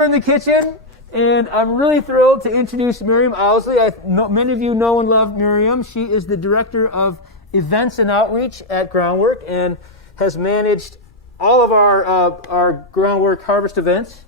In the kitchen, and I'm really thrilled to introduce Miriam Owsley. Many of you know and love Miriam. She is the Director of Events and Outreach at Groundwork and has managed all of our Groundwork harvest events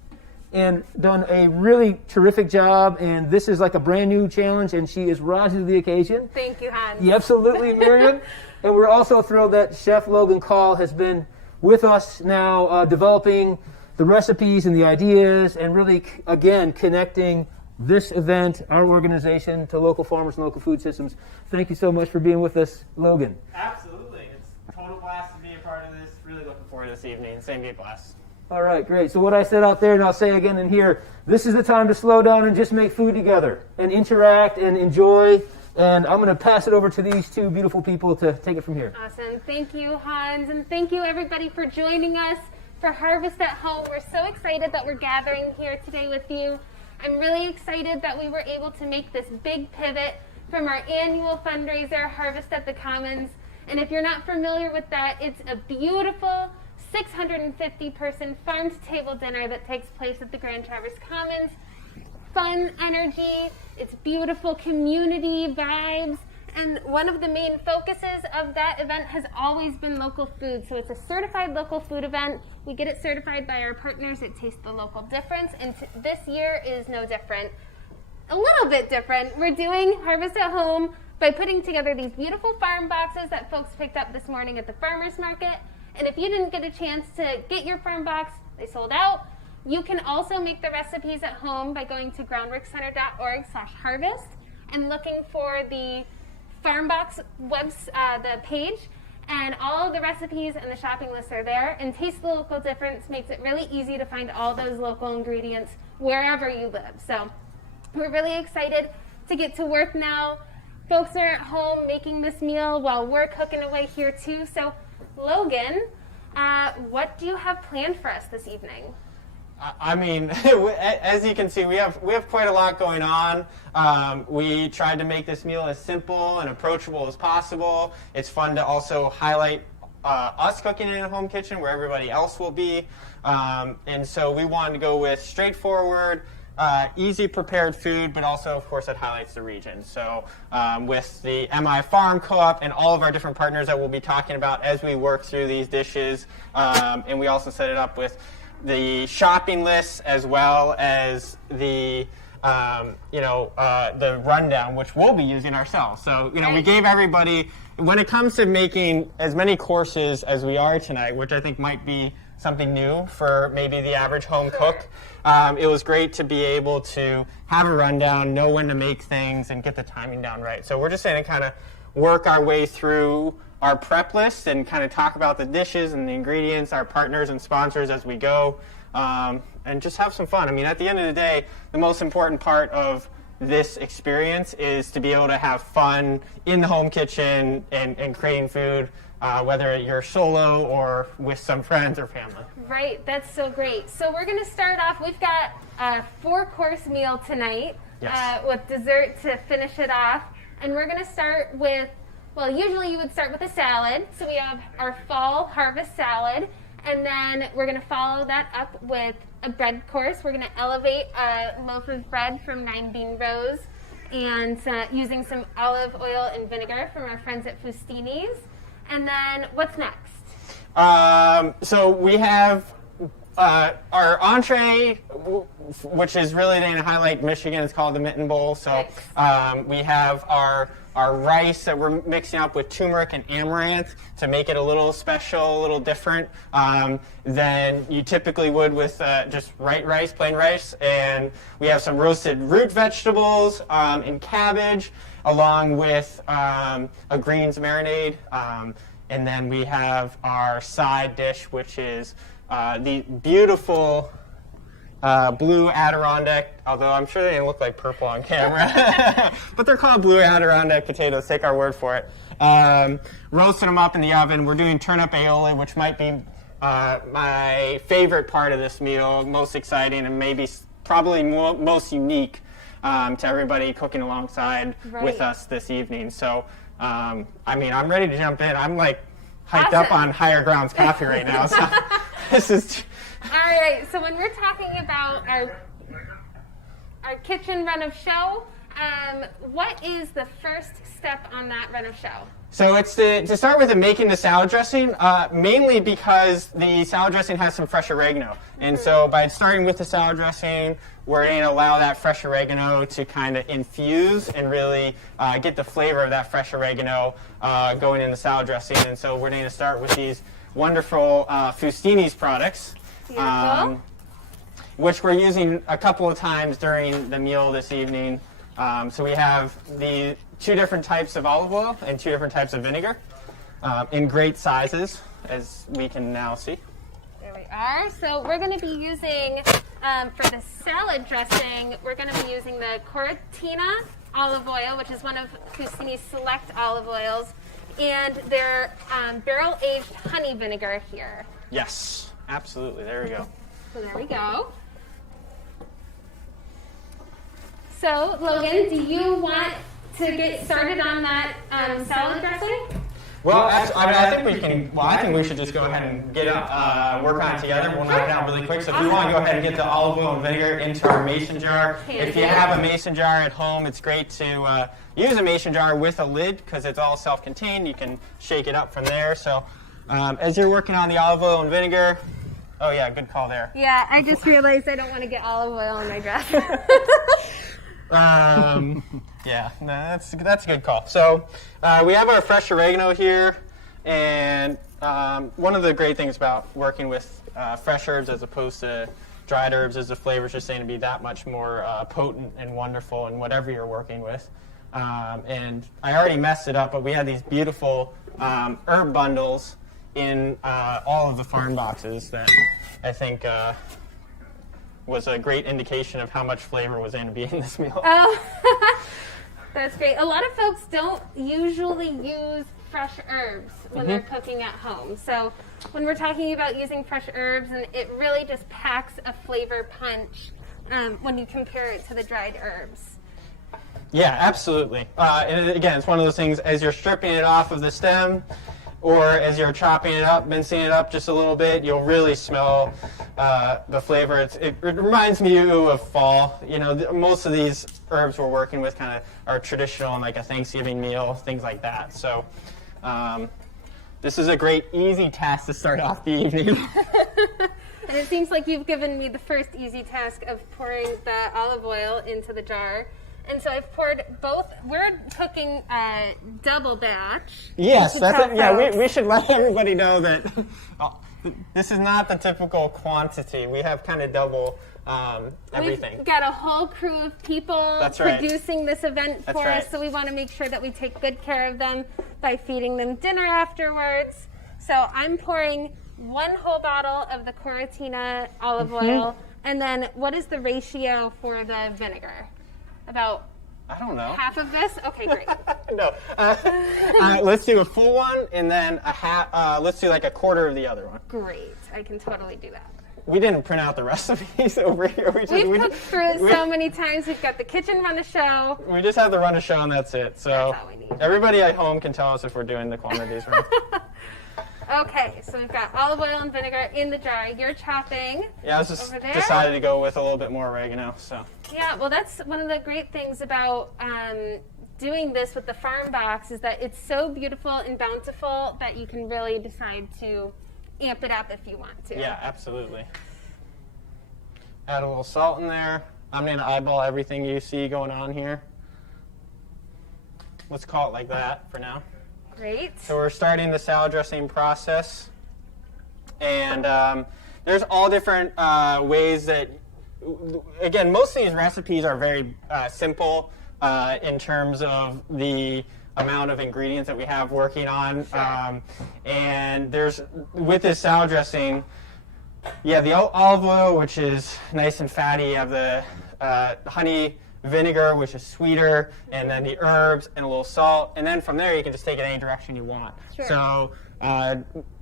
and done a really terrific job. And this is like a brand new challenge, and she is rising to the occasion. Thank you, Hans. Yeah, absolutely, Miriam. And we're also thrilled that Chef Loghan Call has been with us now, developing the recipes and the ideas, and really, again, connecting this event, our organization, to local farmers and local food systems. Thank you so much for being with us, Loghan. Absolutely. It's a total blast to be a part of this. Really looking forward to this evening. Same be a blast. All right, great. So what I said out there, and I'll say again in here, this is the time to slow down and just make food together and interact and enjoy. And I'm going to pass it over to these two beautiful people to take it from here. Awesome. Thank you, Hans, and thank you, everybody, for joining us for Harvest at Home. We're so excited that we're gathering here today with you. I'm really excited that we were able to make this big pivot from our annual fundraiser, Harvest at the Commons. And if you're not familiar with that, it's a beautiful 650-person farm-to-table dinner that takes place at the Grand Traverse Commons. Fun energy, it's beautiful community vibes. And one of the main focuses of that event has always been local food. So it's a certified local food event. We get it certified by our partners at Taste the Local Difference. And this year is no different. A little bit different. We're doing Harvest at Home by putting together these beautiful farm boxes that folks picked up this morning at the farmers market. And if you didn't get a chance to get your farm box, they sold out. You can also make the recipes at home by going to groundworkcenter.org/harvest and looking for the Farm Box the page, and all of the recipes and the shopping lists are there. And Taste the Local Difference makes it really easy to find all those local ingredients wherever you live. So we're really excited to get to work now. Folks are at home making this meal while we're cooking away here too. So Loghan, what do you have planned for us this evening? I mean, as you can see, we have quite a lot going on. We tried to make this meal as simple and approachable as possible. It's fun to also highlight us cooking in a home kitchen where everybody else will be. And so we wanted to go with straightforward, easy prepared food, but also, of course, it highlights the region. So with the MI Farm Co-op and all of our different partners that we'll be talking about as we work through these dishes. And we also set it up with the shopping lists as well as the the rundown, which we'll be using ourselves. So we gave everybody, when it comes to making as many courses as we are tonight, which I think might be something new for maybe the average home cook, it was great to be able to have a rundown, know when to make things, and get the timing down right. So we're just going to kind of work our way through our prep list and kind of talk about the dishes and the ingredients, our partners and sponsors as we go, and just have some fun. I mean, at the end of the day, the most important part of this experience is to be able to have fun in the home kitchen and creating food, whether you're solo or with some friends or family. Right, that's so great. So we're going to start off, we've got a 4-course meal tonight, Yes. With dessert to finish it off. And we're going to start with, well, usually you would start with a salad. So we have our fall harvest salad. And then we're going to follow that up with a bread course. We're going to elevate a loaf of bread from 9 Bean Rose and using some olive oil and vinegar from our friends at Fustini's. And then what's next? So we have our entree, which is really going to highlight Michigan. It's called the Mitten Bowl. So we have our rice that we're mixing up with turmeric and amaranth to make it a little special, a little different than you typically would with just white rice, plain rice. And we have some roasted root vegetables and cabbage, along with a greens marinade. And then we have our side dish, which is the beautiful blue Adirondack, although I'm sure they didn't look like purple on camera. But they're called blue Adirondack potatoes, take our word for it. Roasting them up in the oven. We're doing turnip aioli, which might be my favorite part of this meal, most exciting and maybe probably most unique to everybody cooking alongside with us this evening. So, I mean, I'm ready to jump in. I'm like hyped up on Higher Grounds coffee right now. So this All right, so when we're talking about our kitchen run of show, what is the first step on that run of show? So it's to start with making the salad dressing, mainly because the salad dressing has some fresh oregano. And so by starting with the salad dressing, we're going to allow that fresh oregano to kind of infuse and really get the flavor of that fresh oregano going in the salad dressing. And so we're going to start with these wonderful Cuisine's products, which we're using a couple of times during the meal this evening. So we have the 2 different types of olive oil and 2 different types of vinegar in great sizes, as we can now see. There we are. So we're going to be using, for the salad dressing, we're going to be using the Cortina olive oil, which is one of Cuisine's select olive oils, and their barrel-aged honey vinegar here. Yes, absolutely. There we go. So there we go. So, Logan, do you want to get started on that salad dressing? Well, I think we can. Well, I think we should just go ahead and get work on it together. We'll knock it out really quick. So, if you want to go ahead and get the olive oil and vinegar into our mason jar, if you have a mason jar at home, it's great to use a mason jar with a lid because it's all self-contained. You can shake it up from there. So, as you're working on the olive oil and vinegar, oh yeah, good call there. Yeah, I just realized I don't want to get olive oil in my dress. Yeah, no, that's a good call. So we have our fresh oregano here, and one of the great things about working with fresh herbs as opposed to dried herbs is the flavors just going to be that much more potent and wonderful in whatever you're working with. And I already messed it up, but we had these beautiful herb bundles in all of the farm boxes that I think was a great indication of how much flavor was going to be in this meal. Oh, that's great. A lot of folks don't usually use fresh herbs when they're cooking at home. So when we're talking about using fresh herbs, and it really just packs a flavor punch when you compare it to the dried herbs. Yeah, absolutely. And again, it's one of those things, as you're stripping it off of the stem, or as you're chopping it up, mincing it up just a little bit, you'll really smell the flavor. It reminds me of fall. You know, most of these herbs we're working with kind of are traditional in like a Thanksgiving meal, things like that. So this is a great, easy task to start off the evening. And it seems like you've given me the first easy task of pouring the olive oil into the jar. And so I've poured both. We're cooking double batch. Yes, that's it. Yeah, we should let everybody know that this is not the typical quantity. We have kind of double everything. We've got a whole crew of people producing this event for us, so we want to make sure that we take good care of them by feeding them dinner afterwards. So I'm pouring 1 whole bottle of the Cortina olive oil, and then what is the ratio for the vinegar? About, I don't know, half of this? Okay, great. No. Let's do a full one, and then a half. Let's do like a quarter of the other one. Great. I can totally do that. We didn't print out the recipes over here. We've cooked through it so many times. We've got the kitchen run the show. We just have the run of show, and that's it. So that's all we need. Everybody at home can tell us if we're doing the quantities right. Okay, so we've got olive oil and vinegar in the jar. You're chopping. Yeah, I was just decided to go with a little bit more oregano. So. Yeah, well, that's one of the great things about doing this with the farm box is that it's so beautiful and bountiful that you can really decide to amp it up if you want to. Yeah, absolutely. Add a little salt in there. I'm going to eyeball everything you see going on here. Let's call it like that for now. Great. So we're starting the salad dressing process. And there's all different ways that, again, most of these recipes are very simple in terms of the amount of ingredients that we have working on. Sure. And there's, with this salad dressing, you have the olive oil, which is nice and fatty. You have the honey vinegar, which is sweeter, and then the herbs and a little salt. And then from there, you can just take it any direction you want. Sure. So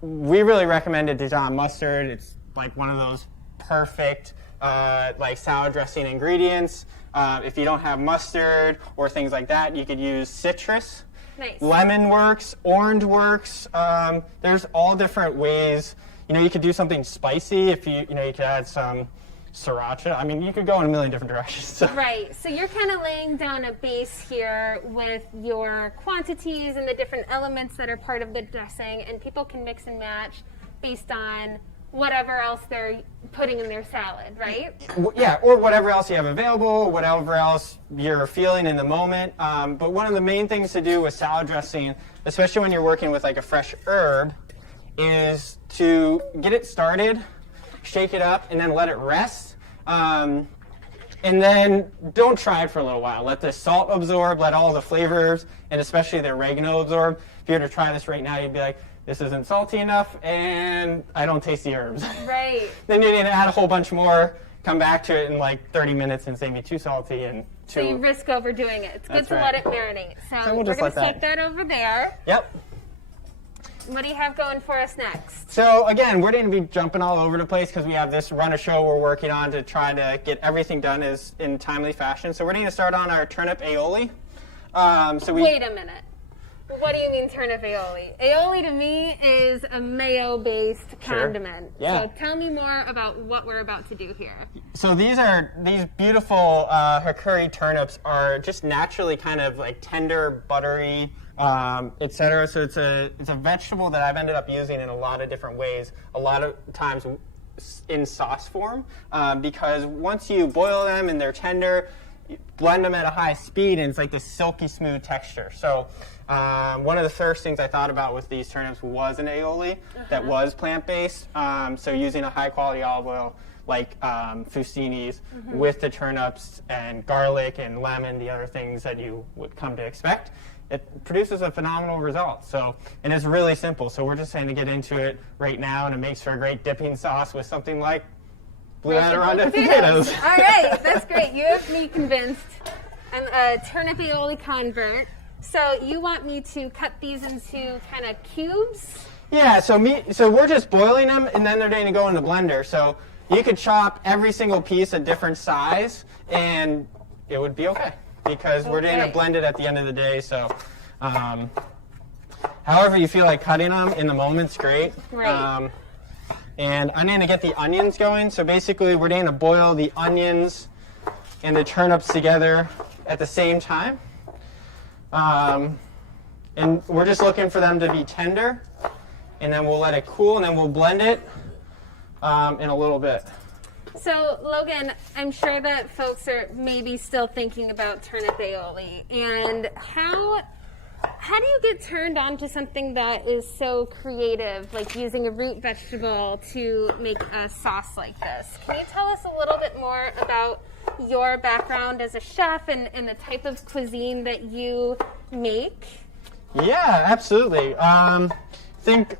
we really recommended Dijon mustard. It's like one of those perfect like salad dressing ingredients. If you don't have mustard or things like that, you could use citrus. Nice. Lemon works, orange works. There's all different ways you could do something spicy if you could add some sriracha. I mean, you could go in a million different directions. So. Right. So you're kind of laying down a base here with your quantities and the different elements that are part of the dressing, and people can mix and match based on whatever else they're putting in their salad, right? Yeah, or whatever else you have available, whatever else you're feeling in the moment. But one of the main things to do with salad dressing, especially when you're working with like a fresh herb, is to get it started, shake it up, and then let it rest. And then don't try it for a little while. Let the salt absorb, let all the flavors, and especially the oregano absorb. If you were to try this right now, you'd be like, this isn't salty enough, and I don't taste the herbs. Right. Then you need to add a whole bunch more, come back to it in like 30 minutes and say me too salty and too... So you risk overdoing it. It's good to let it marinate. So we'll we're just going to let set that over there. Yep. What do you have going for us next? So again, we're going to be jumping all over the place because we have this run a show we're working on to try to get everything done in timely fashion. So we're going to start on our turnip aioli. Wait a minute. What do you mean turnip aioli? Aioli to me is a mayo-based condiment. Yeah. So tell me more about what we're about to do here. So these beautiful hikari turnips are just naturally kind of like tender, buttery, etc. So it's a vegetable that I've ended up using in a lot of different ways. A lot of times in sauce form, because once you boil them and they're tender, you blend them at a high speed, and it's like this silky smooth texture. So one of the first things I thought about with these turnips was an aioli that was plant-based. So using a high-quality olive oil like Cuisine's with the turnips and garlic and lemon, the other things that you would come to expect, it produces a phenomenal result. So, and it's really simple. So we're just going to get into it right now, and it makes for a great dipping sauce with something like blue Adirondack potatoes. All right, that's great. You have me convinced. I'm a turnip aioli convert. So you want me to cut these into kind of cubes? Yeah, so we're just boiling them, and then they're going to go in the blender. So you could chop every single piece a different size, and it would be okay, because we're going to blend it at the end of the day. So however you feel like cutting them in the moment's great. Right. And I'm going to get the onions going. So basically, we're going to boil the onions and the turnips together at the same time. And we're just looking for them to be tender. And then we'll let it cool, and then we'll blend it in a little bit. So, Logan, I'm sure that folks are maybe still thinking about turnip aioli. And how do you get turned on to something that is so creative, like using a root vegetable to make a sauce like this? Can you tell us a little bit more about your background as a chef and the type of cuisine that you make? Yeah, absolutely. I think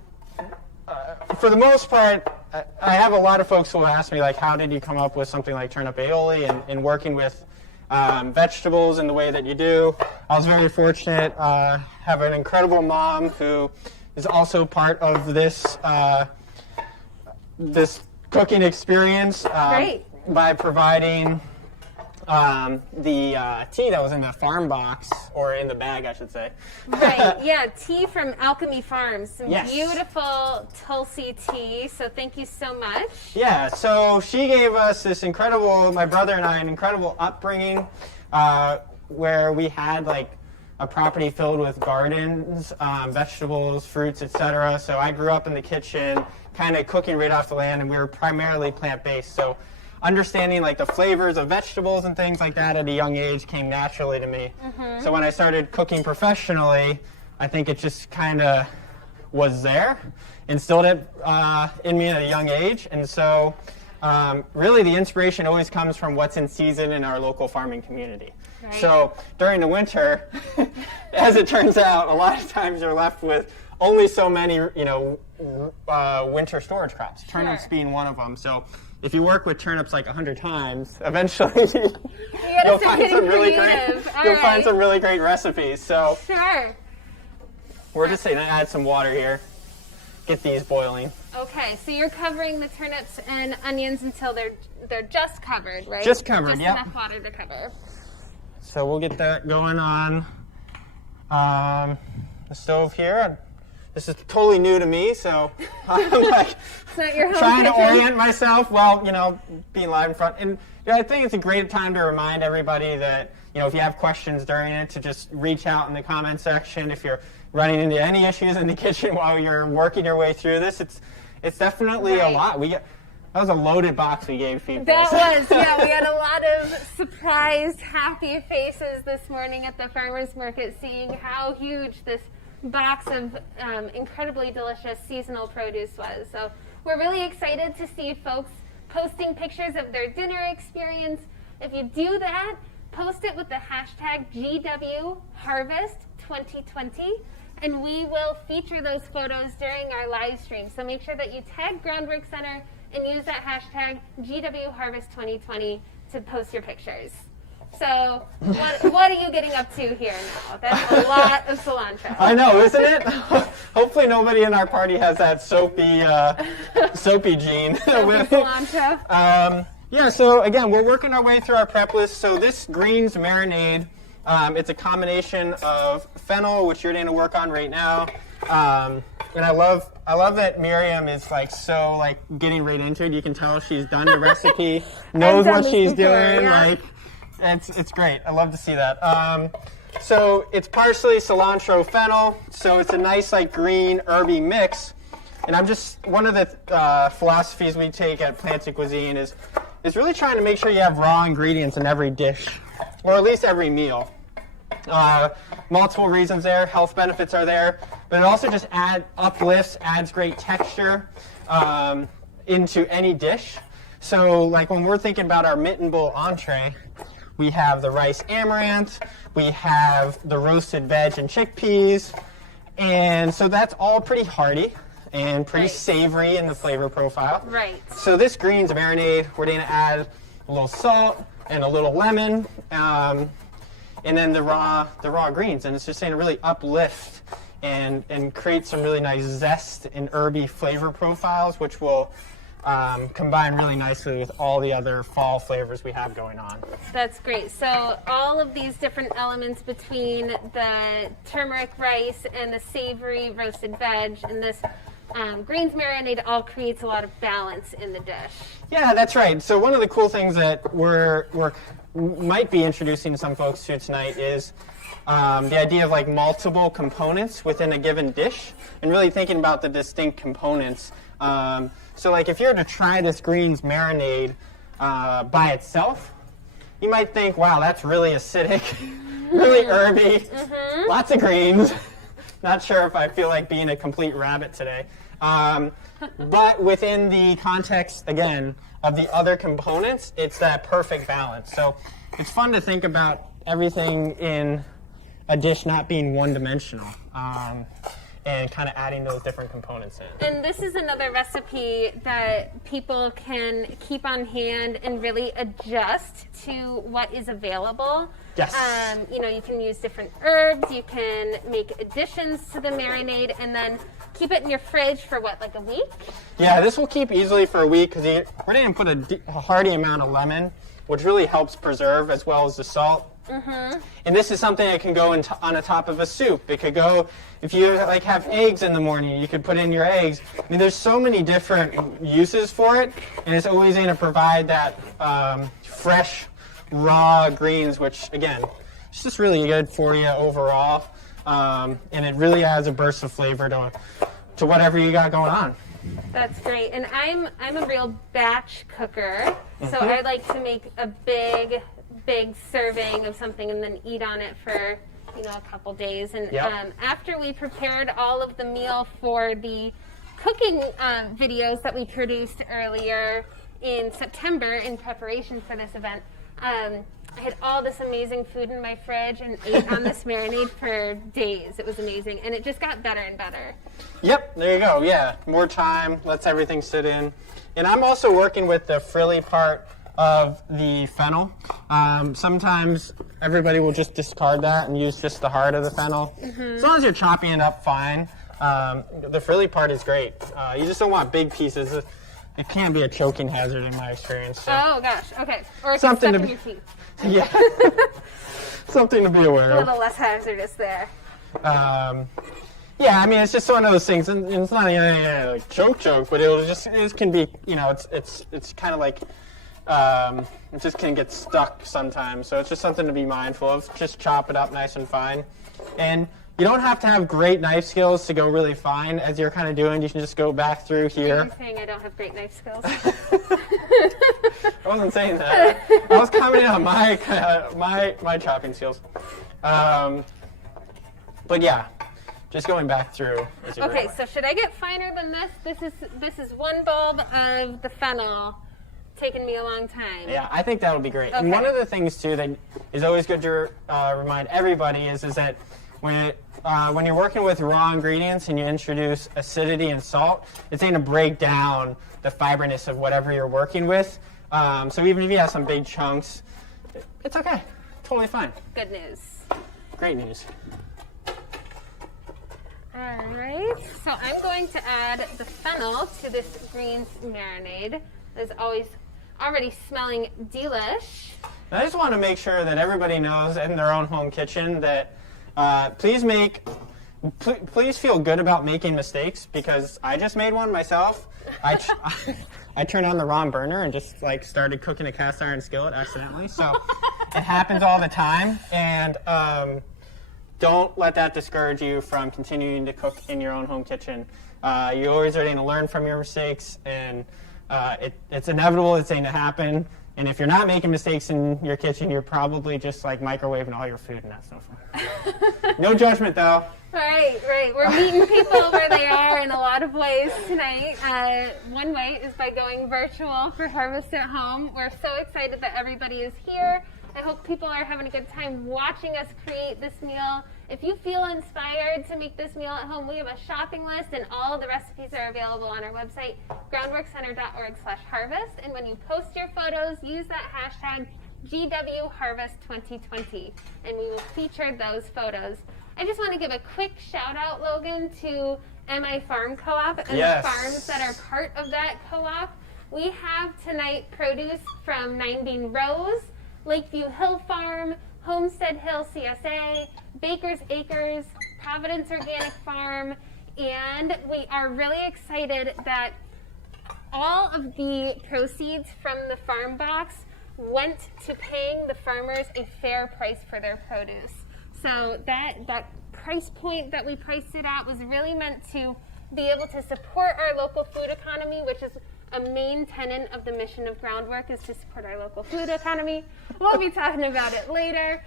for the most part, I have a lot of folks who ask me, like, how did you come up with something like turnip aioli and working with vegetables in the way that you do. I was very fortunate. Have an incredible mom who is also part of this this cooking experience by providing the tea that was in the farm box, or in the bag, I should say. Right, yeah, tea from Alchemy Farms. Some beautiful Tulsi tea, so thank you so much. Yeah, so she gave us this incredible, my brother and I, an incredible upbringing where we had like a property filled with gardens, vegetables, fruits, etc. So I grew up in the kitchen, kind of cooking right off the land, and we were primarily plant-based. So understanding like the flavors of vegetables and things like that at a young age came naturally to me. So when I started cooking professionally, I think it just kind of was there, instilled it in me at a young age. And so really the inspiration always comes from what's in season in our local farming community. Right. So during the winter, as it turns out, a lot of times you're left with only so many, winter storage crops, turnips being one of them. So if you work with turnips like 100 times, eventually you'll find some really great recipes. So we're just going to add some water here, get these boiling. Okay, so you're covering the turnips and onions until they're just covered, right? Just covered, just enough water to cover. So we'll get that going on the stove here. this is totally new to me, so I'm like It's not your home trying to kitchen. orient myself while, being live in front. And I think it's a great time to remind everybody that, if you have questions during it, to just reach out in the comment section. If you're running into any issues in the kitchen while you're working your way through this, it's definitely a Right. lot. That was a loaded box we gave people. That was, yeah, we had a lot of surprised, happy faces this morning at the farmer's market seeing how huge this box of incredibly delicious seasonal produce was. So we're really excited to see folks posting pictures of their dinner experience. If you do that, post it with the hashtag GWHarvest2020, and we will feature those photos during our live stream. So make sure that you tag Groundwork Center and use that hashtag GWHarvest2020 to post your pictures. So what are you getting up to here now? That's a lot of cilantro. I know, isn't it? Hopefully nobody in our party has that soapy gene. Soapy cilantro. So again, we're working our way through our prep list. So this greens marinade, it's a combination of fennel, which you're going to work on right now. And I love that Miriam is getting right into it. You can tell she's done the recipe, knows what she's doing. Yeah. It's great. I love to see that. So it's parsley, cilantro, fennel. So it's a nice green herby mix. And one of the philosophies we take at Plants and Cuisine is really trying to make sure you have raw ingredients in every dish, or at least every meal. Multiple reasons there. Health benefits are there, but it also just adds great texture into any dish. So when we're thinking about our mitten bowl entree, we have the rice amaranth, we have the roasted veg and chickpeas, and so that's all pretty hearty and pretty savory in the flavor profile. Right. So this greens marinade, we're going to add a little salt and a little lemon, and then the raw greens, and it's just going to really uplift and create some really nice zest and herby flavor profiles, which will combine really nicely with all the other fall flavors we have going on. That's great. So all of these different elements between the turmeric rice and the savory roasted veg and this greens marinade all creates a lot of balance in the dish. Yeah, that's right. So one of the cool things that we might be introducing some folks to tonight is the idea of multiple components within a given dish, and really thinking about the distinct components. So if you were to try this greens marinade by itself, you might think, wow, that's really acidic, really herby, lots of greens. Not sure if I feel like being a complete rabbit today. But within the context, again, of the other components, it's that perfect balance. So it's fun to think about everything in a dish not being one-dimensional. And kind of adding those different components in. And this is another recipe that people can keep on hand and really adjust to what is available. Yes. You can use different herbs, you can make additions to the marinade, and then keep it in your fridge for a week? Yeah, this will keep easily for a week because we're going to put a hearty amount of lemon, which really helps preserve as well as the salt. Mm-hmm. And this is something that can go on the top of a soup. It could go, if you have eggs in the morning, you could put in your eggs. I mean, there's so many different uses for it, and it's always going to provide that fresh, raw greens, which again, it's just really good for you overall. And it really adds a burst of flavor to whatever you got going on. That's great. And I'm a real batch cooker, so I like to make a big serving of something and then eat on it for a couple days. And after we prepared all of the meal for the cooking videos that we produced earlier in September in preparation for this event, I had all this amazing food in my fridge and ate on this marinade for days. It was amazing, and it just got better and better. Yep, there you go. Yeah, more time, lets everything sit in. And I'm also working with the frilly part of the fennel. Sometimes everybody will just discard that and use just the heart of the fennel. Mm-hmm. As long as you're chopping it up fine, the frilly part is great. You just don't want big pieces. It can be a choking hazard in my experience. So. Oh gosh, okay. Or it's Something stuck to in your teeth. Yeah, something to be aware A of. little less hazardous there. Yeah, I mean, it's just one of those things, and it's not like choke, but it can be, it's kind of like, it just can get stuck sometimes. So it's just something to be mindful of. Just chop it up nice and fine. And you don't have to have great knife skills to go really fine. As you're kind of doing, you can just go back through here. You're saying I don't have great knife skills? I wasn't saying that. I was commenting on my chopping skills. But yeah, just going back through. Okay, so should I get finer than this? This is one bulb of the fennel. Taken me a long time. Yeah, I think that would be great. Okay. And one of the things too that is always good to remind everybody is that when you're working with raw ingredients and you introduce acidity and salt, it's going to break down the fibriness of whatever you're working with. So even if you have some big chunks, it's okay. Totally fine. Good news. Great news. All right, so I'm going to add the fennel to this greens marinade. As always, already smelling delish. I just want to make sure that everybody knows in their own home kitchen that please feel good about making mistakes, because I just made one myself. I turned on the wrong burner and just started cooking a cast iron skillet accidentally. So it happens all the time, and don't let that discourage you from continuing to cook in your own home kitchen. You always are going to learn from your mistakes, and it's inevitable. It's going to happen. And if you're not making mistakes in your kitchen, you're probably just microwaving all your food, and that's no fun. No judgment, though. Right. We're meeting people where they are in a lot of ways tonight. One way is by going virtual for Harvest at Home. We're so excited that everybody is here. I hope people are having a good time watching us create this meal. If you feel inspired to make this meal at home, we have a shopping list, and all the recipes are available on our website, groundworkcenter.org/harvest. And when you post your photos, use that hashtag GWHarvest2020, and we will feature those photos. I just want to give a quick shout out, Logan, to MI Farm Co-op and the farms that are part of that co-op. We have tonight produce from Nine Bean Rose, Lakeview Hill Farm, Homestead Hill CSA, Baker's Acres, Providence Organic Farm, and we are really excited that all of the proceeds from the farm box went to paying the farmers a fair price for their produce. So that price point that we priced it at was really meant to be able to support our local food economy, which is a main tenet of the mission of Groundwork, is to support our local food economy. We'll be talking about it later.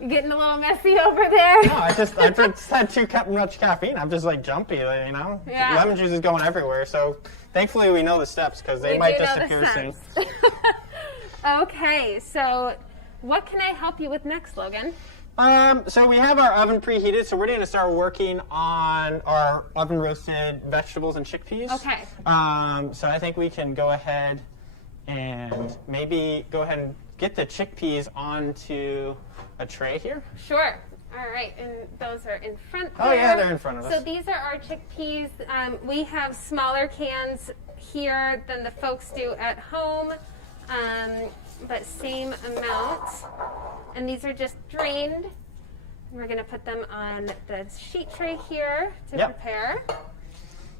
You're getting a little messy over there. No, I just had too much caffeine. I'm just jumpy, Yeah. Lemon juice is going everywhere. So thankfully we know the steps, because they might disappear soon. Okay, so what can I help you with next, Logan? So we have our oven preheated, so we're going to start working on our oven roasted vegetables and chickpeas. Okay. So I think we can go ahead and maybe go ahead and get the chickpeas onto a tray here. Sure. All right, and those are in front there. Oh yeah, they're in front of us. So these are our chickpeas. We have smaller cans here than the folks do at home, but same amount. And these are just drained. We're going to put them on the sheet tray here to prepare.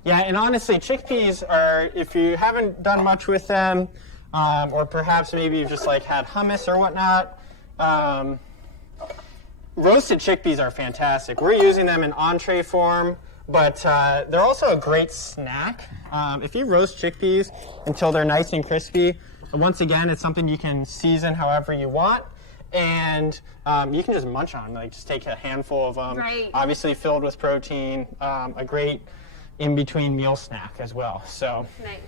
Yeah, and honestly, chickpeas are, if you haven't done much with them, or perhaps maybe you've just had hummus or whatnot, roasted chickpeas are fantastic. We're using them in entree form, but they're also a great snack. If you roast chickpeas until they're nice and crispy, once again, it's something you can season however you want. And you can just munch on, just take a handful of them. Right. Obviously filled with protein, a great in-between meal snack as well. So nice.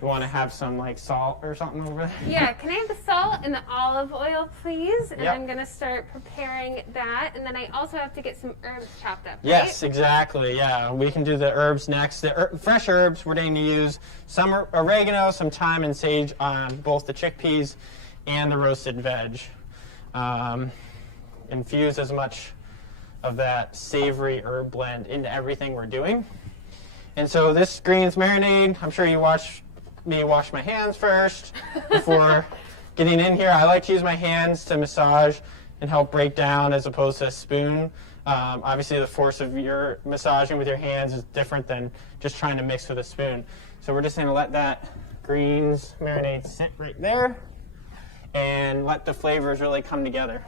You want to have some salt or something over there? Yeah, can I have the salt and the olive oil, please? And Yep. I'm going to start preparing that. And then I also have to get some herbs chopped up, right? Yes, exactly. Yeah, we can do the herbs next. The fresh herbs, we're going to use some oregano, some thyme, and sage on both the chickpeas and the roasted veg. Infuse as much of that savory herb blend into everything we're doing. And so this greens marinade, I'm sure you watched me wash my hands first before getting in here. I like to use my hands to massage and help break down as opposed to a spoon. Obviously, the force of your massaging with your hands is different than just trying to mix with a spoon. So we're just going to let that greens marinade sit right there and let the flavors really come together.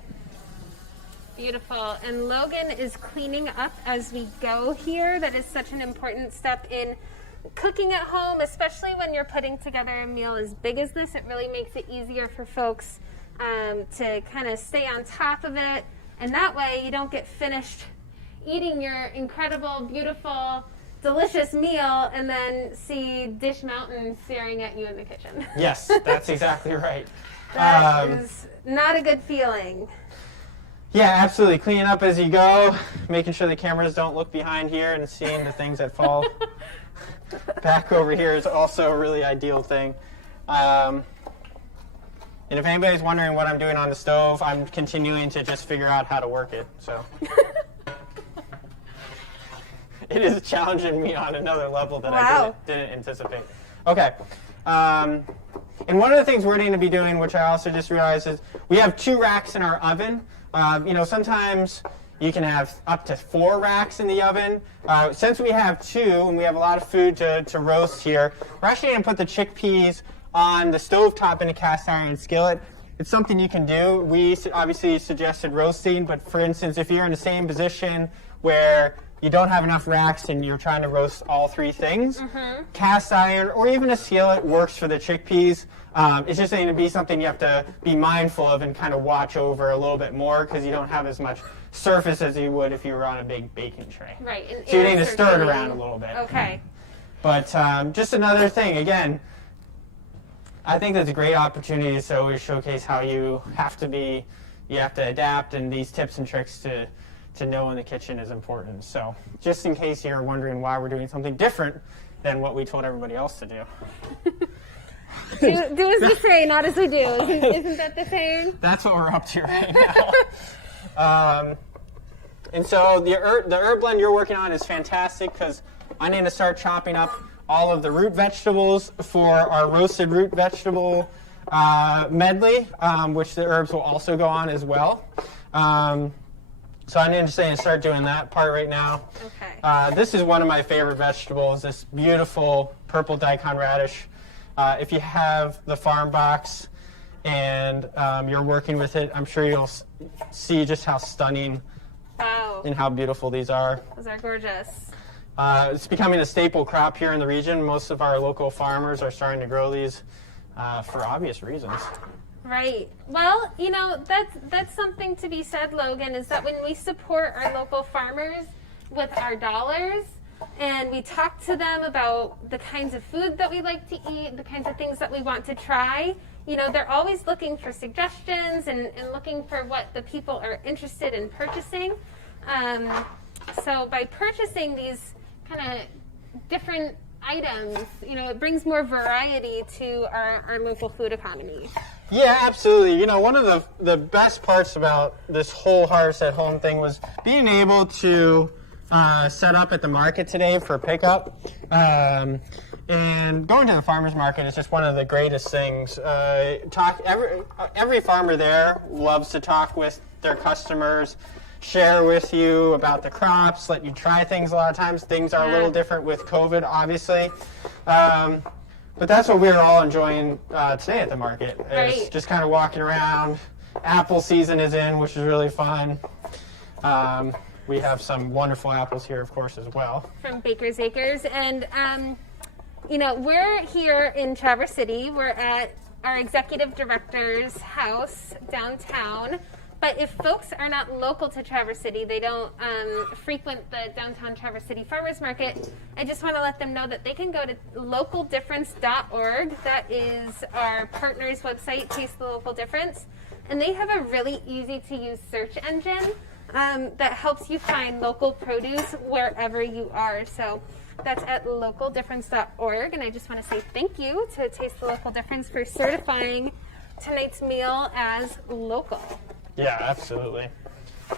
Beautiful. And Logan is cleaning up as we go here. That is such an important step in cooking at home, especially when you're putting together a meal as big as this. It really makes it easier for folks to kind of stay on top of it. And that way you don't get finished eating your incredible, beautiful, delicious meal and then see Dish Mountain staring at you in the kitchen. Yes, that's exactly right. That is not a good feeling. Yeah, absolutely. Cleaning up as you go, making sure the cameras don't look behind here and seeing the things that fall back over here is also a really ideal thing. And if anybody's wondering what I'm doing on the stove, I'm continuing to just figure out how to work it. So it is challenging me on another level that I didn't anticipate. Okay. And one of the things we're going to be doing, which I also just realized, is we have 2 racks in our oven. Sometimes you can have up to 4 racks in the oven. Since we have 2 and we have a lot of food to roast here, we're actually going to put the chickpeas on the stovetop in a cast iron skillet. It's something you can do. We obviously suggested roasting, but for instance, if you're in the same position where you don't have enough racks and you're trying to roast all 3 things, cast iron or even a skillet works for the chickpeas. It's just going to be something you have to be mindful of and kind of watch over a little bit more because you don't have as much surface as you would if you were on a big baking tray. Right. So you need to stir it around a little bit. Okay. But just another thing, again, I think that's a great opportunity to always showcase how you have to adapt, and these tips and tricks to know in the kitchen is important. So just in case you're wondering why we're doing something different than what we told everybody else to do. do as we say, not as we do. Isn't that the saying? That's what we're up to right now. And so the herb blend you're working on is fantastic because I need to start chopping up all of the root vegetables for our roasted root vegetable medley, which the herbs will also go on as well. So I need to start doing that part right now. Okay. This is one of my favorite vegetables, this beautiful purple daikon radish. If you have the farm box and you're working with it, I'm sure you'll see just how stunning and how beautiful these are. Those are gorgeous. It's becoming a staple crop here in the region. Most of our local farmers are starting to grow these for obvious reasons. Right. Well, that's something to be said, Logan, is that when we support our local farmers with our dollars and we talk to them about the kinds of food that we like to eat, the kinds of things that we want to try, they're always looking for suggestions and looking for what the people are interested in purchasing. So by purchasing these kind of different items, it brings more variety to our local food economy. Yeah, absolutely. One of the best parts about this whole Harvest at Home thing was being able to set up at the market today for pickup. And going to the farmer's market is just one of the greatest things. Every farmer there loves to talk with their customers, share with you about the crops, let you try things a lot of times. Things are a little different with COVID, obviously. But that's what we're all enjoying today at the market. Is just kind of walking around. Apple season is in, which is really fun. We have some wonderful apples here, of course, as well. From Baker's Acres. And, we're here in Traverse City. We're at our executive director's house downtown. But if folks are not local to Traverse City, they don't frequent the downtown Traverse City Farmers Market, I just want to let them know that they can go to localdifference.org. That is our partner's website, Taste the Local Difference. And they have a really easy-to-use search engine that helps you find local produce wherever you are. So that's at localdifference.org. And I just want to say thank you to Taste the Local Difference for certifying tonight's meal as local. Yeah, absolutely.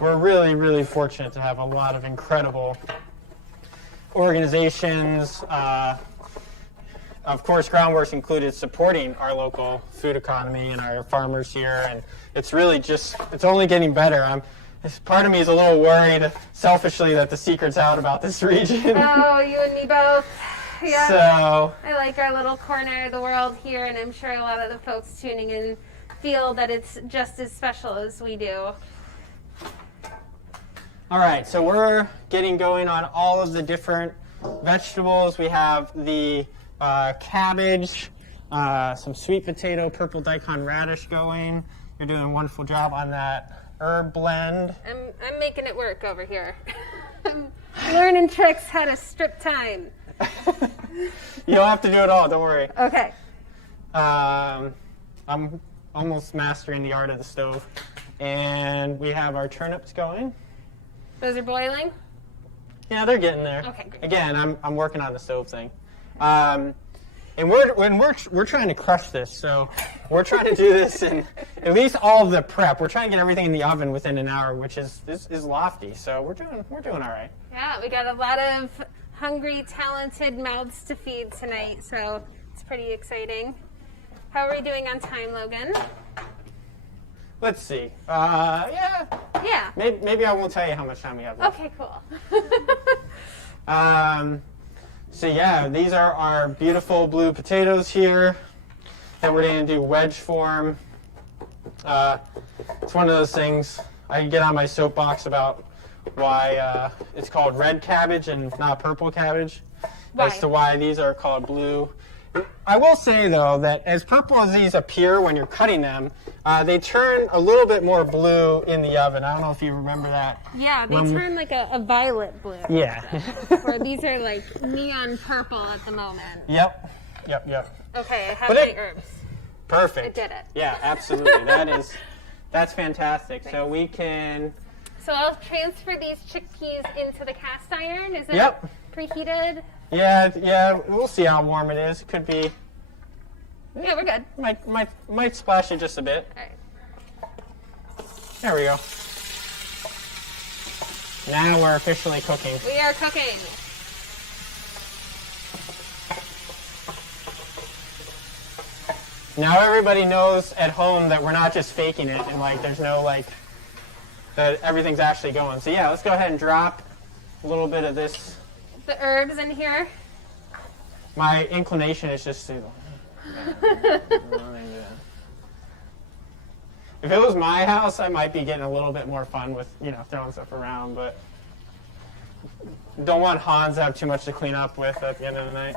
We're really, really fortunate to have a lot of incredible organizations. Of course, Groundwork's included, supporting our local food economy and our farmers here. And it's really it's only getting better. part of me is a little worried, selfishly, that the secret's out about this region. Oh, you and me both. Yeah. So I like our little corner of the world here, and I'm sure a lot of the folks tuning in feel that it's just as special as we do. all right, so we're getting going on all of the different vegetables. We have the cabbage, some sweet potato, purple daikon radish going. You're doing a wonderful job on that herb blend. I'm making it work over here. I'm learning tricks how to strip time. You don't have to do it all, don't worry. Okay. I'm almost mastering the art of the stove. And we have our turnips going. Those are boiling? Yeah, they're getting there. Okay, great. Again, I'm working on the stove thing. And we're trying to crush this, so we're trying to do this in at least all of the prep. We're trying to get everything in the oven within an hour, which is lofty. So we're doing all right. Yeah, we got a lot of hungry, talented mouths to feed tonight, so it's pretty exciting. How are we doing on time, Logan? Let's see. Yeah. Yeah. Maybe I won't tell you how much time we have left. Okay, cool. So yeah, these are our beautiful blue potatoes here that we're going to do wedge form. It's one of those things I can get on my soapbox about why it's called red cabbage and not purple cabbage. Why? As to why these are called blue. I will say, though, that as purple as these appear when you're cutting them, they turn a little bit more blue in the oven. I don't know if you remember that. Yeah, they turn like a violet blue. Yeah. Where these are like neon purple at the moment. Yep. Okay, I have But my it- herbs. Perfect. I did it. Yeah, absolutely. That's fantastic. So we can. So I'll transfer these chickpeas into the cast iron. Is it Yep. preheated? Yeah. We'll see how warm it is. It could be. Yeah, we're good. Might splash it just a bit. All right. There we go. Now we're officially cooking. We are cooking. Now everybody knows at home that we're not just faking it and there's no that everything's actually going. So yeah, let's go ahead and drop a little bit of this. The herbs in here. My inclination is just to. If it was my house, I might be getting a little bit more fun with throwing stuff around, but don't want Hans to have too much to clean up with at the end of the night.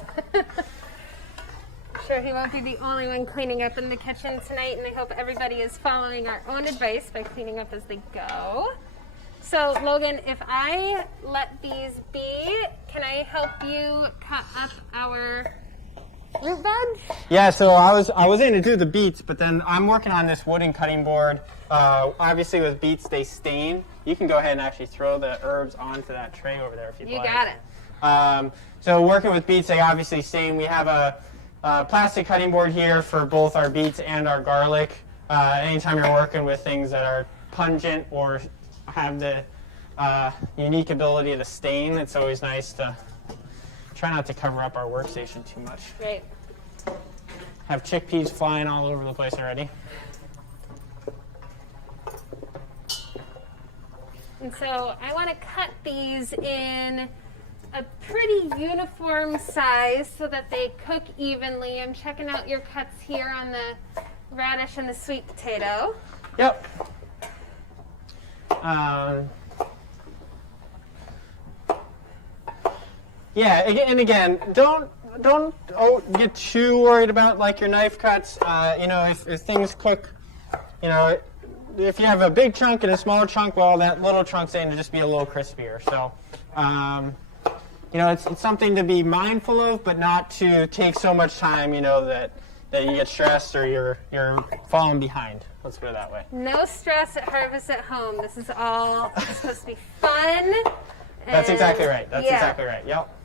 Sure, he won't be the only one cleaning up in the kitchen tonight, and I hope everybody is following our own advice by cleaning up as they go. So, Logan, if I let these be, can I help you cut up our root veg? Yeah, so I was going to do the beets, but then I'm working on this wooden cutting board. Obviously, with beets, they stain. You can go ahead and actually throw the herbs onto that tray over there if you'd like. You got it. So working with beets, they obviously stain. We have a plastic cutting board here for both our beets and our garlic. Anytime you're working with things that are pungent or have the unique ability to stain, it's always nice to try not to cover up our workstation too much. Great. Have chickpeas flying all over the place already. And so I want to cut these in a pretty uniform size so that they cook evenly. I'm checking out your cuts here on the radish and the sweet potato. Yep. Yeah, and again, don't get too worried about your knife cuts. If things cook, if you have a big chunk and a smaller chunk, well, that little chunk's going to just be a little crispier. So, it's something to be mindful of, but not to take so much time, that you get stressed or you're falling behind. Let's put it that way. No stress at Harvest at Home. This is all supposed to be fun. That's exactly right. That's exactly right. Yep.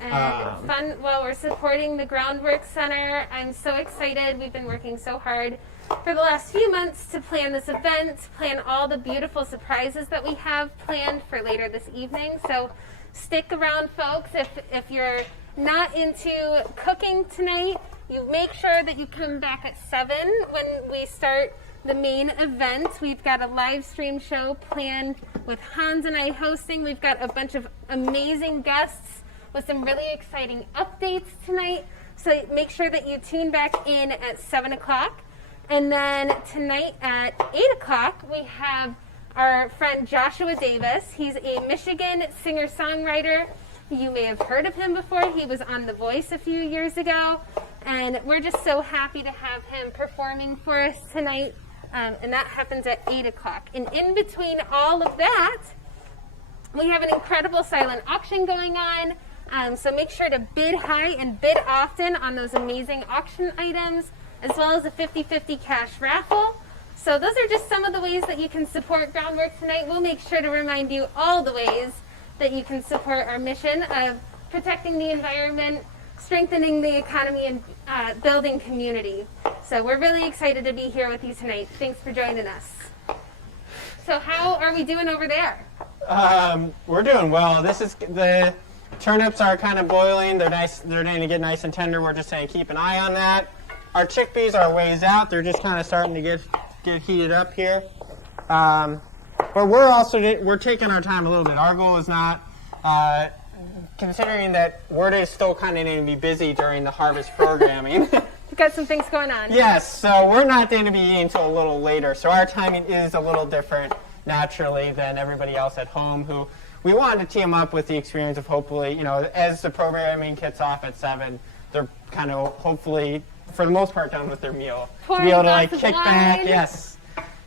And fun while we're supporting the Groundwork Center. I'm so excited. We've been working so hard for the last few months to plan this event, plan all the beautiful surprises that we have planned for later this evening. So stick around, folks. If you're not into cooking tonight, you make sure that you come back at 7 when we start the main event. We've got a live stream show planned with Hans and I hosting. We've got a bunch of amazing guests with some really exciting updates tonight. So make sure that you tune back in at 7 o'clock. And then tonight at 8 o'clock, we have our friend Joshua Davis. He's a Michigan singer-songwriter. You may have heard of him before. He was on The Voice a few years ago. And we're just so happy to have him performing for us tonight. And that happens at 8 o'clock. And in between all of that, we have an incredible silent auction going on. So make sure to bid high and bid often on those amazing auction items, as well as a 50-50 cash raffle. So those are just some of the ways that you can support Groundwork tonight. We'll make sure to remind you all the ways that you can support our mission of protecting the environment, strengthening the economy, and building community. So we're really excited to be here with you tonight. Thanks for joining us. So how are we doing over there? We're doing well. The turnips are kind of boiling. They're nice. They're going to get nice and tender. We're just saying keep an eye on that. Our chickpeas are ways out. They're just kind of starting to get heated up here. But we're taking our time a little bit. Our goal is not, considering that we're still kind of going to be busy during the harvest programming. We've got some things going on. Yes, so we're not going to be eating until a little later. So our timing is a little different naturally than everybody else at home who we wanted to tee them up with the experience of hopefully, as the programming kicks off at 7, they're kind of hopefully, for the most part, done with their meal. To be able to kick back.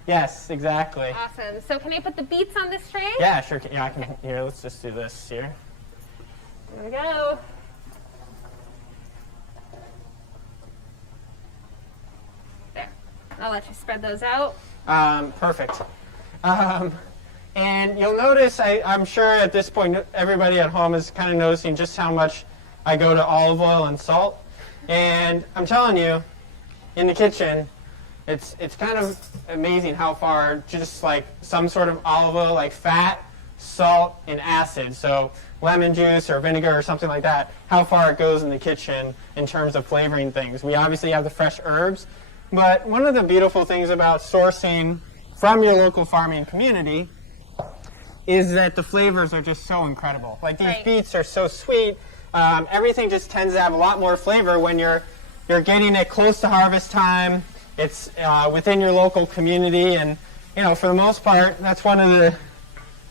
Yes, exactly. Awesome. So can I put the beets on this tray? Yeah, sure. Yeah, I can. Here, let's just do this here. There we go. There. I'll let you spread those out. Perfect. And you'll notice, I'm sure at this point, everybody at home is kind of noticing just how much I go to olive oil and salt. And I'm telling you, in the kitchen, it's kind of amazing how far just like some sort of olive oil, like fat, salt, and acid, so lemon juice or vinegar or something like that, how far it goes in the kitchen in terms of flavoring things. We obviously have the fresh herbs, but one of the beautiful things about sourcing from your local farming community is that the flavors are just so incredible. Like these beets are so sweet. Everything just tends to have a lot more flavor when you're getting it close to harvest time. It's within your local community, and for the most part, that's one of the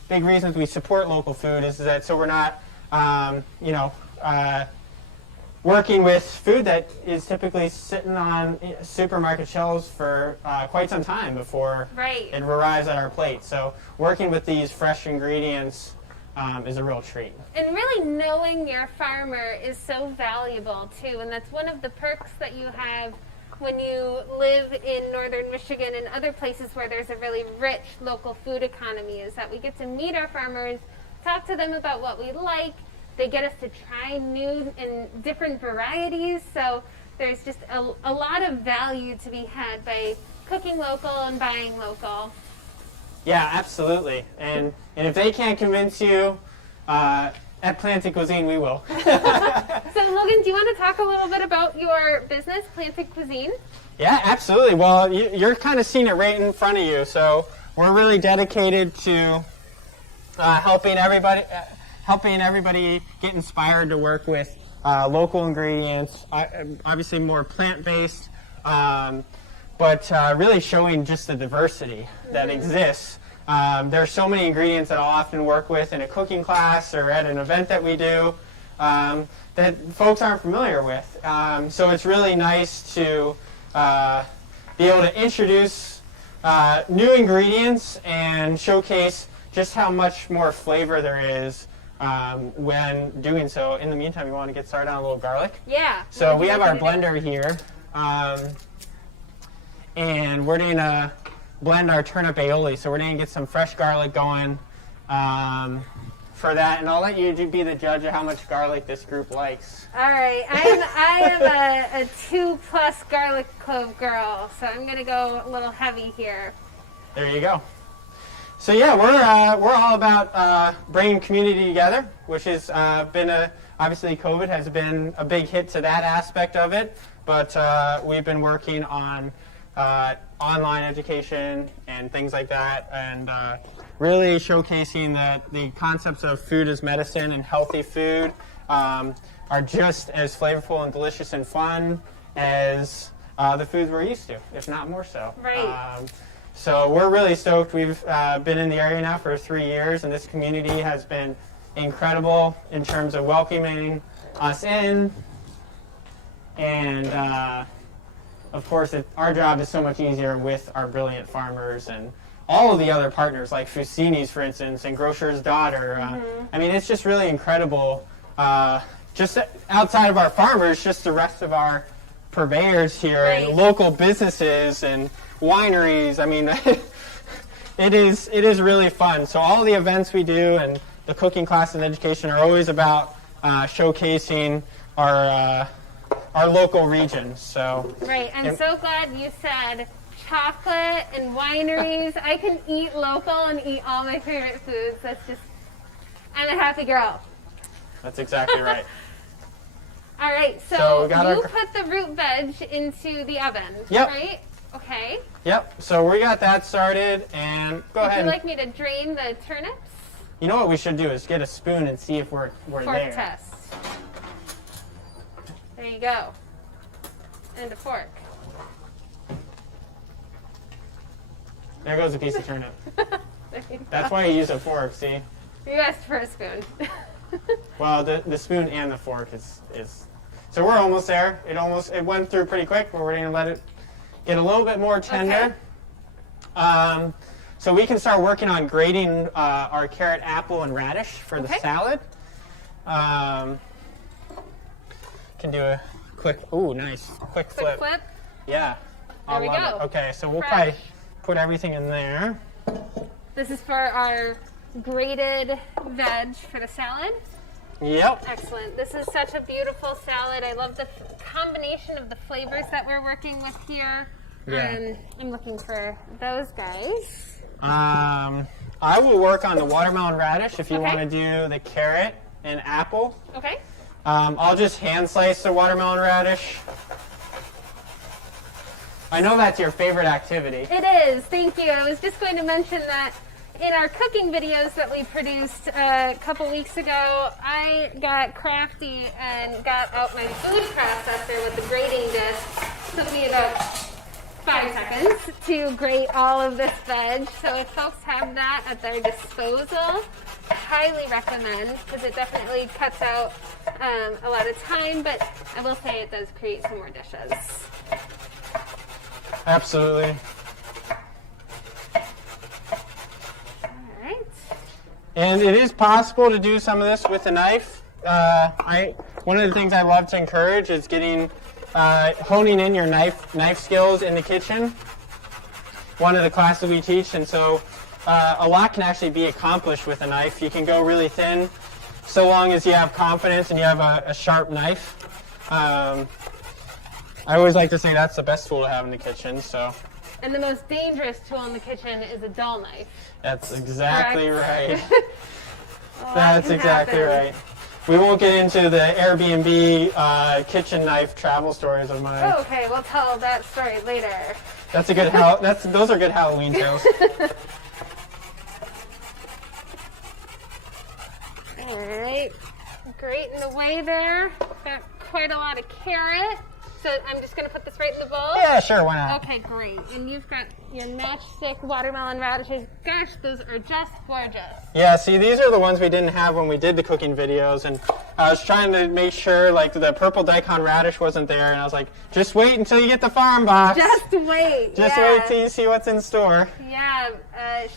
big reasons we support local food is that so we're not working with food that is typically sitting on supermarket shelves for quite some time before it arrives at our plate. So working with these fresh ingredients is a real treat. And really knowing your farmer is so valuable too, and that's one of the perks that you have when you live in northern Michigan and other places where there's a really rich local food economy, is that we get to meet our farmers, talk to them about what we like. They get us to try new and different varieties, so there's just a lot of value to be had by cooking local and buying local. Yeah, absolutely. And if they can't convince you, at Planted Cuisine, we will. So, Logan, do you want to talk a little bit about your business, Planted Cuisine? Yeah, absolutely. Well, you're kind of seeing it right in front of you. So we're really dedicated to helping everybody get inspired to work with local ingredients, obviously more plant-based, but really showing just the diversity that exists. There are so many ingredients that I'll often work with in a cooking class or at an event that we do that folks aren't familiar with. So it's really nice to be able to introduce new ingredients and showcase just how much more flavor there is when doing so. In the meantime, you want to get started on a little garlic? Yeah. So we have our blender here, and we're going to blend our turnip aioli. So we're going to get some fresh garlic going for that, and I'll let you be the judge of how much garlic this group likes. All right. I am a 2+ garlic clove girl, so I'm going to go a little heavy here. There you go. So yeah, we're all about bringing community together, which has been obviously COVID has been a big hit to that aspect of it, but we've been working on online education and things like that, and really showcasing that the concepts of food as medicine and healthy food are just as flavorful and delicious and fun as the foods we're used to, if not more so. Right. So we're really stoked. We've been in the area now for 3 years, and this community has been incredible in terms of welcoming us in. And of course, our job is so much easier with our brilliant farmers and all of the other partners, like Cuisine, for instance, and Grocer's Daughter. I mean, it's just really incredible. Just outside of our farmers, just the rest of our purveyors here, Right. and local businesses and wineries. I mean, it is really fun. So all the events we do and the cooking class and education are always about showcasing our local region. So Right. I'm so glad you said chocolate and wineries. I can eat local and eat all my favorite foods. I'm a happy girl. that's exactly right. All right, So so we got you our- put the root veg into the oven, Yep. right? Okay. Yep. So we got that started, and go Would ahead. you like me to drain the turnips? You know what we should do is get a spoon and see if we're Fork there. test. There you go. And a fork. There goes a piece of turnip. There you go. That's why you use a fork. See. You asked for a spoon. Well, the spoon and the fork is. So we're almost there. It went through pretty quick, but we're gonna let it get a little bit more tender. So we can start working on grating our carrot, apple, and radish for the Okay. salad. Can do a quick. Ooh, nice. Quick Quick flip. flip. Yeah. There we love go. it. Okay, so we'll Fresh. probably put everything in there. This is for our grated veg for the salad. Yep. Excellent. This is such a beautiful salad. I love the combination of the flavors that we're working with here. Yeah. I'm looking for those guys. I will work on the watermelon radish if you Okay. want to do the carrot and apple. Okay. I'll just hand slice the watermelon radish. I know that's your favorite activity. It is. Thank you. I was just going to mention that in our cooking videos that we produced a couple weeks ago, I got crafty and got out my food processor with the grating disc. Took me about 5 seconds to grate all of this veg. So if folks have that at their disposal, I highly recommend, because it definitely cuts out a lot of time, but I will say it does create some more dishes. Absolutely. All right. And it is possible to do some of this with a knife. One of the things I love to encourage is honing in your knife skills in the kitchen. One of the classes we teach, and so a lot can actually be accomplished with a knife. You can go really thin, so long as you have confidence and you have a sharp knife. I always like to say that's the best tool to have in the kitchen. So And the most dangerous tool in the kitchen is a dull knife. that's exactly Correct. right. That's can exactly happen. right. We won't get into the Airbnb kitchen knife travel stories of mine. Oh, okay, we'll tell that story later. That's a good those are good Halloween tales. All right, great in the way there. Got quite a lot of carrot. So I'm just going to put this right in the bowl? Yeah, sure, why not? Okay, great. And you've got your matchstick watermelon radishes. Gosh, those are just gorgeous. Yeah, see, these are the ones we didn't have when we did the cooking videos, and I was trying to make sure, like, the purple daikon radish wasn't there, and I was like, just wait until you get the farm box. Just wait. Just yeah. wait till you see what's in store. Yeah,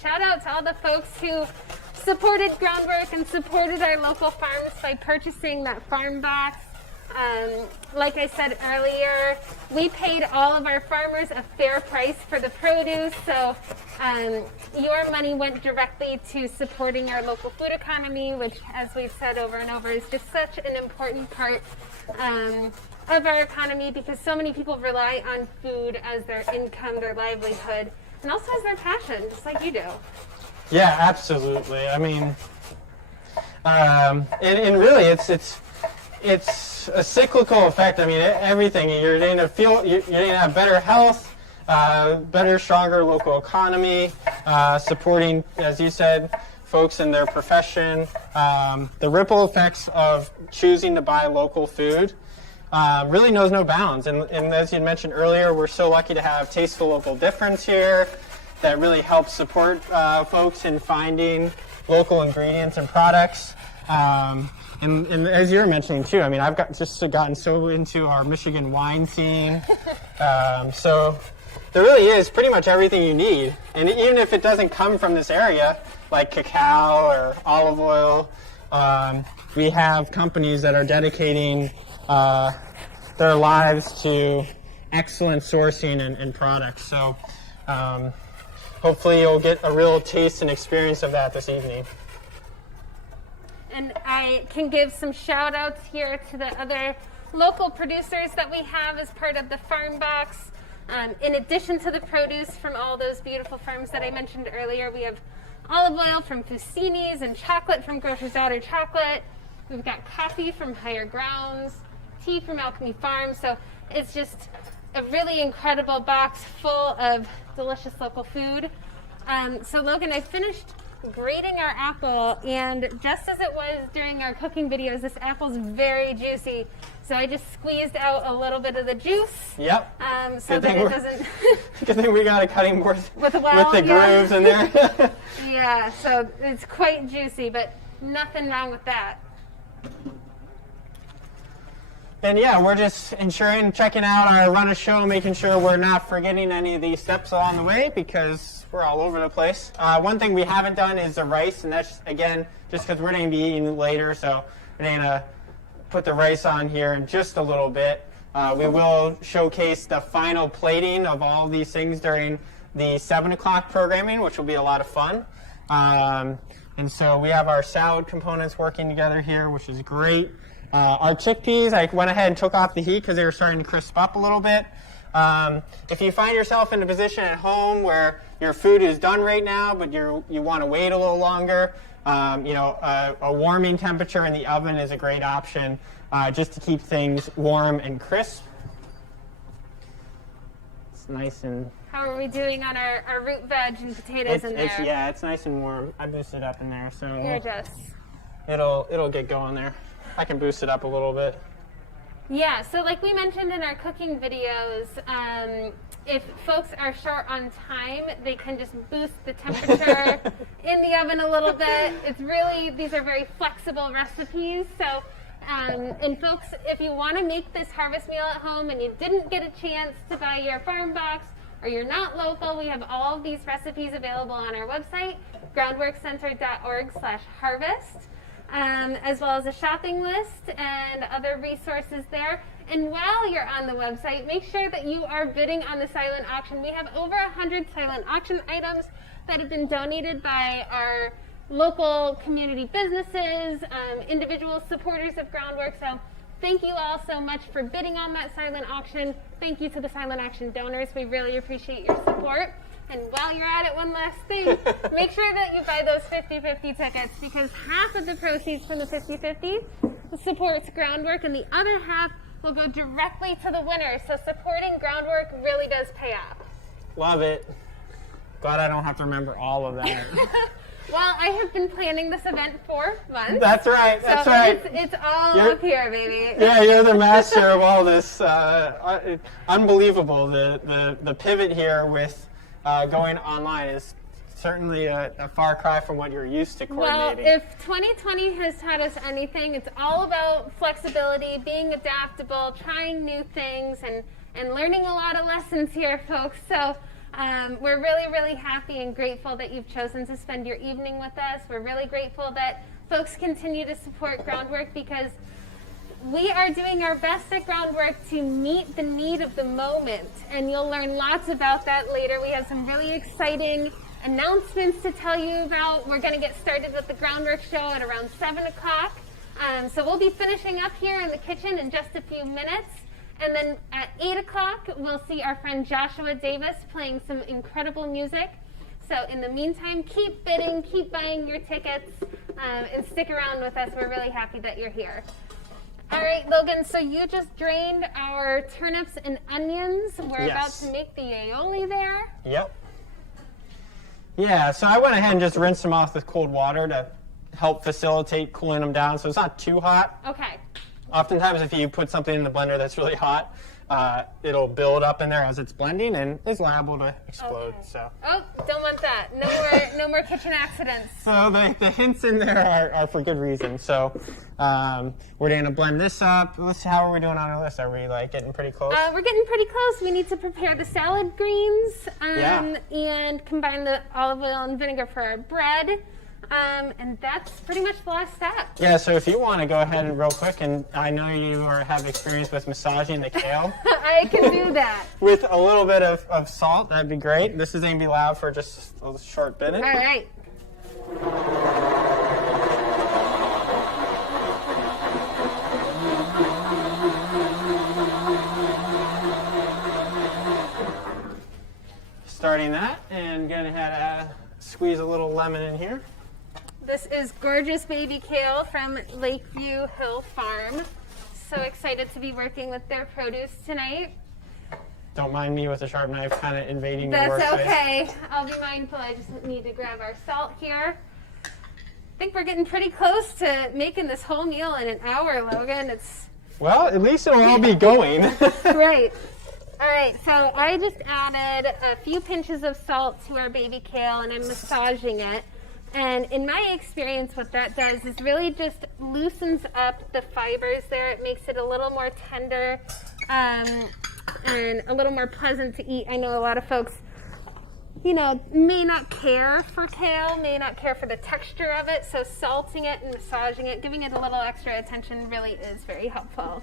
shout out to all the folks who supported Groundwork and supported our local farms by purchasing that farm box. Like I said earlier, we paid all of our farmers a fair price for the produce, so your money went directly to supporting our local food economy, which, as we've said over and over, is just such an important part of our economy, because so many people rely on food as their income, their livelihood, and also as their passion, just like you do. Yeah, absolutely. I mean, and really, it's a cyclical effect. I mean, everything. You're going to have better health. better, stronger local economy, supporting, as you said, folks in their profession, the ripple effects of choosing to buy local food really knows no bounds. And as you mentioned earlier, we're so lucky to have Taste the Local Difference here that really helps support folks in finding local ingredients and products. And as you were mentioning too, I mean, I've gotten so into our Michigan wine scene. So there really is pretty much everything you need. And even if it doesn't come from this area, like cacao or olive oil, we have companies that are dedicating their lives to excellent sourcing and products. So hopefully you'll get a real taste and experience of that this evening. And I can give some shout outs here to the other local producers that we have as part of the Farm Box. In addition to the produce from all those beautiful farms that I mentioned earlier, we have olive oil from Cuisine and chocolate from Grocer's Daughter Chocolate. We've got coffee from Higher Grounds, tea from Alchemy Farms. So it's just a really incredible box full of delicious local food. So Logan, I finished grating our apple, and just as it was during our cooking videos, this apple's very juicy. So I just squeezed out a little bit of the juice. Yep. So that it doesn't. Good thing we got a cutting board with the grooves in there. Yeah, so it's quite juicy, but nothing wrong with that. And yeah, we're just checking out our run of show, making sure we're not forgetting any of these steps along the way because we're all over the place. One thing we haven't done is the rice, and that's, again, just because we're going to be eating later, so we're going to put the rice on here in just a little bit. We will showcase the final plating of all of these things during the 7 o'clock programming, which will be a lot of fun. And so we have our salad components working together here, which is great. Our chickpeas, I went ahead and took off the heat because they were starting to crisp up a little bit. If you find yourself in a position at home where your food is done right now, but you want to wait a little longer, a warming temperature in the oven is a great option just to keep things warm and crisp. It's nice and... How are we doing on our root veg and potatoes in there? Yeah, it's nice and warm. I boosted up in there, so gorgeous. It'll get going there. I can boost it up a little bit. Yeah, so like we mentioned in our cooking videos, if folks are short on time, they can just boost the temperature in the oven a little bit. These are very flexible recipes. So, and folks, if you want to make this harvest meal at home and you didn't get a chance to buy your farm box, or you're not local, we have all of these recipes available on our website, groundworkcenter.org/harvest. As well as a shopping list and other resources there. And while you're on the website, make sure that you are bidding on the silent auction. We have over 100 silent auction items that have been donated by our local community businesses, individual supporters of Groundwork. So thank you all so much for bidding on that silent auction. Thank you to the silent auction donors. We really appreciate your support. And while you're at it, one last thing, make sure that you buy those 50/50 tickets because half of the proceeds from the 50/50 supports Groundwork and the other half will go directly to the winner. So supporting Groundwork really does pay off. Love it. Glad I don't have to remember all of that. Well, I have been planning this event for months. That's right. That's right. It's all up here, baby. Yeah, you're the master of all this. Unbelievable. The pivot here with going online is certainly a far cry from what you're used to coordinating. Well, if 2020 has taught us anything, it's all about flexibility, being adaptable, trying new things, and learning a lot of lessons here, folks. So we're really, really happy and grateful that you've chosen to spend your evening with us. We're really grateful that folks continue to support Groundwork because we are doing our best at Groundwork to meet the need of the moment, and you'll learn lots about that later. We have some really exciting announcements to tell you about. We're going to get started with the Groundwork show at around 7 o'clock. So we'll be finishing up here in the kitchen in just a few minutes. And then at 8 o'clock, we'll see our friend Joshua Davis playing some incredible music. So in the meantime, keep bidding, keep buying your tickets, and stick around with us. We're really happy that you're here. All right, Logan, so you just drained our turnips and onions. We're about to make the aioli there. Yep. Yeah, so I went ahead and just rinsed them off with cold water to help facilitate cooling them down so it's not too hot. Okay. Oftentimes if you put something in the blender that's really hot, it'll build up in there as it's blending and is liable to explode. Okay. So. Oh, don't want that. No more kitchen accidents. So the hints in there are for good reason. So we're going to blend this up. How are we doing on our list? Are we like getting pretty close? We're getting pretty close. We need to prepare the salad greens and combine the olive oil and vinegar for our bread. And that's pretty much the last step. Yeah, so if you want to go ahead and real quick, and I know you have experience with massaging the kale. I can do that. With a little bit of salt, that'd be great. This is going to be loud for just a short minute. All right. Starting that, and going to squeeze a little lemon in here. This is gorgeous baby kale from Lakeview Hill Farm. So excited to be working with their produce tonight. Don't mind me with a sharp knife kind of invading your workspace. That's okay. I'll be mindful. I just need to grab our salt here. I think we're getting pretty close to making this whole meal in an hour, Logan. Well, at least it'll all be going. Great. All right, so I just added a few pinches of salt to our baby kale, and I'm massaging it. And in my experience, what that does is really just loosens up the fibers there. It makes it a little more tender and a little more pleasant to eat. I know a lot of folks, may not care for kale, may not care for the texture of it. So salting it and massaging it, giving it a little extra attention really is very helpful.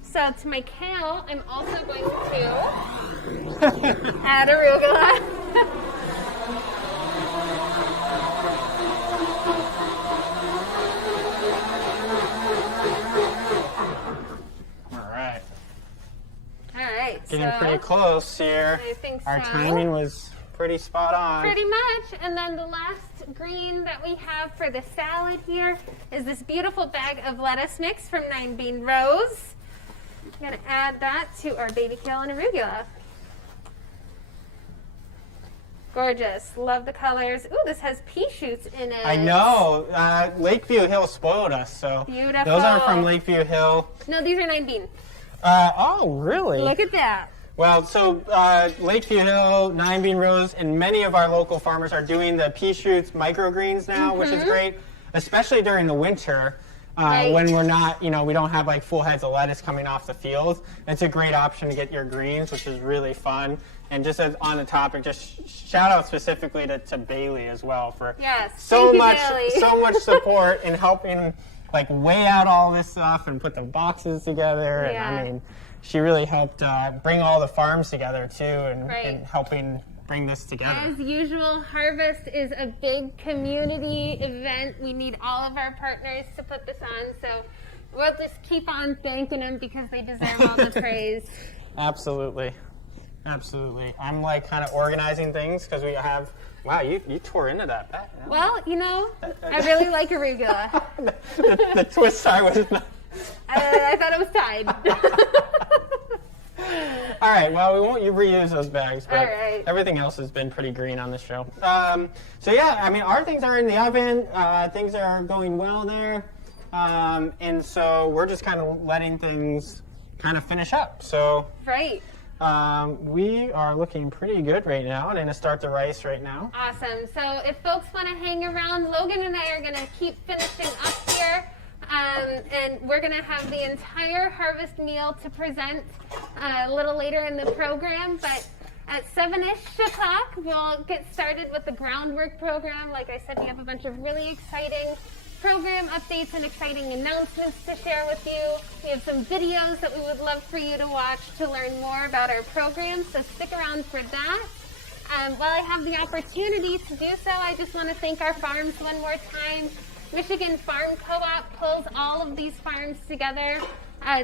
So to my kale, I'm also going to add arugula. Getting pretty close here. I think so. Our timing was pretty spot on. Pretty much. And then the last green that we have for the salad here is this beautiful bag of lettuce mix from 9 Bean Rose. I'm going to add that to our baby kale and arugula. Gorgeous. Love the colors. Ooh, this has pea shoots in it. I know. Lakeview Hill spoiled us. So beautiful. Those are from Lakeview Hill. No, these are 9 Bean. Oh, really? Look at that. Well, so Lakeview Hill, 9 Bean Rose, and many of our local farmers are doing the pea shoots microgreens now, which is great, especially during the winter when we're not, we don't have like full heads of lettuce coming off the field. It's a great option to get your greens, which is really fun. And just as on the topic, just shout out specifically to Bailey as well for so much support in helping like weigh out all this stuff and put the boxes together. And I mean, she really helped bring all the farms together too and helping bring this together. As usual, Harvest is a big community event. We need all of our partners to put this on. So we'll just keep on thanking them because they deserve all the praise. Absolutely. Absolutely. I'm like kind of organizing things because we have, wow, you tore into that back. Well, I really like arugula. the twist side was not. I thought it was tied. All right, well, we won't reuse those bags, but right. Everything else has been pretty green on this show. So yeah, I mean, our things are in the oven. Things are going well there. And so we're just kind of letting things kind of finish up. So Right. We are looking pretty good right now. I'm going to start the rice right now. Awesome. So if folks want to hang around, Logan and I are going to keep finishing up here. And we're going to have the entire harvest meal to present a little later in the program. But at 7-ish o'clock, we'll get started with the Groundwork program. Like I said, we have a bunch of really exciting program updates and exciting announcements to share with you. We have some videos that we would love for you to watch to learn more about our program, so stick around for that. While I have the opportunity to do so, I just want to thank our farms one more time. Michigan Farm Co-op pulls all of these farms together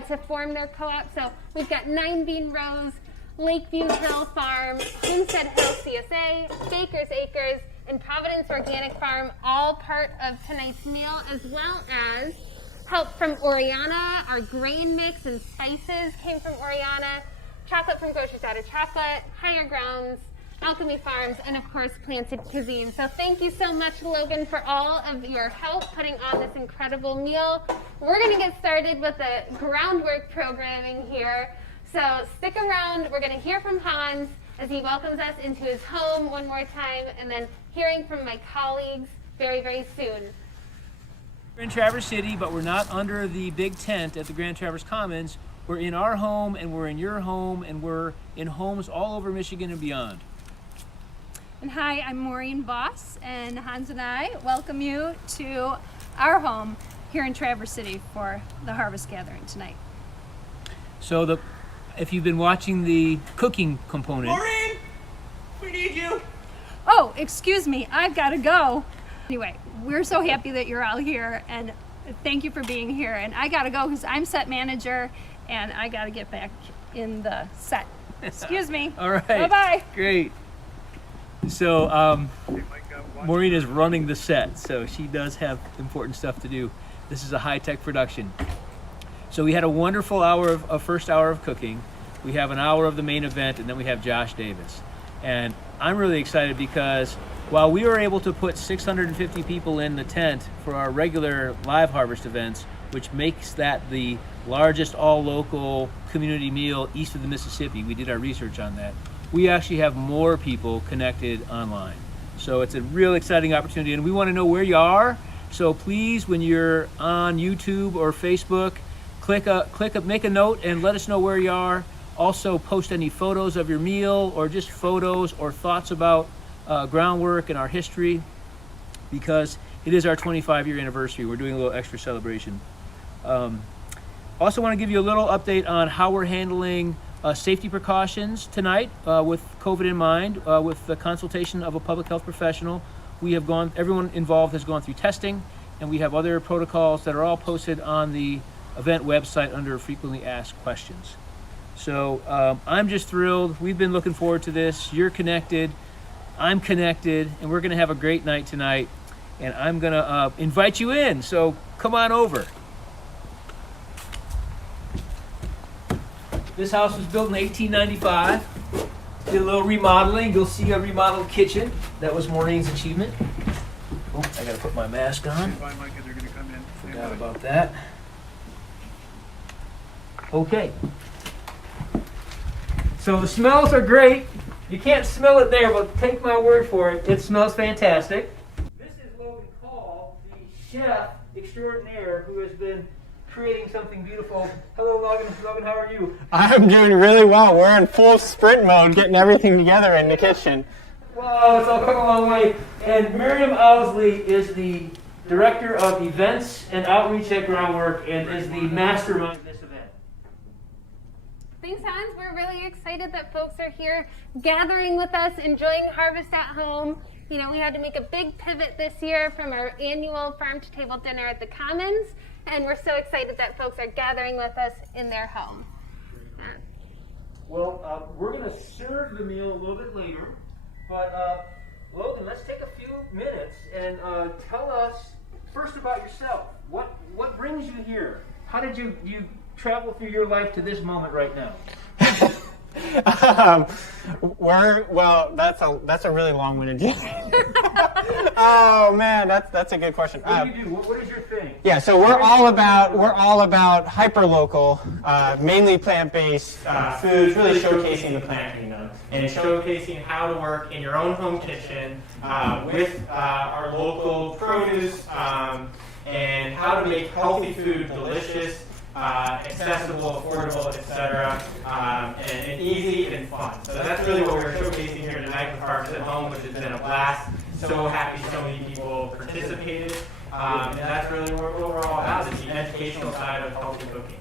to form their co-op. So we've got 9 Bean Rose, Lakeview Hill Farm, Homestead Hill CSA, Baker's Acres, and Providence Organic Farm, all part of tonight's meal, as well as Help from Oriana. Our grain mix and spices came from Oriana. Chocolate from Grocer's Daughter Chocolate. Higher Grounds. Alchemy Farms, and of course Planted Cuisine. So thank you so much, Logan, for all of your help putting on this incredible meal. We're going to get started with the groundwork programming here. So stick around. We're going to hear from Hans as he welcomes us into his home one more time, and then hearing from my colleagues very, very soon. We're in Traverse City, but we're not under the big tent at the Grand Traverse Commons. We're in our home, and we're in your home, and we're in homes all over Michigan and beyond. And hi, I'm Maureen Voss, and Hans and I welcome you to our home here in Traverse City for the Harvest Gathering tonight. So if you've been watching the cooking component... Maureen! We need you! Oh, excuse me, I've got to go. Anyway, we're so happy that you're all here, and thank you for being here. And I got to go because I'm set manager, and I got to get back in the set. Excuse me. All right. Bye-bye. Great. So Maureen is running the set, so she does have important stuff to do. This is a high-tech production. So we had a wonderful first hour of cooking. We have an hour of the main event, and then we have Josh Davis. And I'm really excited because while we were able to put 650 people in the tent for our regular live harvest events, which makes that the largest all-local community meal east of the Mississippi, we did our research on that, we actually have more people connected online. So it's a real exciting opportunity, and we want to know where you are. So please, when you're on YouTube or Facebook, make a note and let us know where you are. Also post any photos of your meal or just photos or thoughts about Groundwork and our history, because it is our 25-year anniversary. We're doing a little extra celebration. Also want to give you a little update on how we're handling safety precautions tonight with COVID in mind, with the consultation of a public health professional. Everyone involved has gone through testing, and we have other protocols that are all posted on the event website under frequently asked questions. So I'm just thrilled. We've been looking forward to this. You're connected, I'm connected, and we're gonna have a great night tonight. And I'm gonna invite you in, so come on over. This house was built in 1895. Did a little remodeling. You'll see a remodeled kitchen. That was Maureen's achievement. Oh, I gotta put my mask on. Forgot about that. Okay. So the smells are great. You can't smell it there, but take my word for it. It smells fantastic. This is Logan Call, the chef extraordinaire who has been creating something beautiful. Hello, Logan. Logan, how are you? I'm doing really well. We're in full sprint mode, getting everything together in the kitchen. Wow, it's all come a long way. And Miriam Owsley is the Director of Events and Outreach at Groundwork and is the mastermind of this event. Thanks, Hans. We're really excited that folks are here gathering with us, enjoying Harvest at Home. You know, we had to make a big pivot this year from our annual farm-to-table dinner at the Commons, and we're so excited that folks are gathering with us in their home. Well, we're going to serve the meal a little bit later, but Logan, let's take a few minutes and tell us first about yourself. What brings you here? How did you travel through your life to this moment right now? That's a really long-winded answer. Oh man, that's a good question. What do you do? What is your thing? Yeah, so we're all about hyper-local, mainly plant-based foods, really showcasing the plant kingdom and showcasing how to work in your own home kitchen with our local produce and how to make healthy food delicious, accessible, affordable, etc., and easy and fun. So that's really what we're showcasing here tonight with Harvest at Home, which has been a blast. So happy so many people participated. And that's really what we're all about, is the educational side of healthy cooking.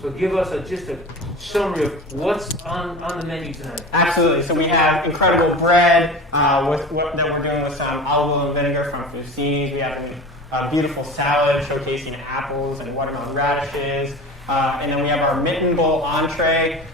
So give us just a summary of what's on the menu tonight. Absolutely. So we have incredible bread that we're doing with some olive oil and vinegar from Cuisine. We have a beautiful salad showcasing apples and watermelon radishes. And then we have our mitten bowl entree.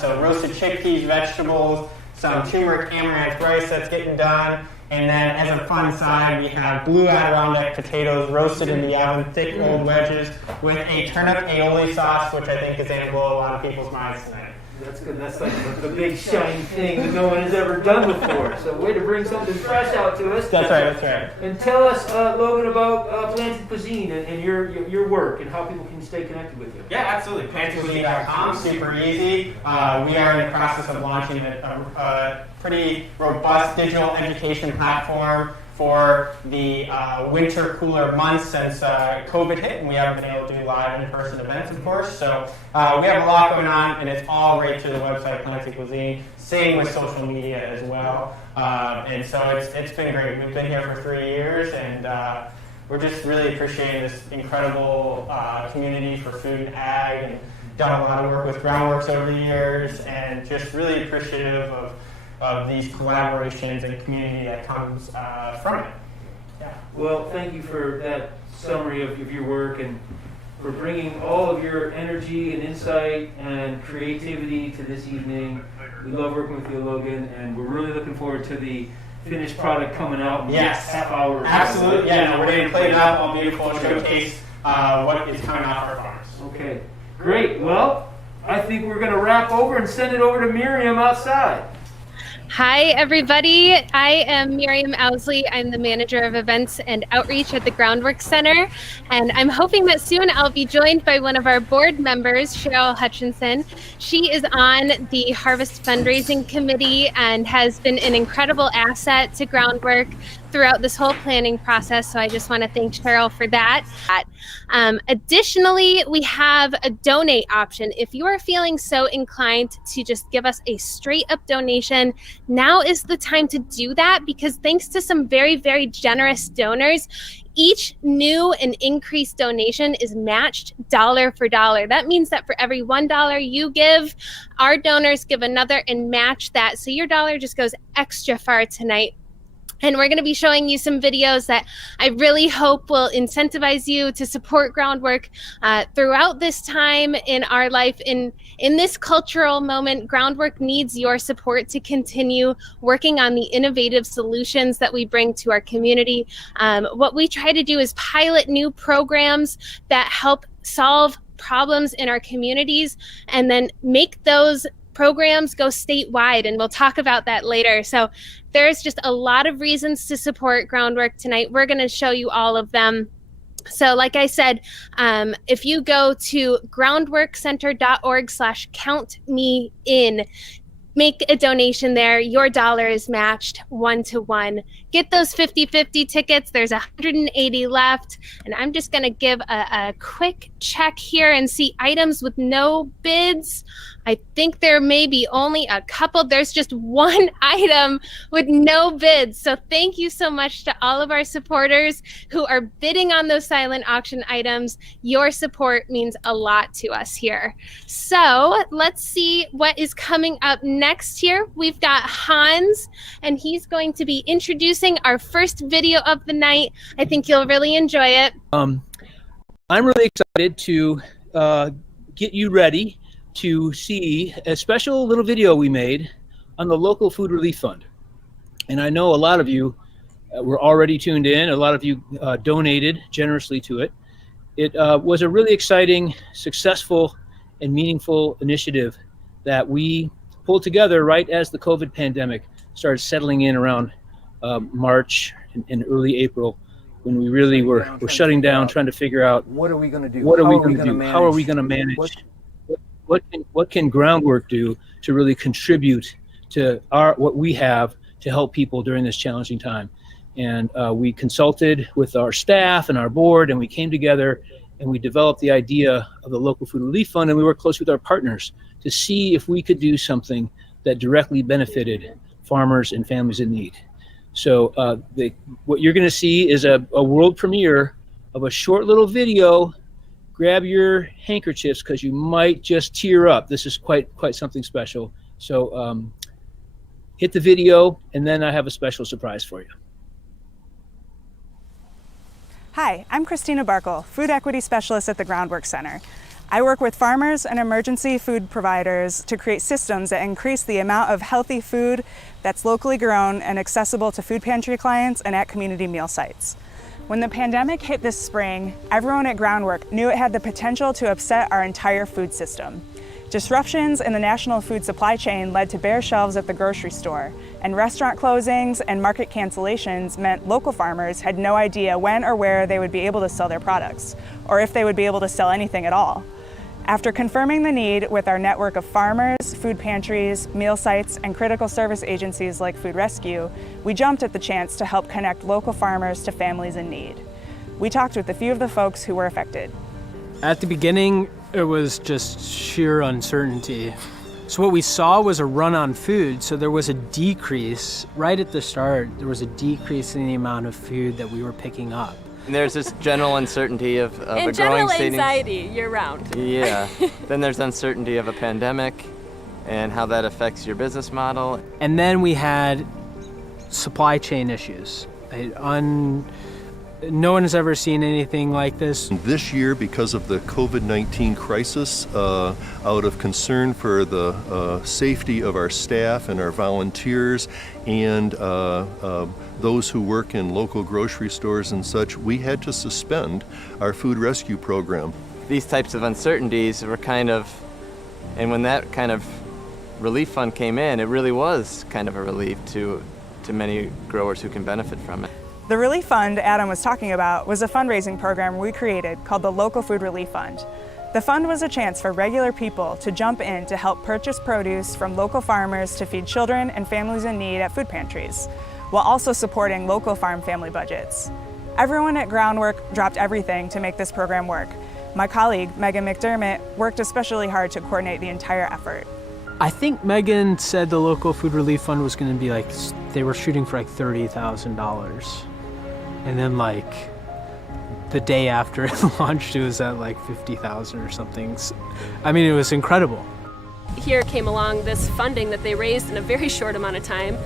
So roasted chickpeas, vegetables, some turmeric amaranth rice that's getting done, And then as a fun side, we have blue Adirondack potatoes roasted in the oven, thick old wedges, with a turnip aioli sauce, which I think is going to blow a lot of people's minds tonight. That's good. That's like the big shiny thing that no one has ever done before. So way to bring something fresh out to us. That's right, that's right. And tell us, Logan, about Planted Cuisine and your work and how people can stay connected with you. Yeah, absolutely. PlantedCuisine.com, super easy. We are in the process of launching a pretty robust digital education platform for the winter cooler months since COVID hit, and we haven't been able to do live in-person events, of course. So we have a lot going on, and it's all right through the website, Planted Cuisine. Same with social media as well. And so it's been great. We've been here for 3 years, and we're just really appreciating this incredible community for food and ag, and done a lot of work with Groundworks over the years, and just really appreciative of these collaborations and community that comes from it. Yeah. Well, thank you for that summary of your work and for bringing all of your energy and insight and creativity to this evening. We love working with you, Logan, and we're really looking forward to the finished product coming out in the next half hour. Absolutely. Yeah, no, we're going to plate it up all beautiful and showcase what is coming off our farms. Okay, great. Well, I think we're going to wrap over and send it over to Miriam outside. Hi, everybody. I am Miriam Owsley. I'm the manager of events and outreach at the Groundwork Center. And I'm hoping that soon I'll be joined by one of our board members, Cheryl Hutchinson. She is on the Harvest Fundraising Committee and has been an incredible asset to Groundwork throughout this whole planning process. So I just want to thank Cheryl for that. Additionally, we have a donate option. If you are feeling so inclined to just give us a straight up donation, now is the time to do that, because thanks to some very, very generous donors, each new and increased donation is matched dollar for dollar. That means that for every $1 you give, our donors give another and match that. So your dollar just goes extra far tonight. And we're going to be showing you some videos that I really hope will incentivize you to support Groundwork throughout this time in our life. In this cultural moment, Groundwork needs your support to continue working on the innovative solutions that we bring to our community. What we try to do is pilot new programs that help solve problems in our communities and then make those programs go statewide, and we'll talk about that later. So there's just a lot of reasons to support Groundwork tonight. We're going to show you all of them. So like I said, if you go to groundworkcenter.org/countmein, make a donation there. Your dollar is matched 1-to-1. Get those 50-50 tickets. There's 180 left. And I'm just going to give a quick check here and see items with no bids. I think there may be only a couple. There's just one item with no bids. So thank you so much to all of our supporters who are bidding on those silent auction items. Your support means a lot to us here. So let's see what is coming up next here. We've got Hans, and he's going to be introducing our first video of the night. I think you'll really enjoy it. I'm really excited to get you ready to see a special little video we made on the local food relief fund. And I know a lot of you were already tuned in. A lot of you donated generously to it. It was a really exciting, successful, and meaningful initiative that we pulled together right as the COVID pandemic started settling in around March and early April, when we really were shutting down, trying to figure out what are we going to do? What are we going to do? How are we going to manage? What can Groundwork do to really contribute to what we have to help people during this challenging time? And we consulted with our staff and our board, and we came together and we developed the idea of the local food relief fund, and we worked close with our partners to see if we could do something that directly benefited farmers and families in need. So what you're going to see is a world premiere of a short little video. Grab your handkerchiefs because you might just tear up. This is quite something special. So hit the video, and then I have a special surprise for you. Hi, I'm Christina Barkle, Food Equity Specialist at the Groundwork Center. I work with farmers and emergency food providers to create systems that increase the amount of healthy food that's locally grown and accessible to food pantry clients and at community meal sites. When the pandemic hit this spring, everyone at Groundwork knew it had the potential to upset our entire food system. Disruptions in the national food supply chain led to bare shelves at the grocery store, and restaurant closings and market cancellations meant local farmers had no idea when or where they would be able to sell their products, or if they would be able to sell anything at all. After confirming the need with our network of farmers, food pantries, meal sites, and critical service agencies like Food Rescue, we jumped at the chance to help connect local farmers to families in need. We talked with a few of the folks who were affected. At the beginning, it was just sheer uncertainty. So what we saw was a run on food, so there was a decrease. Right at the start, there was a decrease in the amount of food that we were picking up. And there's this general uncertainty of a growing general savings. anxiety year-round. Yeah. Then there's uncertainty of a pandemic and how that affects your business model. And then we had supply chain issues. No one has ever seen anything like this. This year, because of the COVID-19 crisis, out of concern for the safety of our staff and our volunteers and those who work in local grocery stores and such, we had to suspend our food rescue program. These types of uncertainties were and when that kind of relief fund came in, it really was kind of a relief to many growers who can benefit from it. The relief fund Adam was talking about was a fundraising program we created called the Local Food Relief Fund. The fund was a chance for regular people to jump in to help purchase produce from local farmers to feed children and families in need at food pantries, while also supporting local farm family budgets. Everyone at Groundwork dropped everything to make this program work. My colleague, Megan McDermott, worked especially hard to coordinate the entire effort. I think Megan said the Local Food Relief Fund was going to be they were shooting for $30,000. And then the day after it launched, it was at 50,000 or something. I mean, it was incredible. Here came along this funding that they raised in a very short amount of time,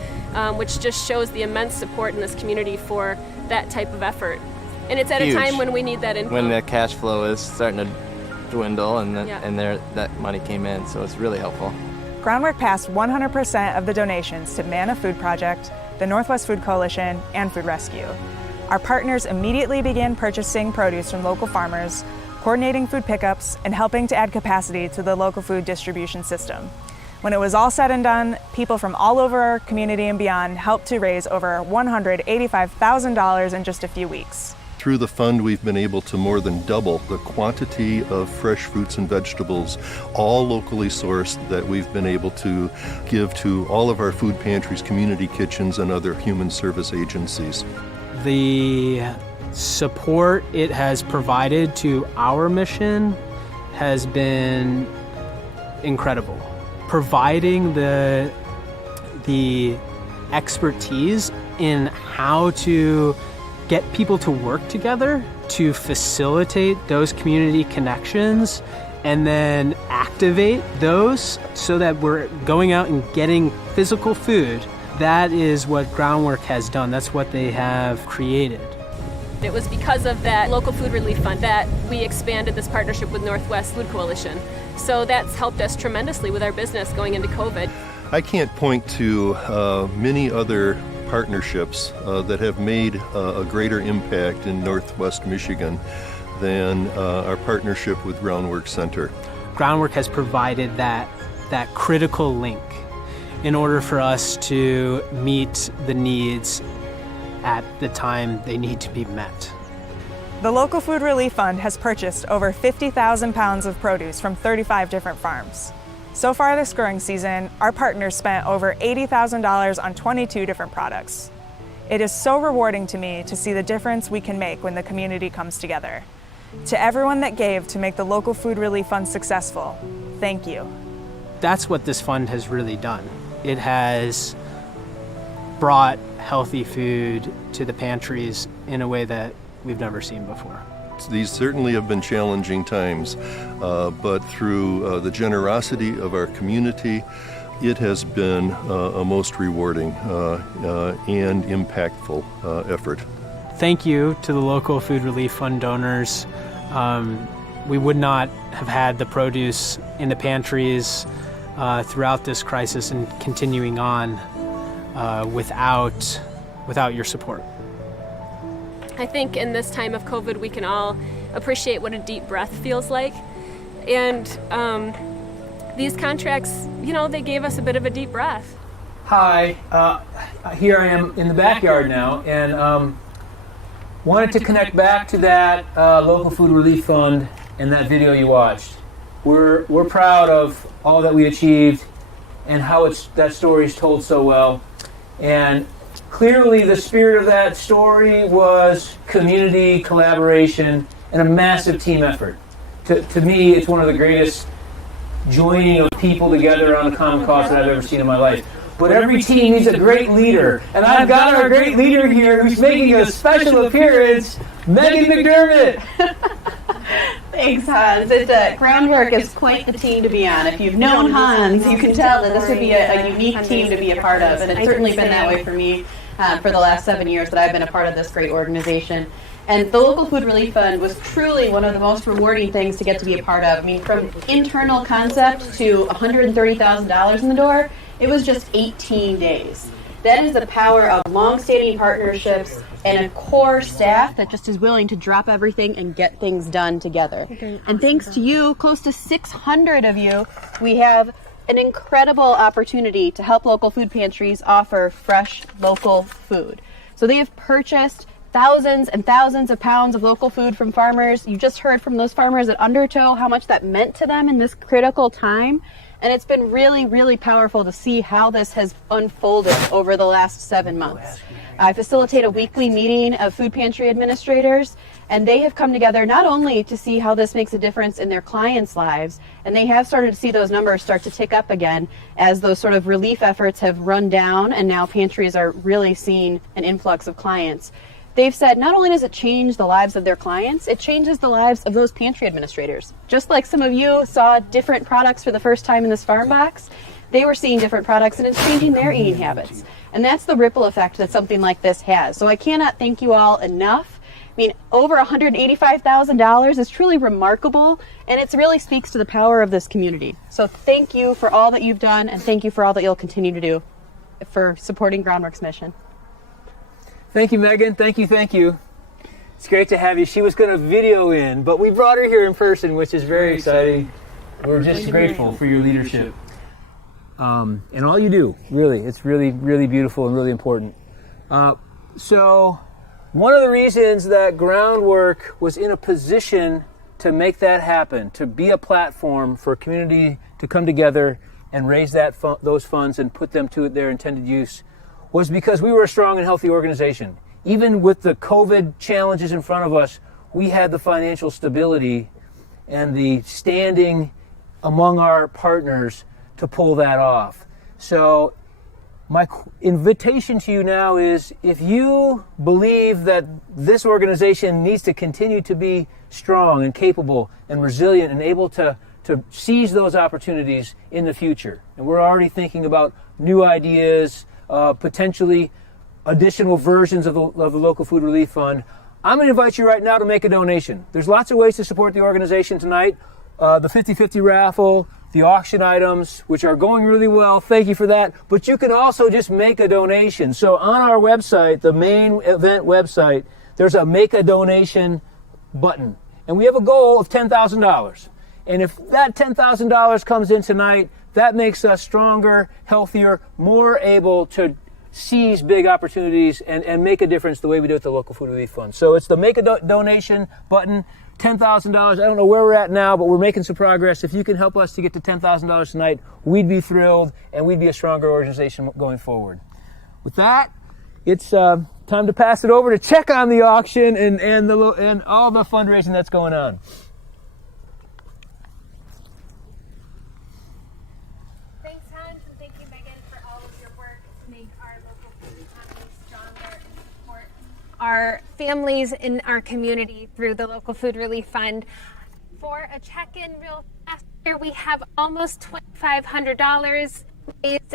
which just shows the immense support in this community for that type of effort. And it's at Huge. A time when we need that income. When the cash flow is starting to dwindle that money came in, so it's really helpful. Groundwork passed 100% of the donations to Manna Food Project, the Northwest Food Coalition, and Food Rescue. Our partners immediately began purchasing produce from local farmers, coordinating food pickups, and helping to add capacity to the local food distribution system. When it was all said and done, people from all over our community and beyond helped to raise over $185,000 in just a few weeks. Through the fund, we've been able to more than double the quantity of fresh fruits and vegetables, all locally sourced, that we've been able to give to all of our food pantries, community kitchens, and other human service agencies. The support it has provided to our mission has been incredible. Providing the expertise in how to get people to work together to facilitate those community connections and then activate those so that we're going out and getting physical food. That is what Groundwork has done. That's what they have created. It was because of that Local Food Relief Fund that we expanded this partnership with Northwest Food Coalition. So that's helped us tremendously with our business going into COVID. I can't point to many other partnerships that have made a greater impact in Northwest Michigan than our partnership with Groundwork Center. Groundwork has provided that critical link in order for us to meet the needs at the time they need to be met. The Local Food Relief Fund has purchased over 50,000 pounds of produce from 35 different farms. So far this growing season, our partners spent over $80,000 on 22 different products. It is so rewarding to me to see the difference we can make when the community comes together. To everyone that gave to make the Local Food Relief Fund successful, thank you. That's what this fund has really done. It has brought healthy food to the pantries in a way that we've never seen before. These certainly have been challenging times, but through the generosity of our community, it has been a most rewarding and impactful effort. Thank you to the Local Food Relief Fund donors. we would not have had the produce in the pantries throughout this crisis and continuing on without your support. I think in this time of COVID, we can all appreciate what a deep breath feels like. And these contracts, you know, they gave us a bit of a deep breath. Hi, here I am in the backyard now, and wanted to connect back to that local food relief fund and that video you watched. We're proud of all that we achieved and how that story is told so well. And clearly the spirit of that story was community collaboration and a massive team effort. To me, it's one of the greatest joining of people together on a common cause that I've ever seen in my life. But every team needs a great leader. And I've got our great leader here who's making a special appearance, Megan McDermott. Thanks, Hans. Groundwork is quite the team to be on. If you've known Hans, you can tell that this would be a unique team to be a part of. And it's certainly been that way for me for the last 7 years that I've been a part of this great organization. And the Local Food Relief Fund was truly one of the most rewarding things to get to be a part of. I mean, from internal concept to $130,000 in the door, it was just 18 days. That is the power of long-standing partnerships and a core staff that just is willing to drop everything and get things done together. And thanks to you, close to 600 of you, we have an incredible opportunity to help local food pantries offer fresh local food. So they have purchased thousands and thousands of pounds of local food from farmers. You just heard from those farmers at Undertow how much that meant to them in this critical time. And it's been really, really powerful to see how this has unfolded over the last 7 months. I facilitate a weekly meeting of food pantry administrators, and they have come together not only to see how this makes a difference in their clients' lives, and they have started to see those numbers start to tick up again as those sort of relief efforts have run down, and now pantries are really seeing an influx of clients. They've said not only does it change the lives of their clients, it changes the lives of those pantry administrators. Just like some of you saw different products for the first time in this farm box, they were seeing different products and it's changing their eating habits. And that's the ripple effect that something like this has. So I cannot thank you all enough. I mean, over $185,000 is truly remarkable, and it really speaks to the power of this community. So thank you for all that you've done, and thank you for all that you'll continue to do for supporting Groundwork's mission. Thank you, Megan. Thank you. It's great to have you. She was going to video in, but we brought her here in person, which is very exciting. We're just grateful for your leadership. And all you do, really. It's really, really beautiful and really important. So one of the reasons that Groundwork was in a position to make that happen, to be a platform for a community to come together and raise those funds and put them to their intended use, was because we were a strong and healthy organization. Even with the COVID challenges in front of us, we had the financial stability and the standing among our partners to pull that off. So my invitation to you now is, if you believe that this organization needs to continue to be strong and capable and resilient and able to seize those opportunities in the future, and we're already thinking about new ideas, potentially additional versions of the Local Food Relief Fund, I'm going to invite you right now to make a donation. There's lots of ways to support the organization tonight. The 50-50 raffle, the auction items, which are going really well. Thank you for that. But you can also just make a donation. So on our website, the main event website, there's a make a donation button. And we have a goal of $10,000. And if that $10,000 comes in tonight, that makes us stronger, healthier, more able to seize big opportunities and make a difference the way we do at the Local Food Relief Fund. So it's the make a donation button, $10,000. I don't know where we're at now, but we're making some progress. If you can help us to get to $10,000 tonight, we'd be thrilled, and we'd be a stronger organization going forward. With that, it's time to pass it over to check on the auction and all the fundraising that's going on. Our families in our community through the Local Food Relief Fund. For a check-in real fast here, we have almost $2,500 raised.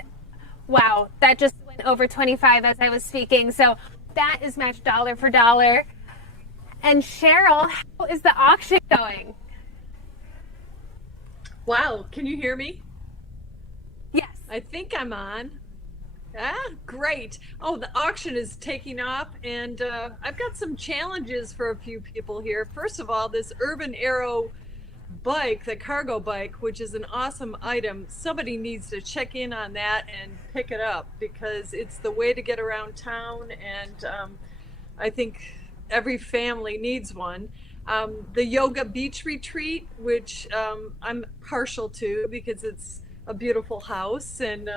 Wow, that just went over 25 as I was speaking. So that is matched dollar for dollar. And Cheryl, how is the auction going? Wow, can you hear me? Yes. I think I'm on. Ah, great. Oh, the auction is taking off, and I've got some challenges for a few people here. First of all, this Urban Arrow bike, the cargo bike, which is an awesome item, somebody needs to check in on that and pick it up because it's the way to get around town, and I think every family needs one. The yoga beach retreat, which I'm partial to because it's a beautiful house and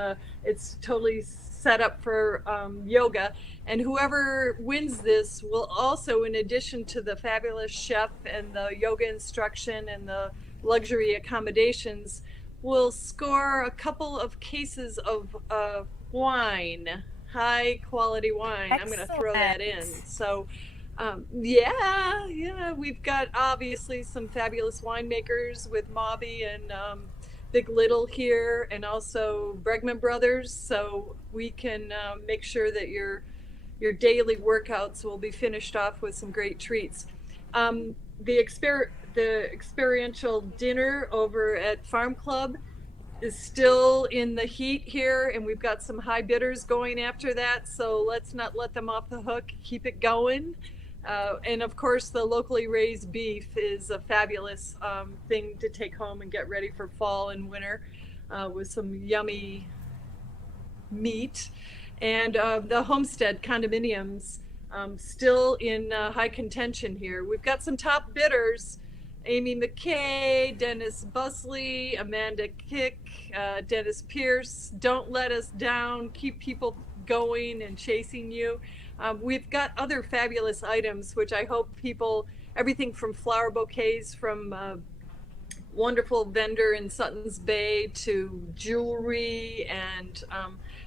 it's totally set up for yoga, and whoever wins this will also, in addition to the fabulous chef and the yoga instruction and the luxury accommodations, will score a couple of cases of wine, high quality wine. Excellent. I'm going to throw that in. So yeah, we've got obviously some fabulous winemakers with Mobby and Big Little here, and also Bregman Brothers, so we can make sure that your daily workouts will be finished off with some great treats. The experiential dinner over at Farm Club is still in the heat here, and we've got some high bidders going after that, so let's not let them off the hook. Keep it going. And of course, the locally raised beef is a fabulous thing to take home and get ready for fall and winter with some yummy meat. And the homestead condominiums still in high contention here. We've got some top bidders: Amy McKay, Dennis Busley, Amanda Kick, Dennis Pierce. Don't let us down. Keep people going and chasing you. We've got other fabulous items, which I hope people, everything from flower bouquets from wonderful vendor in Sutton's Bay to jewelry and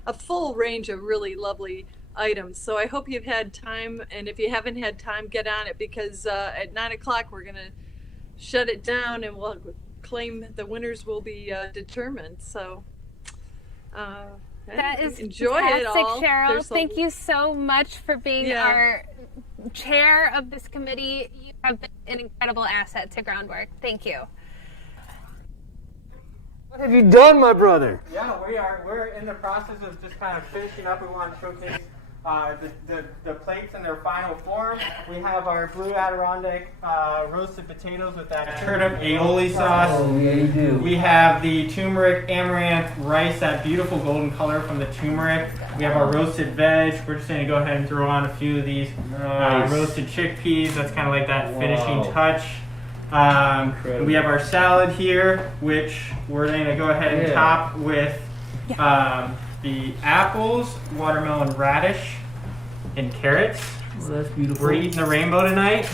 a full range of really lovely items. So I hope you've had time, and if you haven't had time, get on it, because at 9 o'clock we're going to shut it down and we'll claim the winners will be determined. So that is enjoy fantastic, it all. Cheryl. Thank you so much for being our chair of this committee. You have been an incredible asset to Groundwork. Thank you. What have you done, my brother? Yeah, we're in the process of just kind of finishing up. We want to showcase the plates in their final form. We have our blue Adirondack roasted potatoes with that turnip aioli sauce. Oh, yeah, you do. We have the turmeric amaranth rice, that beautiful golden color from the turmeric. We have our roasted veg. We're just going to go ahead and throw on a few of these roasted chickpeas. That's kind of like that finishing touch. We have our salad here, which we're going to go ahead and top with the apples, watermelon radish, and carrots. Well, that's beautiful. We're eating the rainbow tonight.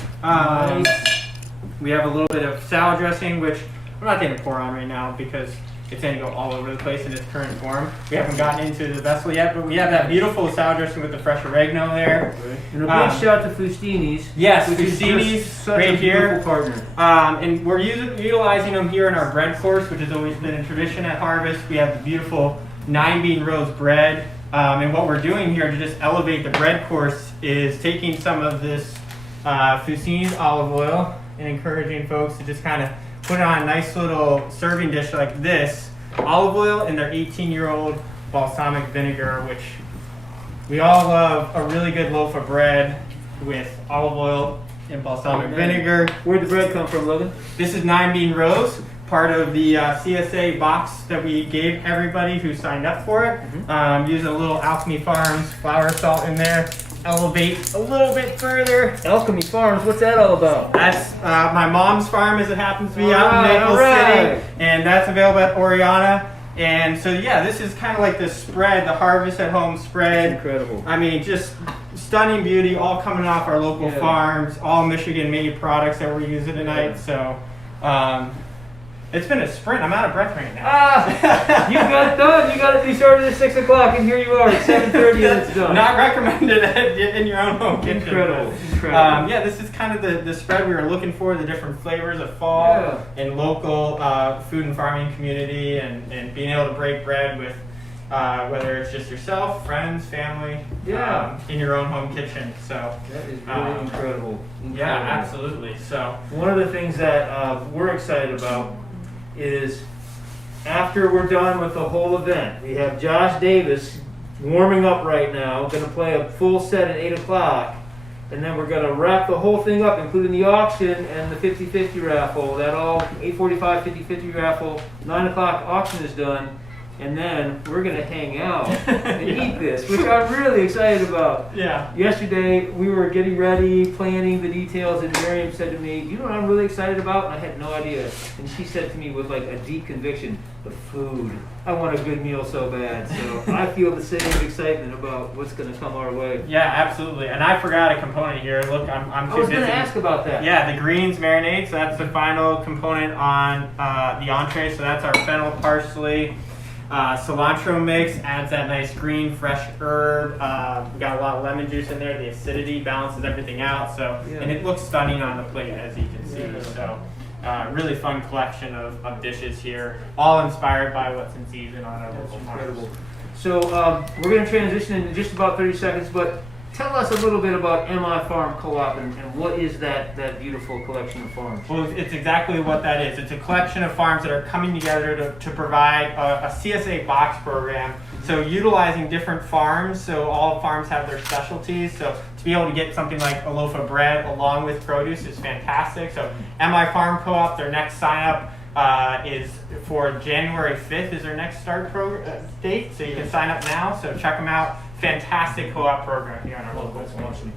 We have a little bit of salad dressing, which I'm not going to pour on right now because it's going to go all over the place in its current form. We haven't gotten into the vessel yet, but we have that beautiful salad dressing with the fresh oregano there. And a big shout out to Fustini's. Yes, which Fustini's is such right a here. beautiful partner. And we're utilizing them here in our bread course, which has always been a tradition at Harvest. We have the beautiful 9-bean rose bread. And what we're doing here to just elevate the bread course is taking some of this Fustini's olive oil and encouraging folks to just kind of put it on a nice little serving dish like this. Olive oil and their 18-year-old balsamic vinegar, which we all love. A really good loaf of bread with olive oil and balsamic vinegar. Where'd the bread come from, Logan? This is 9-bean rose, part of the CSA box that we gave everybody who signed up for it. Using a little Alchemy Farms flour salt in there. Elevate a little bit further. Alchemy Farms, what's that all about? That's my mom's farm, as it happens to be, out in Naples City, and that's available at Oriana. And so yeah, this is kind of like the spread, the Harvest at Home spread. That's incredible. I mean, just stunning beauty, all coming off our local farms, all Michigan-made products that we're using tonight. So it's been a sprint. I'm out of breath right now. You got done. You got to be started at 6 o'clock, and here you are at 7:30, and it's done. Not recommended in your own home kitchen. Incredible. Yeah, this is kind of the spread we were looking for, the different flavors of fall and local food and farming community, and being able to break bread with whether it's just yourself, friends, family, in your own home kitchen. So that is really incredible. Yeah, absolutely. So one of the things that we're excited about is after we're done with the whole event. We have Josh Davis warming up right now, going to play a full set at 8 o'clock, and then we're going to wrap the whole thing up, including the auction and the 50-50 raffle. That all 8:45 50-50 raffle, 9 o'clock auction is done, and then we're going to hang out and eat this, which I'm really excited about. Yeah. Yesterday, we were getting ready, planning the details, and Miriam said to me, you know what I'm really excited about? And I had no idea. And she said to me with like a deep conviction, the food. I want a good meal so bad. So I feel the same excitement about what's going to come our way. Yeah, absolutely. And I forgot a component here. Look, I'm too busy. I was going to ask about that. Yeah, the greens marinade. So that's the final component on the entree. So that's our fennel parsley. Cilantro mix adds that nice green, fresh herb. We got a lot of lemon juice in there. The acidity balances everything out. So, and it looks stunning on the plate, as you can see. Yeah. So, really fun collection of dishes here, all inspired by what's in season on our local farms. So we're going to transition in just about 30 seconds, but tell us a little bit about MI Farm Co-op and what is that beautiful collection of farms? Well, it's exactly what that is. It's a collection of farms that are coming together to provide a CSA box program. So utilizing different farms, so all farms have their specialties. So to be able to get something like a loaf of bread along with produce is fantastic. So MI Farm Co-op, their next sign up is for January 5th is their next start date. So you can sign up now. So check them out. Fantastic co-op program here on our local promotion.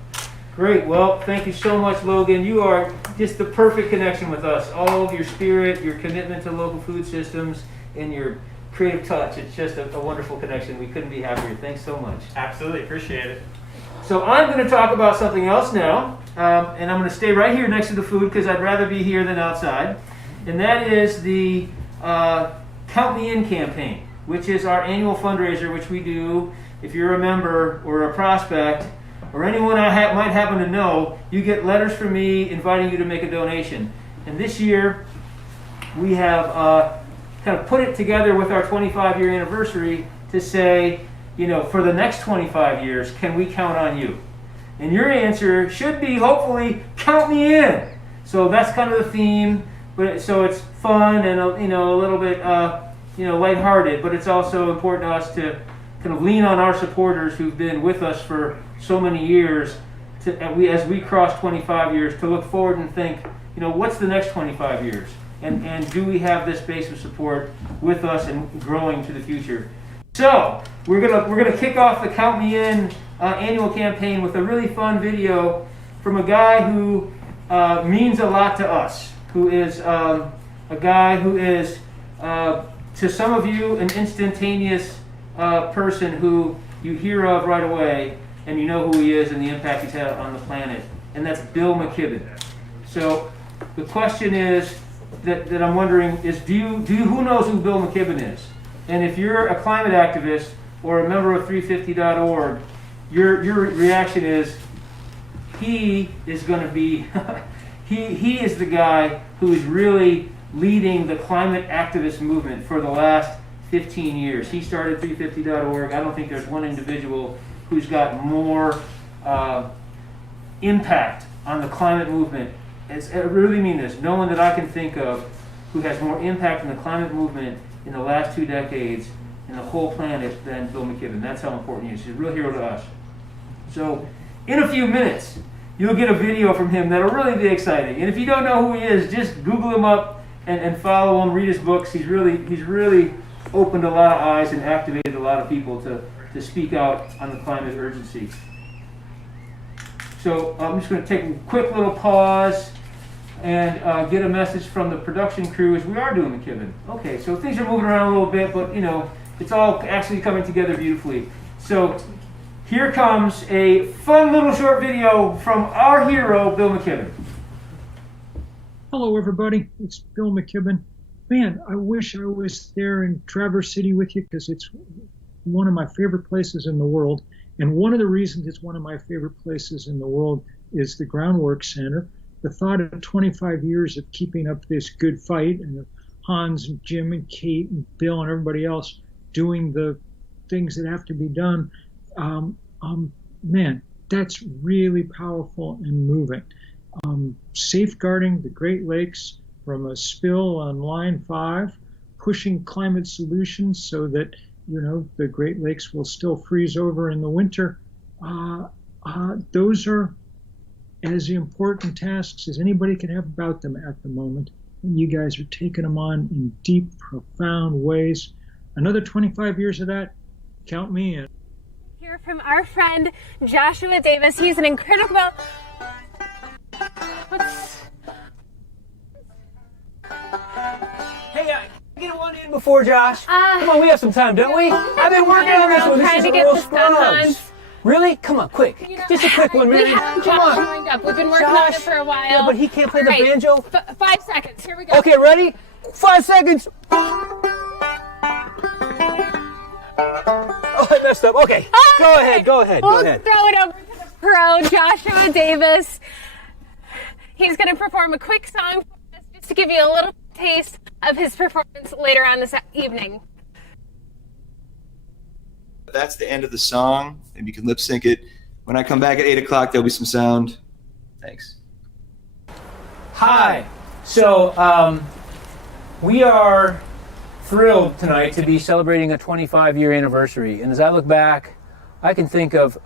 Great. Well, thank you so much, Logan. You are just the perfect connection with us. All of your spirit, your commitment to local food systems, and your creative touch. It's just a wonderful connection. We couldn't be happier. Thanks so much. Absolutely. Appreciate it. So I'm going to talk about something else now, and I'm going to stay right here next to the food because I'd rather be here than outside, and that is the Count Me In campaign, which is our annual fundraiser, which we do. If you're a member or a prospect or anyone I might happen to know, you get letters from me inviting you to make a donation. And this year, we have kind of put it together with our 25-year anniversary to say, you know, for the next 25 years, can we count on you? And your answer should be, hopefully, count me in. So that's kind of the theme. But so it's fun and a little bit lighthearted, but it's also important to us to kind of lean on our supporters who've been with us for so many years, as we cross 25 years, to look forward and think, you know, what's the next 25 years? And do we have this base of support with us and growing to the future? So we're gonna kick off the Count Me In annual campaign with a really fun video from a guy who means a lot to us, who is a guy who is, to some of you, an instantaneous person who you hear of right away, and you know who he is and the impact he's had on the planet, and that's Bill McKibben. So the question is that I'm wondering is, who knows who Bill McKibben is? And if you're a climate activist or a member of 350.org, your reaction is he is going to be he is the guy who is really leading the climate activist movement for the last 15 years. He started 350.org. I don't think there's one individual who's got more impact on the climate movement. I really mean this. No one that I can think of who has more impact on the climate movement in the last 2 decades in the whole planet than Bill McKibben. That's how important he is. He's a real hero to us. So in a few minutes, you'll get a video from him that'll really be exciting. And if you don't know who he is, just Google him up and follow him, read his books. He's really opened a lot of eyes and activated a lot of people to speak out on the climate urgency. So I'm just going to take a quick little pause and get a message from the production crew as we are doing McKibben. Okay, so things are moving around a little bit, but you know, it's all actually coming together beautifully. So here comes a fun little short video from our hero, Bill McKibben. Hello, everybody. It's Bill McKibben. Man, I wish I was there in Traverse City with you because it's one of my favorite places in the world. And one of the reasons it's one of my favorite places in the world is the Groundwork Center. The thought of 25 years of keeping up this good fight, and Hans and Jim and Kate and Bill and everybody else doing the things that have to be done, man, that's really powerful and moving. Safeguarding the Great Lakes from a spill on Line 5, pushing climate solutions so that, the Great Lakes will still freeze over in the winter. Those are as important tasks as anybody can have about them at the moment. And you guys are taking them on in deep, profound ways. Another 25 years of that, count me in. Hear from our friend Joshua Davis. He's an incredible... Hey, get one in before Josh. Come on, we have some time, don't we? I've been working on this one. This is a real scrubs. Really? Come on, quick. Just a quick one, Miriam. Come on. Lined up. We've been working on it for a while. Yeah, but he can't play the banjo. 5 seconds. Here we go. Okay, ready? 5 seconds. Oh, I messed up. Okay. Go ahead. We'll throw it over to the pro, Joshua Davis. He's going to perform a quick song for us just to give you a little taste of his performance later on this evening. That's the end of the song, and you can lip sync it. When I come back at 8 o'clock, there'll be some sound. Thanks. Hi. So we are thrilled tonight to be celebrating a 25-year anniversary. And as I look back, I can think of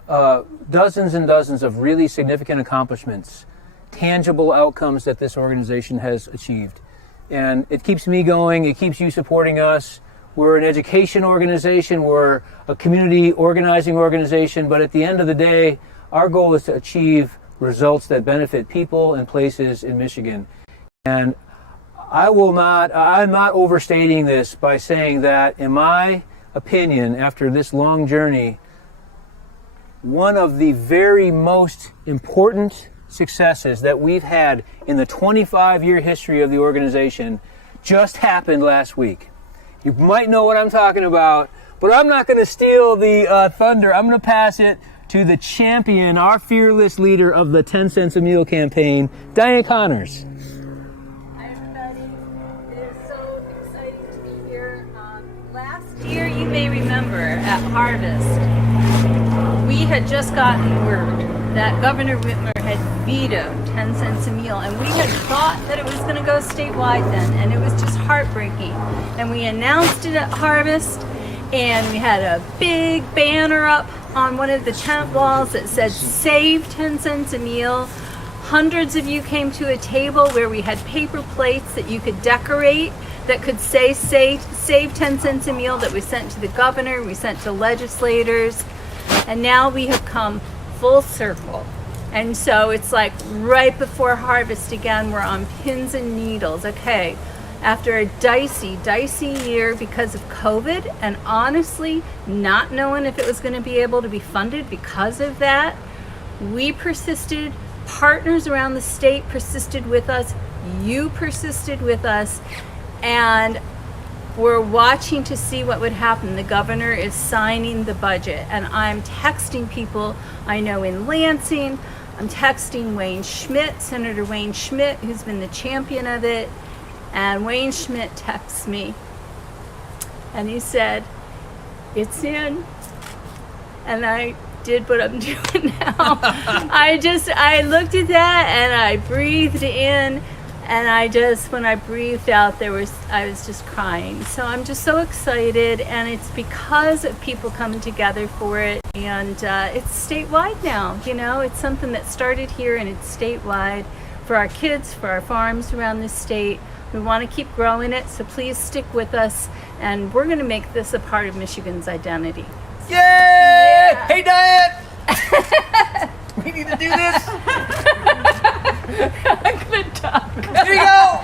dozens and dozens of really significant accomplishments, tangible outcomes that this organization has achieved. And it keeps me going. It keeps you supporting us. We're an education organization. We're a community organizing organization. But at the end of the day, our goal is to achieve results that benefit people and places in Michigan. And I'm not overstating this by saying that, in my opinion, after this long journey, one of the very most important successes that we've had in the 25-year history of the organization just happened last week. You might know what I'm talking about, but I'm not going to steal the thunder. I'm going to pass it to the champion, our fearless leader of the 10 cents a meal campaign, Diane Connors. Hi, everybody. It is so exciting to be here. Last year, you may remember, at Harvest, we had just gotten word that Governor Whitmer had vetoed 10 cents a meal, and we had thought that it was going to go statewide then, and it was just heartbreaking. And we announced it at Harvest, and we had a big banner up on one of the tent walls that said, "Save 10 cents a meal." Hundreds of you came to a table where we had paper plates that you could decorate that could say, save 10 cents a meal, that we sent to the governor, we sent to legislators, and now we have come full circle. And so it's like right before Harvest again, we're on pins and needles. Okay, after a dicey year because of COVID, and honestly not knowing if it was going to be able to be funded because of that, we persisted. Partners around the state persisted with us. You persisted with us, and we're watching to see what would happen. The governor is signing the budget, and I'm texting people I know in Lansing. I'm texting Wayne Schmidt, Senator Wayne Schmidt, who's been the champion of it. And Wayne Schmidt texts me, and he said, "It's in." And I did what I'm doing now. I looked at that and I breathed in, and when I breathed out, I was just crying. So I'm just so excited, and it's because of people coming together for it, and it's statewide now. It's something that started here, and it's statewide for our kids, for our farms around the state. We want to keep growing it, so please stick with us, and we're going to make this a part of Michigan's identity. Yay! Yeah. Hey, Diane! We need to do this. I couldn't talk. Here you go.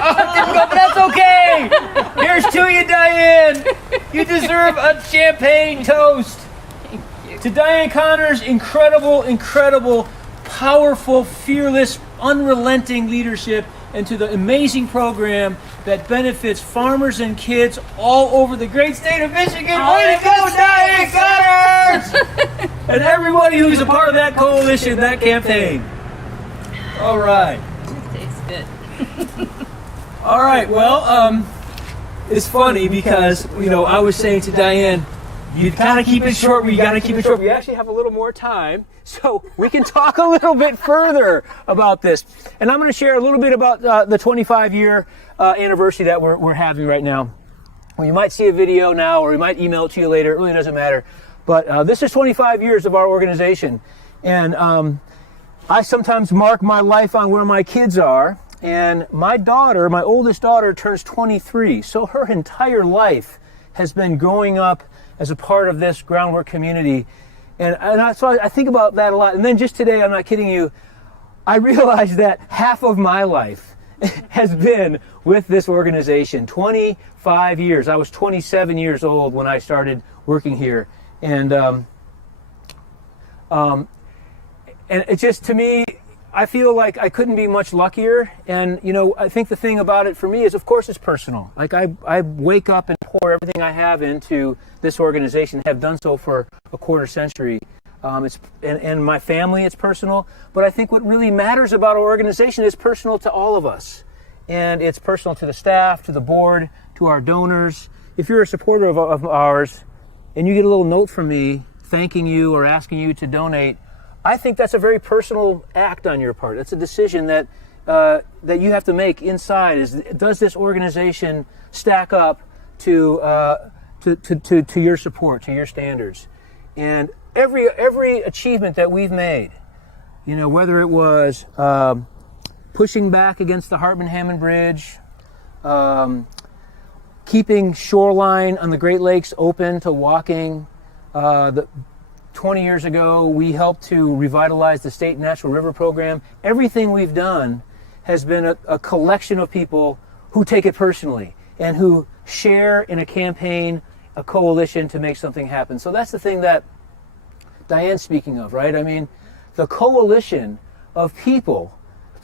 Oh, it didn't go, but that's okay. Here's to you, Diane. You deserve a champagne toast. Thank you. To Diane Connors' incredible, powerful, fearless, unrelenting leadership, and to the amazing program that benefits farmers and kids all over the great state of Michigan. Way to go, Diane Connors! And everybody who's a part of that coalition, that campaign. All right. Tastes good. All right, well, it's funny because, I was saying to Diane, you kind of keep it short, but you got to keep it short. We actually have a little more time, so we can talk a little bit further about this. And I'm going to share a little bit about the 25-year anniversary that we're having right now. Well, you might see a video now, or we might email it to you later. It really doesn't matter. But this is 25 years of our organization. And I sometimes mark my life on where my kids are. And my daughter, my oldest daughter, turns 23. So her entire life has been growing up as a part of this Groundwork community. So I think about that a lot. And then just today, I'm not kidding you, I realized that half of my life has been with this organization. 25 years. I was 27 years old when I started working here. And it just, to me, I feel like I couldn't be much luckier. And, you know, I think the thing about it for me is, of course, it's personal. Like, I wake up and pour everything I have into this organization, have done so for a quarter century. And my family, it's personal. But I think what really matters about our organization is personal to all of us. And it's personal to the staff, to the board, to our donors. If you're a supporter of ours and you get a little note from me thanking you or asking you to donate, I think that's a very personal act on your part. It's a decision that you have to make inside. Does this organization stack up to your support, to your standards? And every achievement that we've made, you know, whether it was pushing back against the Hartman-Hammond Bridge, keeping shoreline on the Great Lakes open to walking, 20 years ago, we helped to revitalize the State Natural River Program. Everything we've done has been a collection of people who take it personally and who share in a campaign, a coalition to make something happen. So that's the thing that Diane's speaking of, right? I mean, the coalition of people,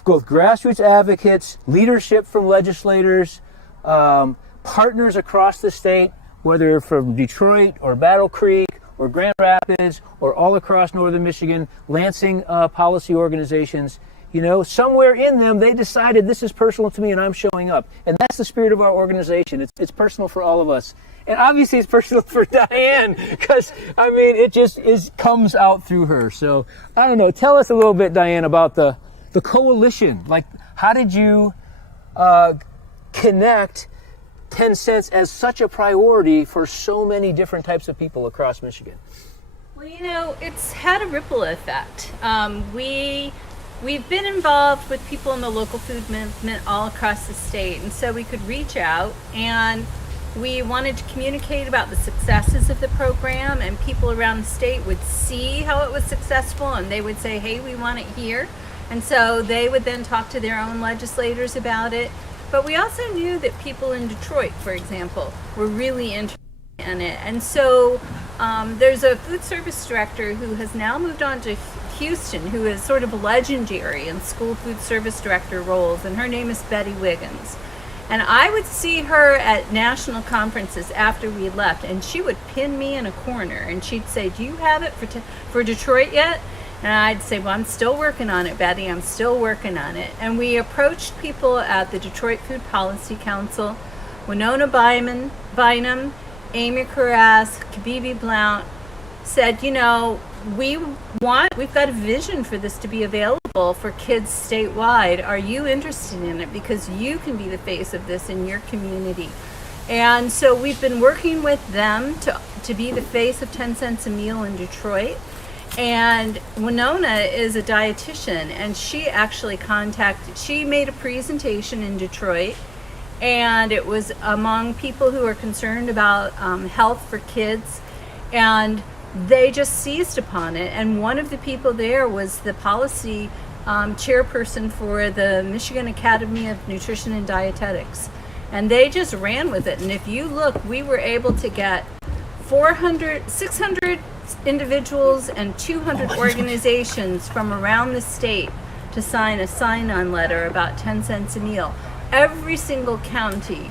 both grassroots advocates, leadership from legislators, partners across the state, whether from Detroit or Battle Creek or Grand Rapids, or all across northern Michigan, Lansing policy organizations, you know, somewhere in them, they decided this is personal to me and I'm showing up. And that's the spirit of our organization. It's personal for all of us. And obviously it's personal for Diane, because, I mean, it just comes out through her. So, I don't know, tell us a little bit, Diane, about the coalition. Like, how did you connect 10 cents as such a priority for so many different types of people across Michigan? Well, you know, it's had a ripple effect. We've been involved with people in the local food movement all across the state, and so we could reach out, and we wanted to communicate about the successes of the program, and people around the state would see how it was successful, and they would say, hey, we want it here. And so they would then talk to their own legislators about it. But we also knew that people in Detroit, for example, were really interested in it. And so there's a food service director who has now moved on to Houston, who is sort of legendary in school food service director roles, and her name is Betty Wiggins. And I would see her at national conferences after we left, and she would pin me in a corner, and she'd say, do you have it for Detroit yet? And I'd say, well, I'm still working on it, Betty. I'm still working on it. And we approached people at the Detroit Food Policy Council, Winona Bynum, Amy Carras, Kabibi Blount, said, you know, we've got a vision for this to be available for kids statewide. Are you interested in it? Because you can be the face of this in your community. And so we've been working with them to be the face of 10 cents a meal in Detroit. And Winona is a dietitian, and she actually she made a presentation in Detroit, and it was among people who are concerned about health for kids, and they just seized upon it. And one of the people there was the policy chairperson for the Michigan Academy of Nutrition and Dietetics, and they just ran with it. And if you look, we were able to get 600 individuals and 200 organizations from around the state to sign a sign-on letter about 10 cents a meal. Every single county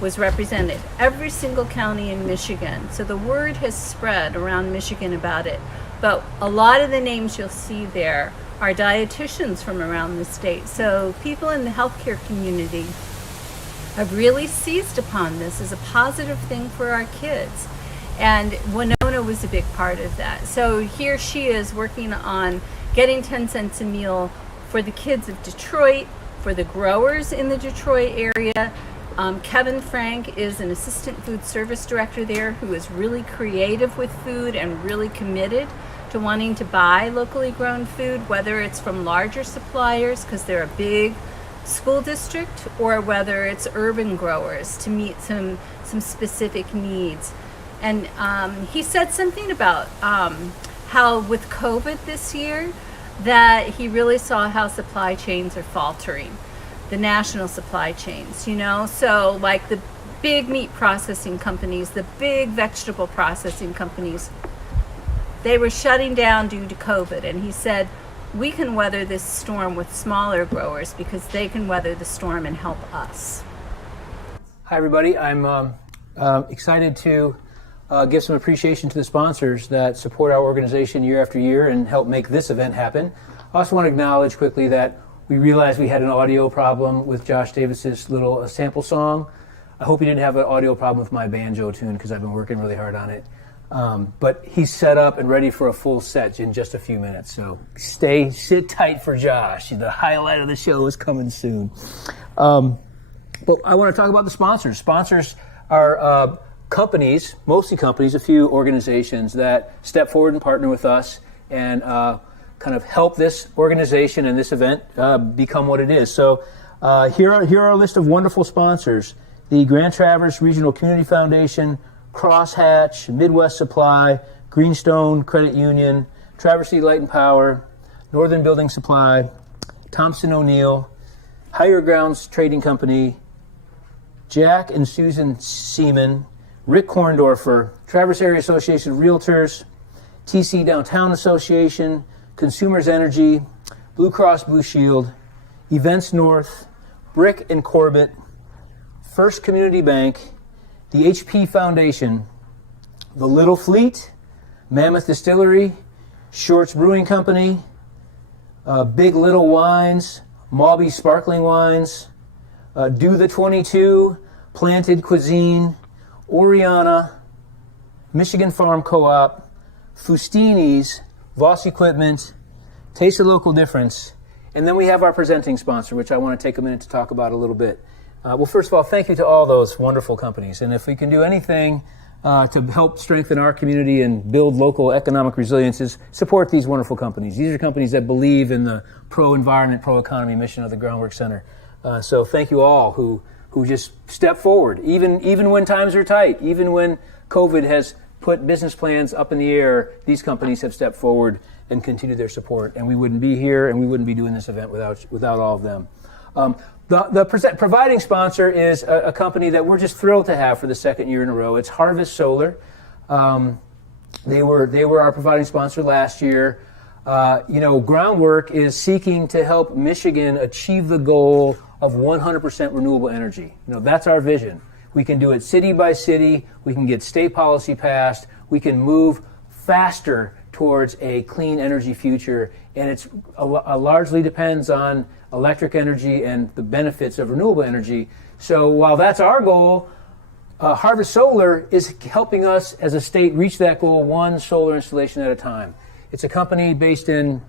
was represented, every single county in Michigan. So the word has spread around Michigan about it. But a lot of the names you'll see there are dietitians from around the state. So people in the healthcare community have really seized upon this as a positive thing for our kids. And Winona was a big part of that. So here she is working on getting 10 cents a meal for the kids of Detroit, for the growers in the Detroit area. Kevin Frank is an assistant food service director there who is really creative with food and really committed to wanting to buy locally grown food, whether it's from larger suppliers because they're a big school district, or whether it's urban growers to meet some specific needs. And he said something about how with COVID this year that he really saw how supply chains are faltering, the national supply chains, you know? So like the big meat processing companies, the big vegetable processing companies, they were shutting down due to COVID. And he said, we can weather this storm with smaller growers because they can weather the storm and help us. Hi, everybody. I'm excited to give some appreciation to the sponsors that support our organization year after year and help make this event happen. I also want to acknowledge quickly that we realized we had an audio problem with Josh Davis's little sample song. I hope he didn't have an audio problem with my banjo tune because I've been working really hard on it. But he's set up and ready for a full set in just a few minutes. So sit tight for Josh. The highlight of the show is coming soon. But I want to talk about the sponsors. Sponsors are companies, mostly companies, a few organizations that step forward and partner with us and kind of help this organization and this event become what it is. So here are a list of wonderful sponsors. The Grand Traverse Regional Community Foundation, Crosshatch, Midwest Supply, Greenstone Credit Union, Traverse City Light and Power, Northern Building Supply, Thompson O'Neill, Higher Grounds Trading Company, Jack and Susan Seaman, Rick Korndorfer, Traverse Area Association of Realtors, TC Downtown Association, Consumers Energy, Blue Cross Blue Shield, Events North, Brick and Corbett, First Community Bank, the HP Foundation, the Little Fleet, Mammoth Distillery, Shorts Brewing Company, Big Little Wines, Maubie Sparkling Wines, Do the 22, Planted Cuisine, Oriana, Michigan Farm Co-op, Fustini's, Voss Equipment, Taste of Local Difference, and then we have our presenting sponsor, which I want to take a minute to talk about a little bit. Well, first of all, thank you to all those wonderful companies. And if we can do anything to help strengthen our community and build local economic resilience, support these wonderful companies. These are companies that believe in the pro-environment, pro-economy mission of the Groundwork Center. So thank you all who just step forward, even when times are tight, even when COVID has put business plans up in the air, these companies have stepped forward and continued their support. And we wouldn't be here and we wouldn't be doing this event without all of them. The providing sponsor is a company that we're just thrilled to have for the second year in a row. It's Harvest Solar. They were our providing sponsor last year. Groundwork is seeking to help Michigan achieve the goal of 100% renewable energy. That's our vision. We can do it city by city. We can get state policy passed. We can move faster towards a clean energy future, and it's largely depends on electric energy and the benefits of renewable energy. So while that's our goal, Harvest Solar is helping us as a state reach that goal one solar installation at a time. It's a company based in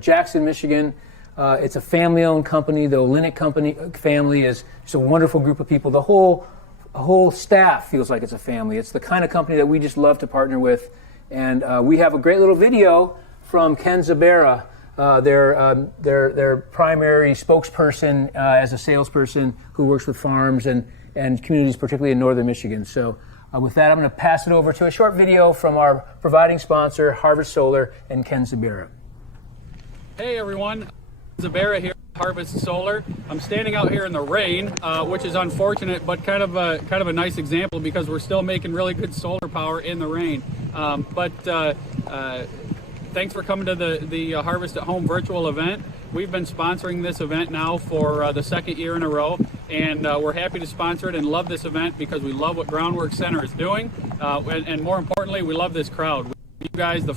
Jackson, Michigan. It's a family-owned company. The Olenek family is just a wonderful group of people. The whole staff feels like it's a family. It's the kind of company that we just love to partner with. And we have a great little video from Ken Zabera, their primary spokesperson as a salesperson who works with farms and communities, particularly in northern Michigan. So with that, I'm going to pass it over to a short video from our providing sponsor, Harvest Solar, and Ken Zabera. Hey everyone, Zabera here, Harvest Solar. I'm standing out here in the rain, which is unfortunate, but kind of a nice example because we're still making really good solar power in the rain. Thanks for coming to the Harvest at Home virtual event. We've been sponsoring this event now for the second year in a row, and we're happy to sponsor it and love this event because we love what Groundwork Center is doing, and more importantly, we love this crowd. You guys, the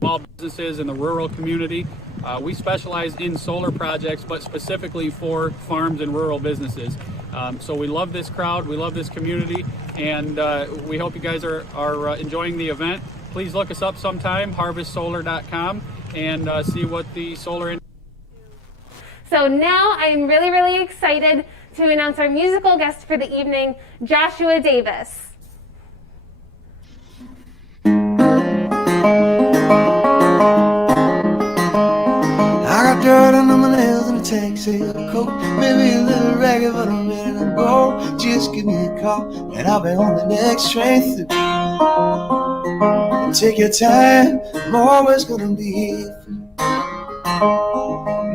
small businesses in the rural community. We specialize in solar projects, but specifically for farms and rural businesses. So we love this crowd, we love this community, and we hope you guys are enjoying the event. Please look us up sometime, harvestsolar.com, and see what the solar. So now I'm really, really excited to announce our musical guest for the evening, Joshua Davis. I got dirt under my nails and a taxi coat, maybe a little ragged, but I'm ready to go. Just give me a call and I'll be on the next train through. Take your time, I'm always gonna be here for you.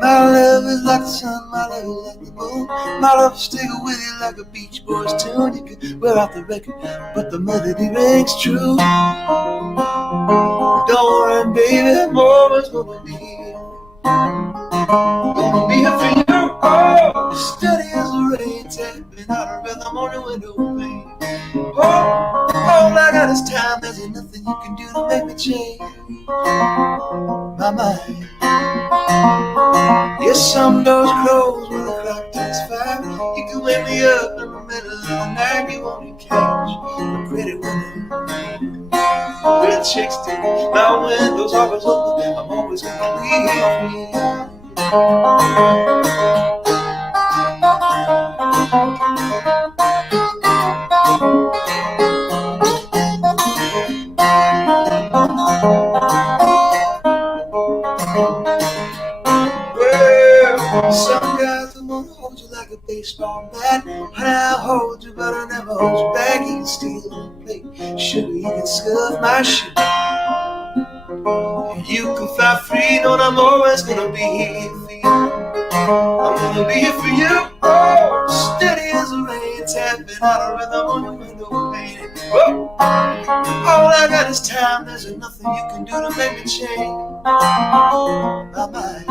My love is like the sun, my love is like the moon. My love will stick with you like a Beach Boys tune. You can wear out the record, but the melody rings true. Don't worry, baby, I'm always gonna be here. Gonna be here for you. Oh, steady as a rain, tapping out a rhythm on the window pane. Oh, all I got is time. There's nothing you can do to make me change my mind. Yes, some doors close when the clock turns 5. You can wake me up in the middle of the night. You won't catch a pretty woman with chicks too. My window's always open. I'm always gonna be here for you. Well, some guys will wanna hold you like a baseball bat, and I'll hold you, but I'll never hold you back. You can steal and play sugar, you can scuff my shit. You can fly free, know I'm always gonna be here for you. I'm gonna be here for you. Oh, steady as a rain, tapping out a rhythm on your window pane. Oh, all I got is time. There's nothing you can do to make me change my mind.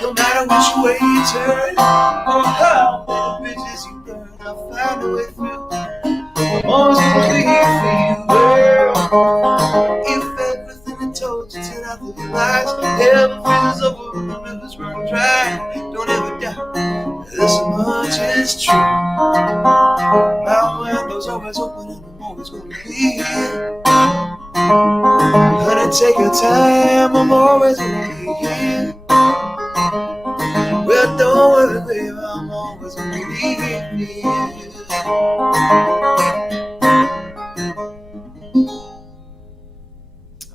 No matter which way you turn, or how many bridges you burn, I'll find a way through. I'm always gonna be here for you. Well, if everything I told you turned out to be lies, heaven freezes over when the rivers run dry. Don't ever doubt this much is true. My window's always open and I'm always gonna be here. Honey, take your time, I'm always gonna be here. Well, don't worry, baby, I'm always gonna be here for you.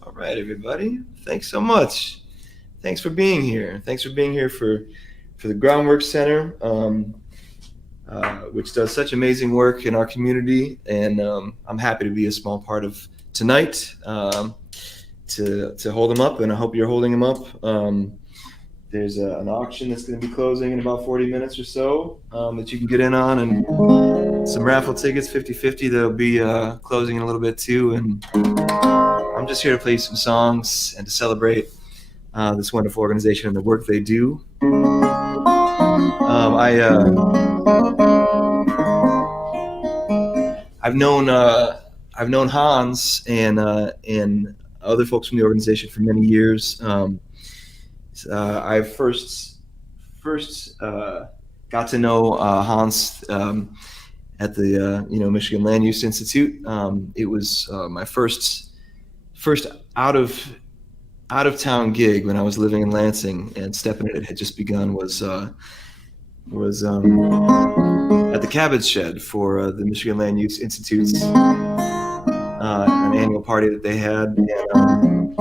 All right, everybody. Thanks so much. Thanks for being here. Thanks for being here for the Groundwork Center, which does such amazing work in our community. And I'm happy to be a small part of tonight to hold them up, and I hope you're holding them up. There's an auction that's going to be closing in about 40 minutes or so that you can get in on, and some raffle tickets, 50/50, that'll be closing in a little bit too. And I'm just here to play some songs and to celebrate this wonderful organization and the work they do. I've known Hans and other folks from the organization for many years. I first got to know Hans at the Michigan Land Use Institute. It was my first out of town gig when I was living in Lansing, and Stepping It had just begun. Was at the Cabbage Shed for the Michigan Land Use Institute's an annual party that they had. And,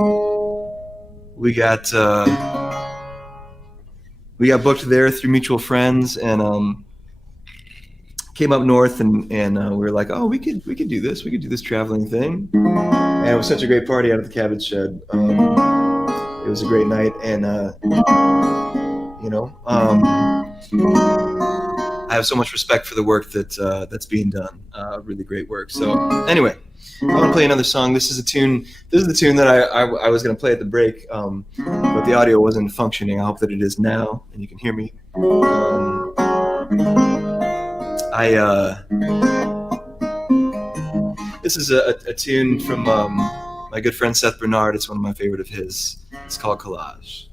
we got booked there through mutual friends, and came up north, and we were like, oh, we could do this. We could do this traveling thing. And it was such a great party out at the Cabbage Shed. It was a great night, and I have so much respect for the work that's being done. Really great work. So anyway, I'm gonna play another song. This is the tune that I was gonna play at the break, but the audio wasn't functioning. I hope that it is now, and you can hear me. This is a tune from my good friend Seth Bernard. It's one of my favorite of his. It's called Collage.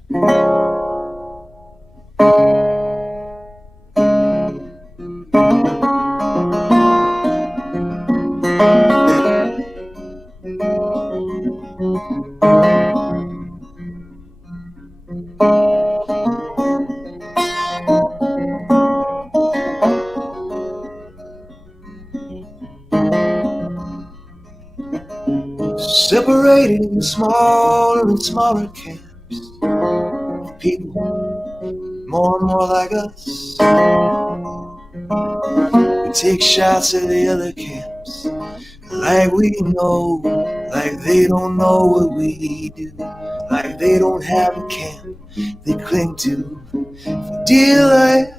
Separated in smaller and smaller camps, people more and more like us. We take shots at the other camps, like we know, like they don't know what we do, like they don't have a camp they cling to for dear life,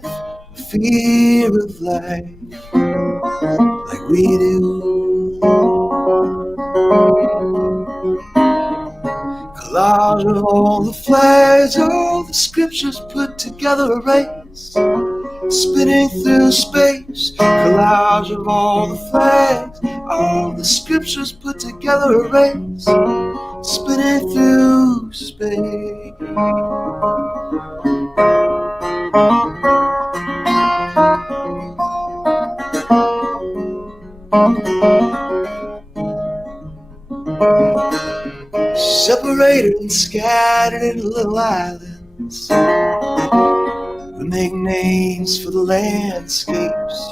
for fear of life, like we do. Collage of all the flags, all the scriptures put together, a race spinning through space. Collage of all the flags, all the scriptures put together, a race spinning through space. Separated and scattered into little islands, we make names for the landscapes.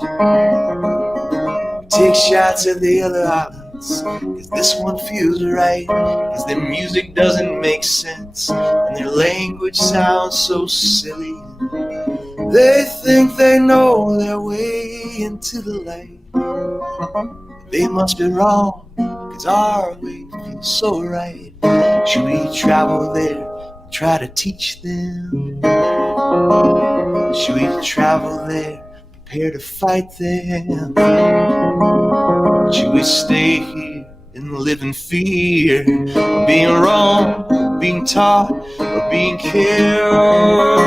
We take shots at the other islands, cause this one feels right, cause their music doesn't make sense, and their language sounds so silly. They think they know their way into the light. They must be wrong, cause our way feels so right. Should we travel there and try to teach them? Should we travel there, prepare to fight them? Should we stay here and live in fear of being wrong, of being taught, of being killed?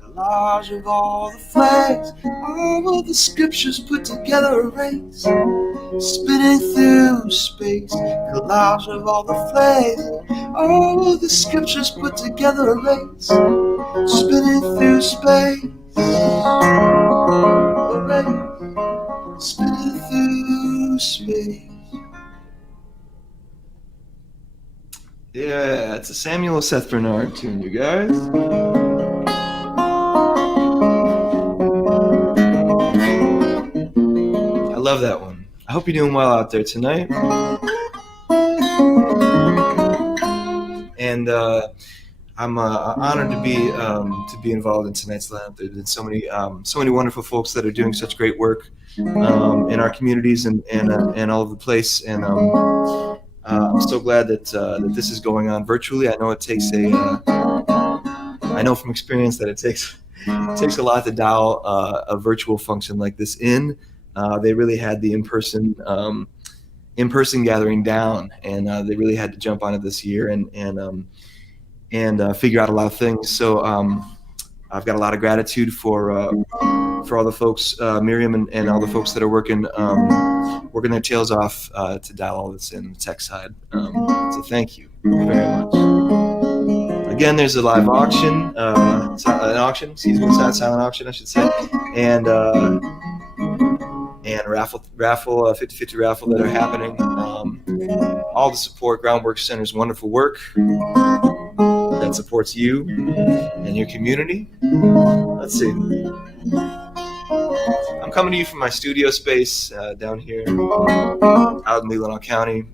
Collage of all the flags, all of the scriptures put together, a race spinning through space. Collage of all the flags, all of the scriptures put together, a race spinning through space. A race spinning through space. Yeah, it's a Samuel Seth Bernard tune, you guys. I love that one. I hope you're doing well out there tonight. And I'm honored to be involved in tonight's lineup. There's been so many wonderful folks that are doing such great work in our communities and all over the place. And I'm so glad that this is going on virtually. I know it takes I know from experience that it takes a lot to dial a virtual function like this in. They really had the in-person gathering down, and they really had to jump on it this year and figure out a lot of things. So I've got a lot of gratitude for all the folks, Miriam and all the folks that are working their tails off to dial all this in the tech side. So thank you very much. Again, there's a live auction, silent auction, I should say, and raffle 50/50 raffle that are happening. All to support Groundwork Center's wonderful work that supports you and your community. Let's see. I'm coming to you from my studio space down here out in Loghan County.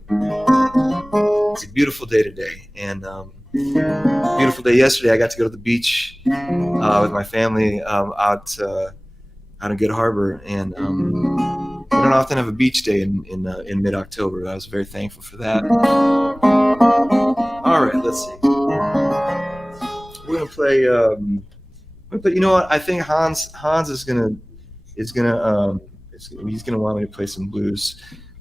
It's a beautiful day today, and beautiful day yesterday. I got to go to the beach with my family out in Good Harbor, and we don't often have a beach day in mid-October. I was very thankful for that. All right, let's see. We're gonna play. But you know what? I think Hans is gonna he's gonna want me to play some blues.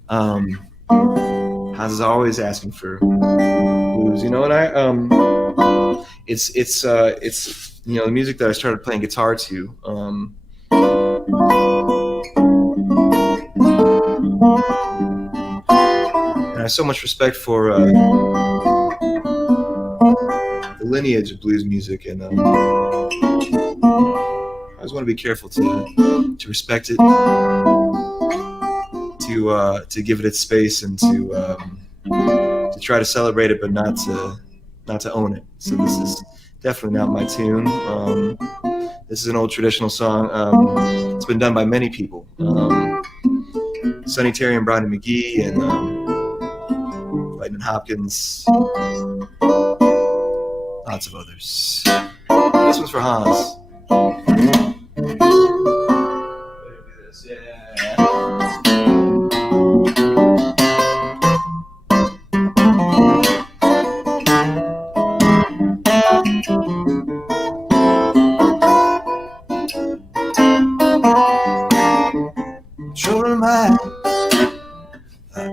Hans is always asking for blues. You know, and it's you know, the music that I started playing guitar to. And I have so much respect for the lineage of blues music, and I always want to be careful to respect it, to give it its space, and to try to celebrate it, but not to own it. So this is definitely not my tune. This is an old traditional song. It's been done by many people. Sonny Terry and Brian McGee and Lightning Hopkins, lots of others. This one's for Hans.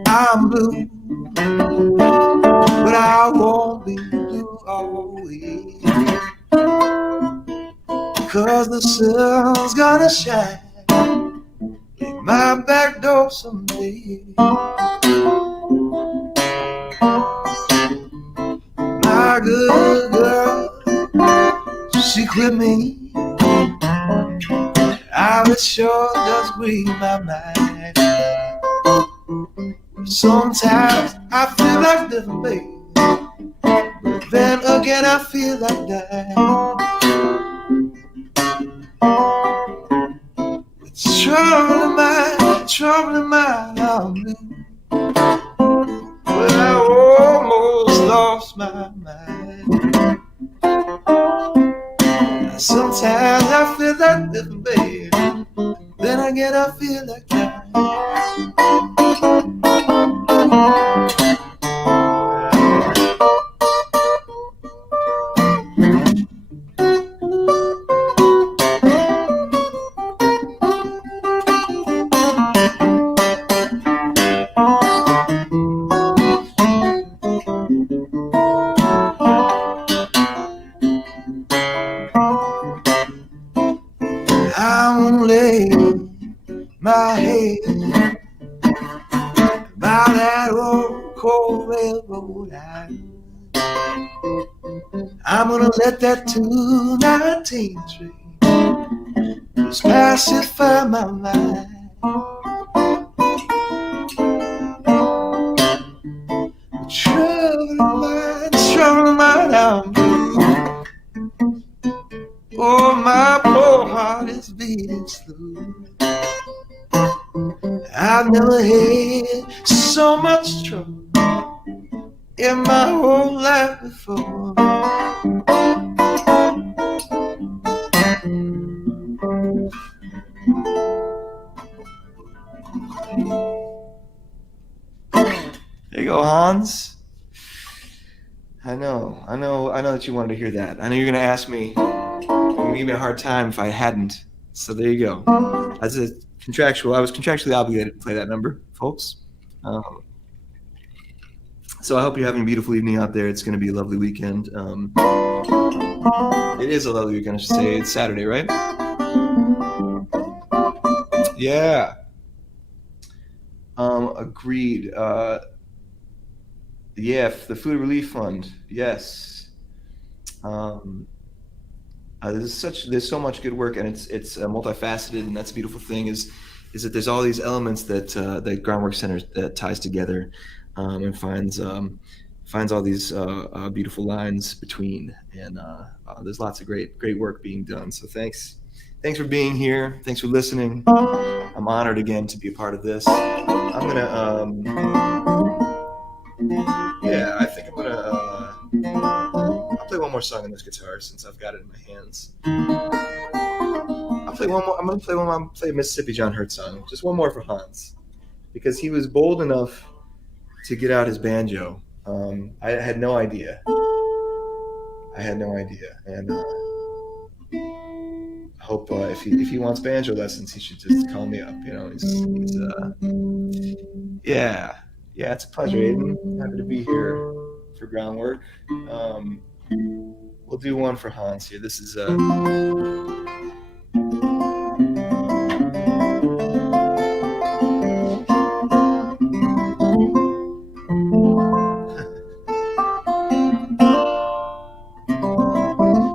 I'm blue, but I won't be blue always, because the sun's gonna shine in my back door someday. My good girl, she quit me. I was sure does grieve my mind. Sometimes I feel like living, baby, but then again I feel like dying. With trouble in mind, I'm blue, but I almost lost my mind. Sometimes I feel like living, baby, then again I feel like dying. I'm laying my head by that old cold railroad line. I'm gonna let that 219 train just pacify my mind. Trouble mind, I'm blue. Oh, my poor heart is beating slow. I've never had so much trouble in my whole life before. There you go, Hans. I know that you wanted to hear that. I know you're gonna ask me, you're gonna give me a hard time if I hadn't. So there you go. I was contractually obligated to play that number, folks. So I hope you're having a beautiful evening out there. It's gonna be a lovely weekend. It is a lovely weekend, I should say. It's Saturday, right? Yeah. Agreed. Yeah, the Food Relief Fund. Yes. There's so much good work, and it's multifaceted, and that's the beautiful thing is that there's all these elements that the Groundwork Center that ties together, and finds all these beautiful lines between, and there's lots of great work being done. So thanks for being here. Thanks for listening. I'm honored again to be a part of this. I'm gonna I think I'm gonna I'll play one more song on this guitar since I've got it in my hands. I'll play one more. I'm gonna play a Mississippi John Hurt song. Just one more for Hans, because he was bold enough to get out his banjo. I had no idea, and I hope if he wants banjo lessons, he should just call me up. You know, yeah, it's a pleasure, Aiden. Happy to be here for Groundwork. We'll do one for Hans here. This is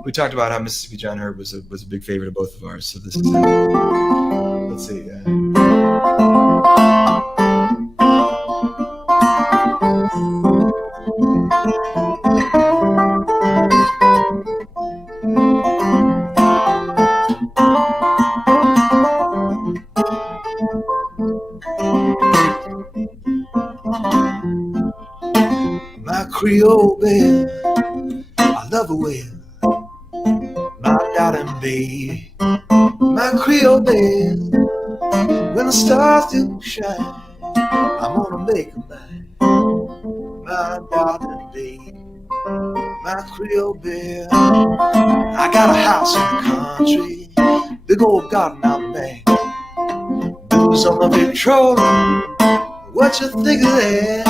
we talked about how Mississippi John Hurt was a big favorite of both of ours. So this is let's see. My Creole belle, I love her well, my darling baby. My Creole belle, when the stars do shine, I'm gonna make her mine. My darling baby, my Creole belle. I got a house in the country, big old garden out back, blues on the Victrola. What you think of that?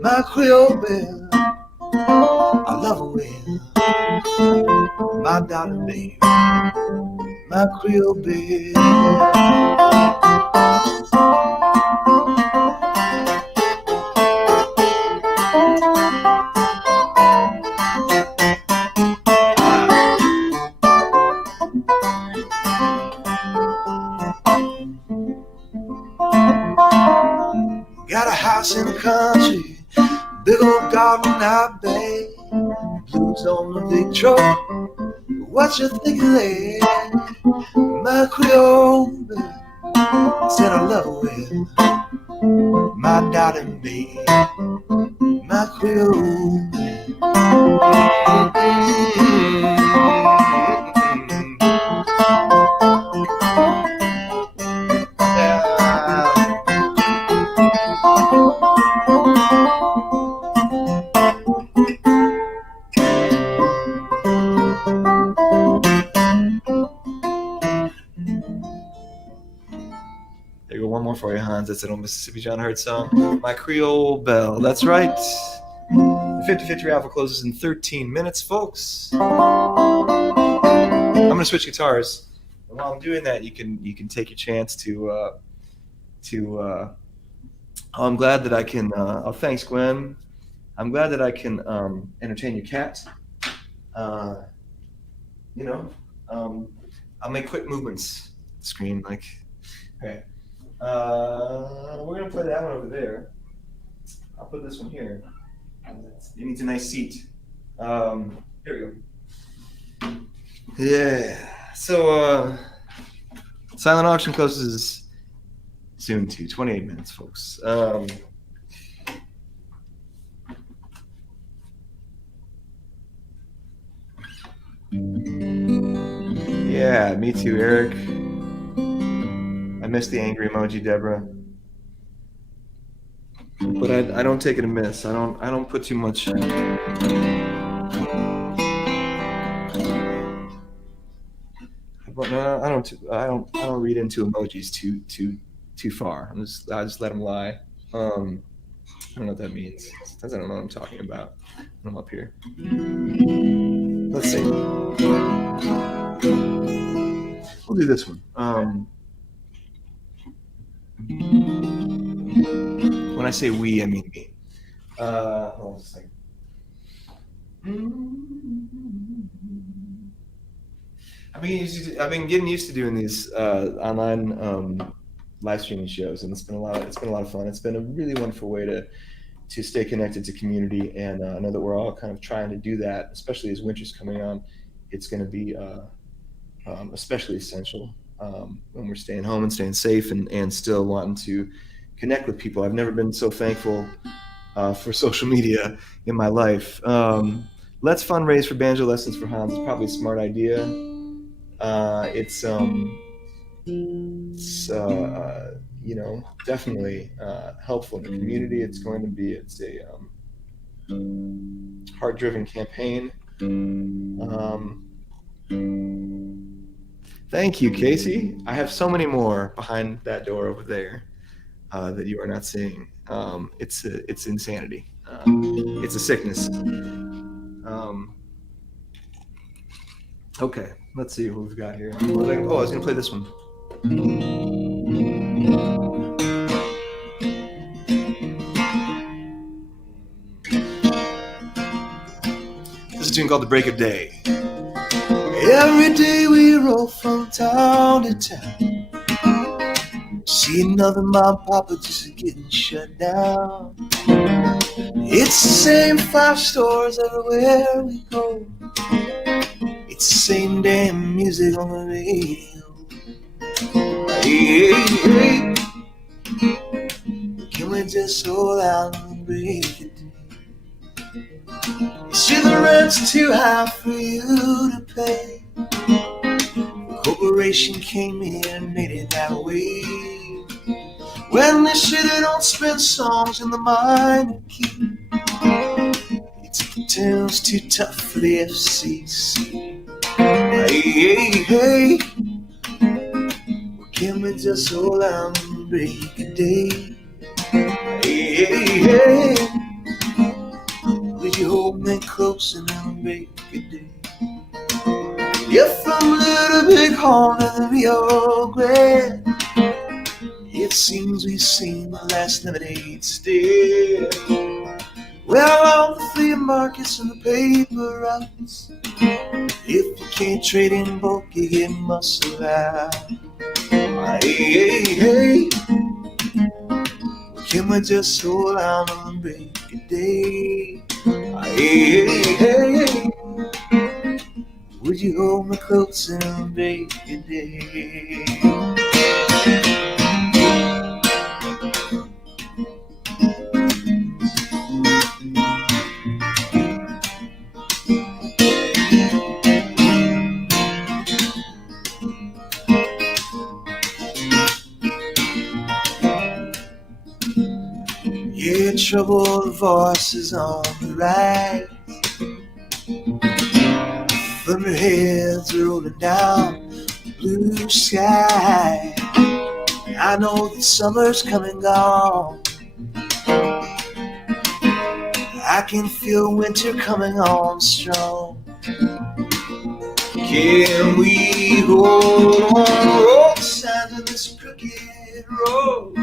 My Creole belle, I love her well, my darling baby, my Creole belle. Got a house in the country, big old garden out back, blues on the Victrola. What you think of that? My Creole belle, said I love her well, my darling baby, my Creole There you go, one more for you, Hans. That's an old Mississippi John Hurt song. My Creole Belle. That's right. The 50-50 raffle closes in 13 minutes, folks. I'm going to switch guitars. And while I'm doing that, you can take your chance to I'm glad that I can. Oh, thanks, Gwen. I'm glad that I can entertain your cat. I'll make quick movements. Screen like, okay. We're gonna play that one over there. I'll put this one here. It needs a nice seat. Here we go. Yeah. So silent auction closes soon too. 28 minutes, folks. Yeah, me too, Eric. I miss the angry emoji, Deborah. But I don't take it amiss. I don't put too much. But no, I don't read into emojis too far. I just let them lie. I don't know what that means. I don't know what I'm talking about. I'm up here. Let's see. We'll do this one. When I say we, I mean me. Hold on just a second. I've been getting used to doing these online live streaming shows, and it's been a lot of fun. It's been a really wonderful way to stay connected to community, and I know that we're all kind of trying to do that, especially as winter's coming on. It's going to be especially essential when we're staying home and staying safe and still wanting to connect with people. I've never been so thankful for social media in my life. Let's fundraise for banjo lessons for Hans. It's probably a smart idea. It's definitely helpful in the community. It's a heart-driven campaign. Thank you, Casey. I have so many more behind that door over there that you are not seeing. It's insanity. It's a sickness. Okay, let's see what we've got here. Oh, I was going to play this one. This is a tune called The Break of Day. Every day we roll from town to town, see another mom papa just getting shut down. It's the same 5 stores everywhere we go. It's the same damn music on the radio. Hey, hey, can we just hold out and break it? You see the rent's too high for you to pay. The corporation came in and made it that way. When they say they don't spend songs in the minor key, it's tunes too tough for the FCC. Hey, hey, hey, well, can we just hold out and break a day? Hey, hey, hey, would you hold me close and I'll break a day? If I'm a little bit harder than Rio Grande, it seems we've seen the last lemonade stand. Well, on the flea markets and the paper routes, if you can't trade in bulk, you get muscle out. Hey, hey, hey, can we just hold on and break a day? Hey, hey, hey, would you hold me close and break a day? Yeah, troubled voices on the rise, thunderheads rolling down the blue sky. I know that summer's come and gone. I can feel winter coming on strong. Can we hold on road signs of this crooked road?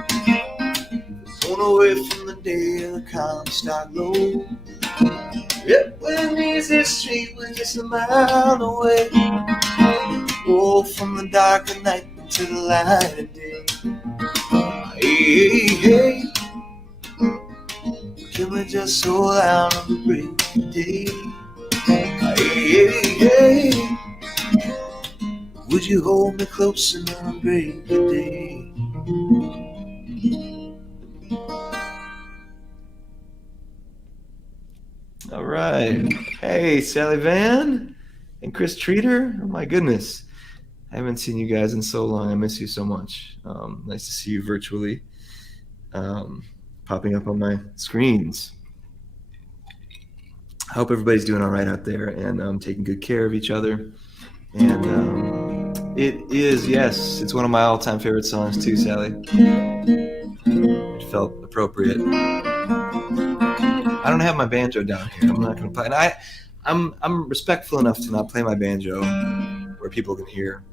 Torn away from the day of the Comstock low. Yep, when easy street was just a mile away. Oh, from the dark of night to the light of day. Hey, hey, can we just hold out on the break of day? Hey, hey, would you hold me close and on break of day? All right. Hey, Sally Van and Chris Treater. Oh, my goodness. I haven't seen you guys in so long. I miss you so much. Nice to see you virtually, popping up on my screens. I hope everybody's doing all right out there and taking good care of each other. And it is, yes, it's one of my all-time favorite songs too, Sally. It felt appropriate. I don't have my banjo down here. I'm not going to play. And I'm respectful enough to not play my banjo where people can hear.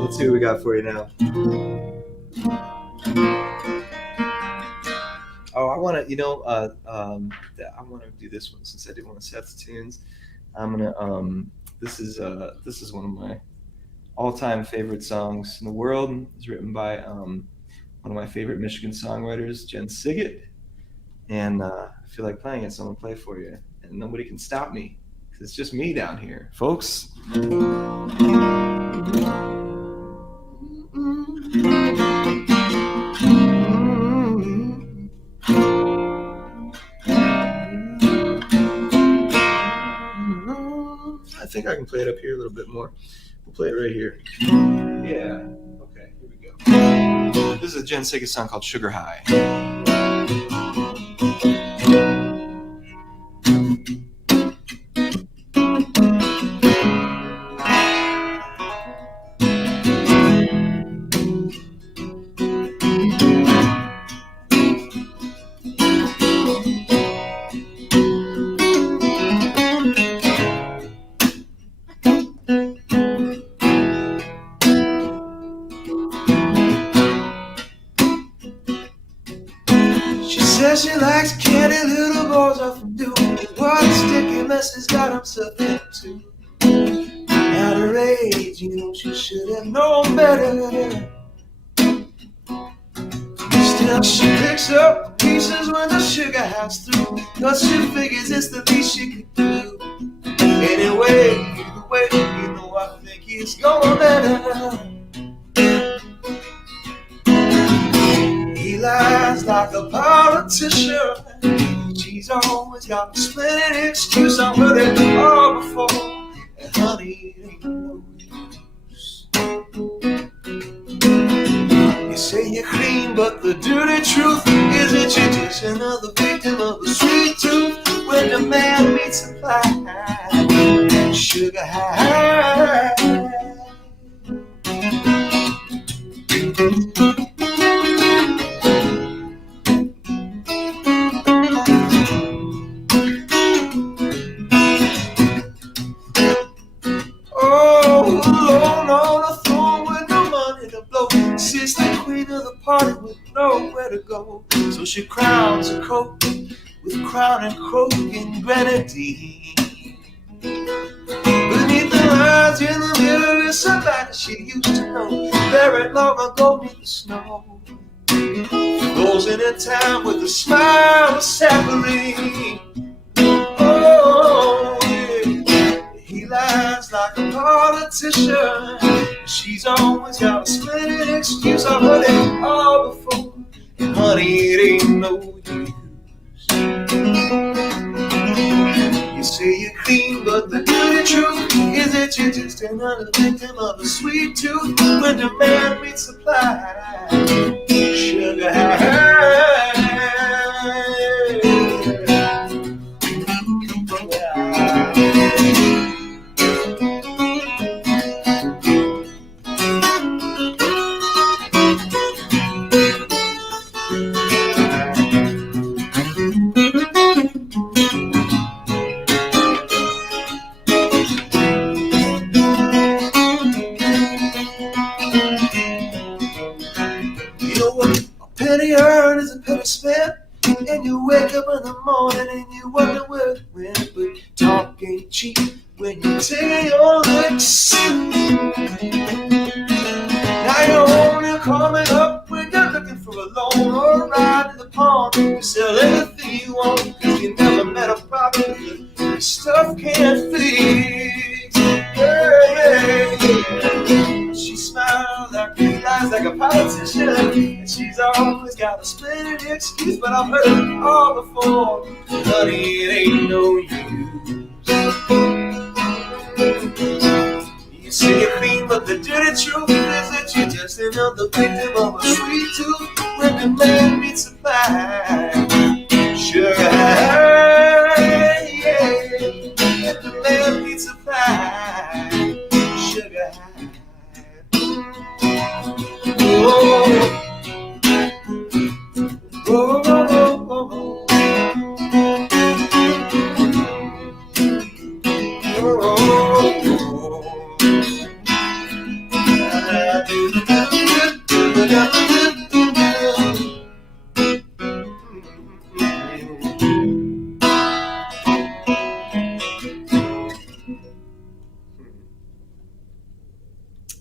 Let's see what we got for you now. Oh, I want to, I want to do this one since I did one of Seth's tunes. I'm gonna. This is one of my all-time favorite songs in the world. It's written by one of my favorite Michigan songwriters, Jen Siggett, and I feel like playing it, so I'm gonna play it for you. And nobody can stop me because it's just me down here, folks. I think I can play it up here a little bit more. We'll play it right here. Yeah. Okay, here we go. This is a Jen Siggett song called Sugar High. She likes candy, little boys often do. What a sticky mess has got himself into. At her age, she should have known better. Now she picks up the pieces when the sugar has through, 'cause she figures it's the least she could do. Anyway, either way, you know I think it's going better. He lies like a politician. She's always got a splendid excuse. I've heard it all before, and honey, it ain't no use. You say you're clean, but the dirty truth is that you're just another victim of a sweet tooth. When the man meets supply, sugar high. Oh, alone on a throne with no money to blow, sits the queen of the party with nowhere to go. So she crowns a coat with crown and croak and grenadine. Beneath the lines in the mirror is somebody she used to know, buried long ago in the snow. Goes into town with a smile of sapling. Oh, yeah. He lies like a politician. She's always got a splendid excuse. I've heard it all before, and honey, it ain't no use. You say you're clean, but the dirty truth is that you're just another victim of a sweet tooth. When the man meets supply, sugar high. Penny earned is a penny spent, and you wake up in the morning and you wonder where it went. But talk ain't cheap when you take your licks. Now you're only coming up when you're looking for a loan or a ride to the pond. You sell anything you want, 'cause you never met a problem that your stuff can't fix. Yeah. She smiles like he lies like a politician, and she's always got a splendid excuse. But I've heard it all before, honey, it ain't no use. You say you're clean, but the dirty truth is that you're just another victim of a sweet tooth. When the man meets supply, sugar high, yeah. When the man meets supply, sugar high. Oh, oh, oh, oh,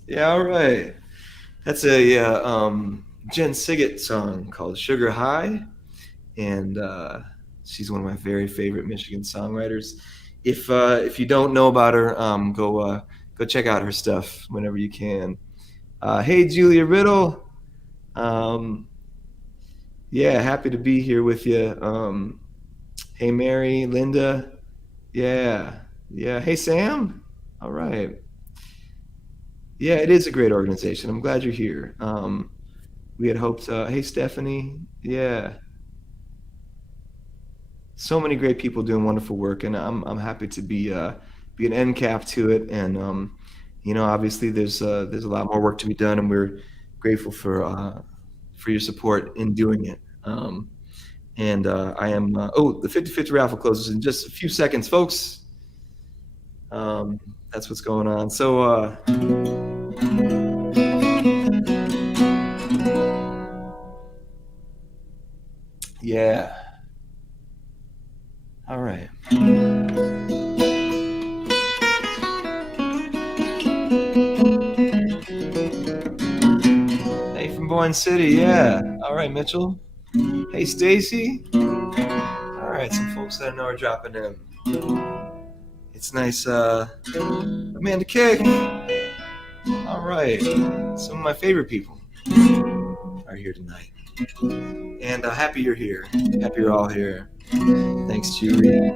Yeah, all right. That's a Jen Siggett song called Sugar High, and she's one of my very favorite Michigan songwriters. If you don't know about her, go check out her stuff whenever you can. Hey, Julia Riddle. Yeah, happy to be here with you. Hey, Mary, Linda. Yeah. Hey, Sam. All right. Yeah, it is a great organization. I'm glad you're here. We had hoped, hey, Stephanie. Yeah. So many great people doing wonderful work, and I'm happy to be an end cap to it. And obviously there's a lot more work to be done, and we're grateful for your support in doing it. And I am the 50/50 raffle closes in just a few seconds, folks. That's what's going on. So yeah. All right. Hey, from Boyne City, yeah. All right, Mitchell. Hey, Stacy. All right, some folks that I know are dropping in. It's nice. Amanda Kick. All right, some of my favorite people are here tonight. And happy you're here. Happy you're all here. Thanks, Julie.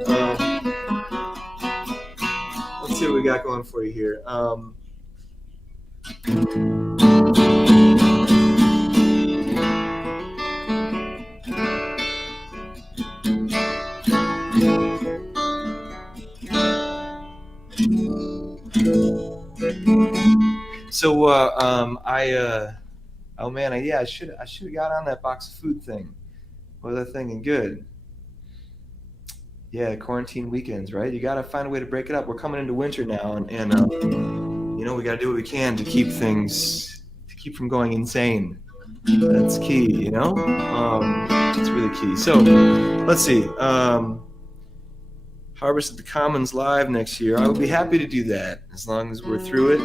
Let's see what we got going for you here. So oh man, I should have got on that box of food thing. What was I thinking? Good. Yeah, quarantine weekends, right? You got to find a way to break it up. We're coming into winter now, and you know, we got to do what we can to keep from going insane. That's key, you know. It's really key. So let's see. Harvest at the Commons live next year. I would be happy to do that as long as we're through it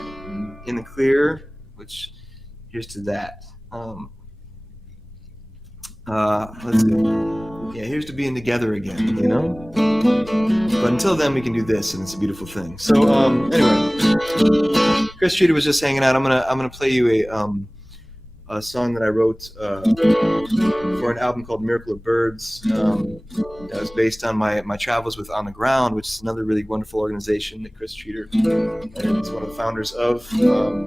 in the clear. Which here's to that. Let's see. Yeah, here's to being together again, you know? But until then, we can do this, and it's a beautiful thing. So, anyway, Chris Streeter was just hanging out. I'm gonna play you a song that I wrote for an album called Miracle of Birds. That was based on my travels with On the Ground, which is another really wonderful organization that Chris Streeter is one of the founders of.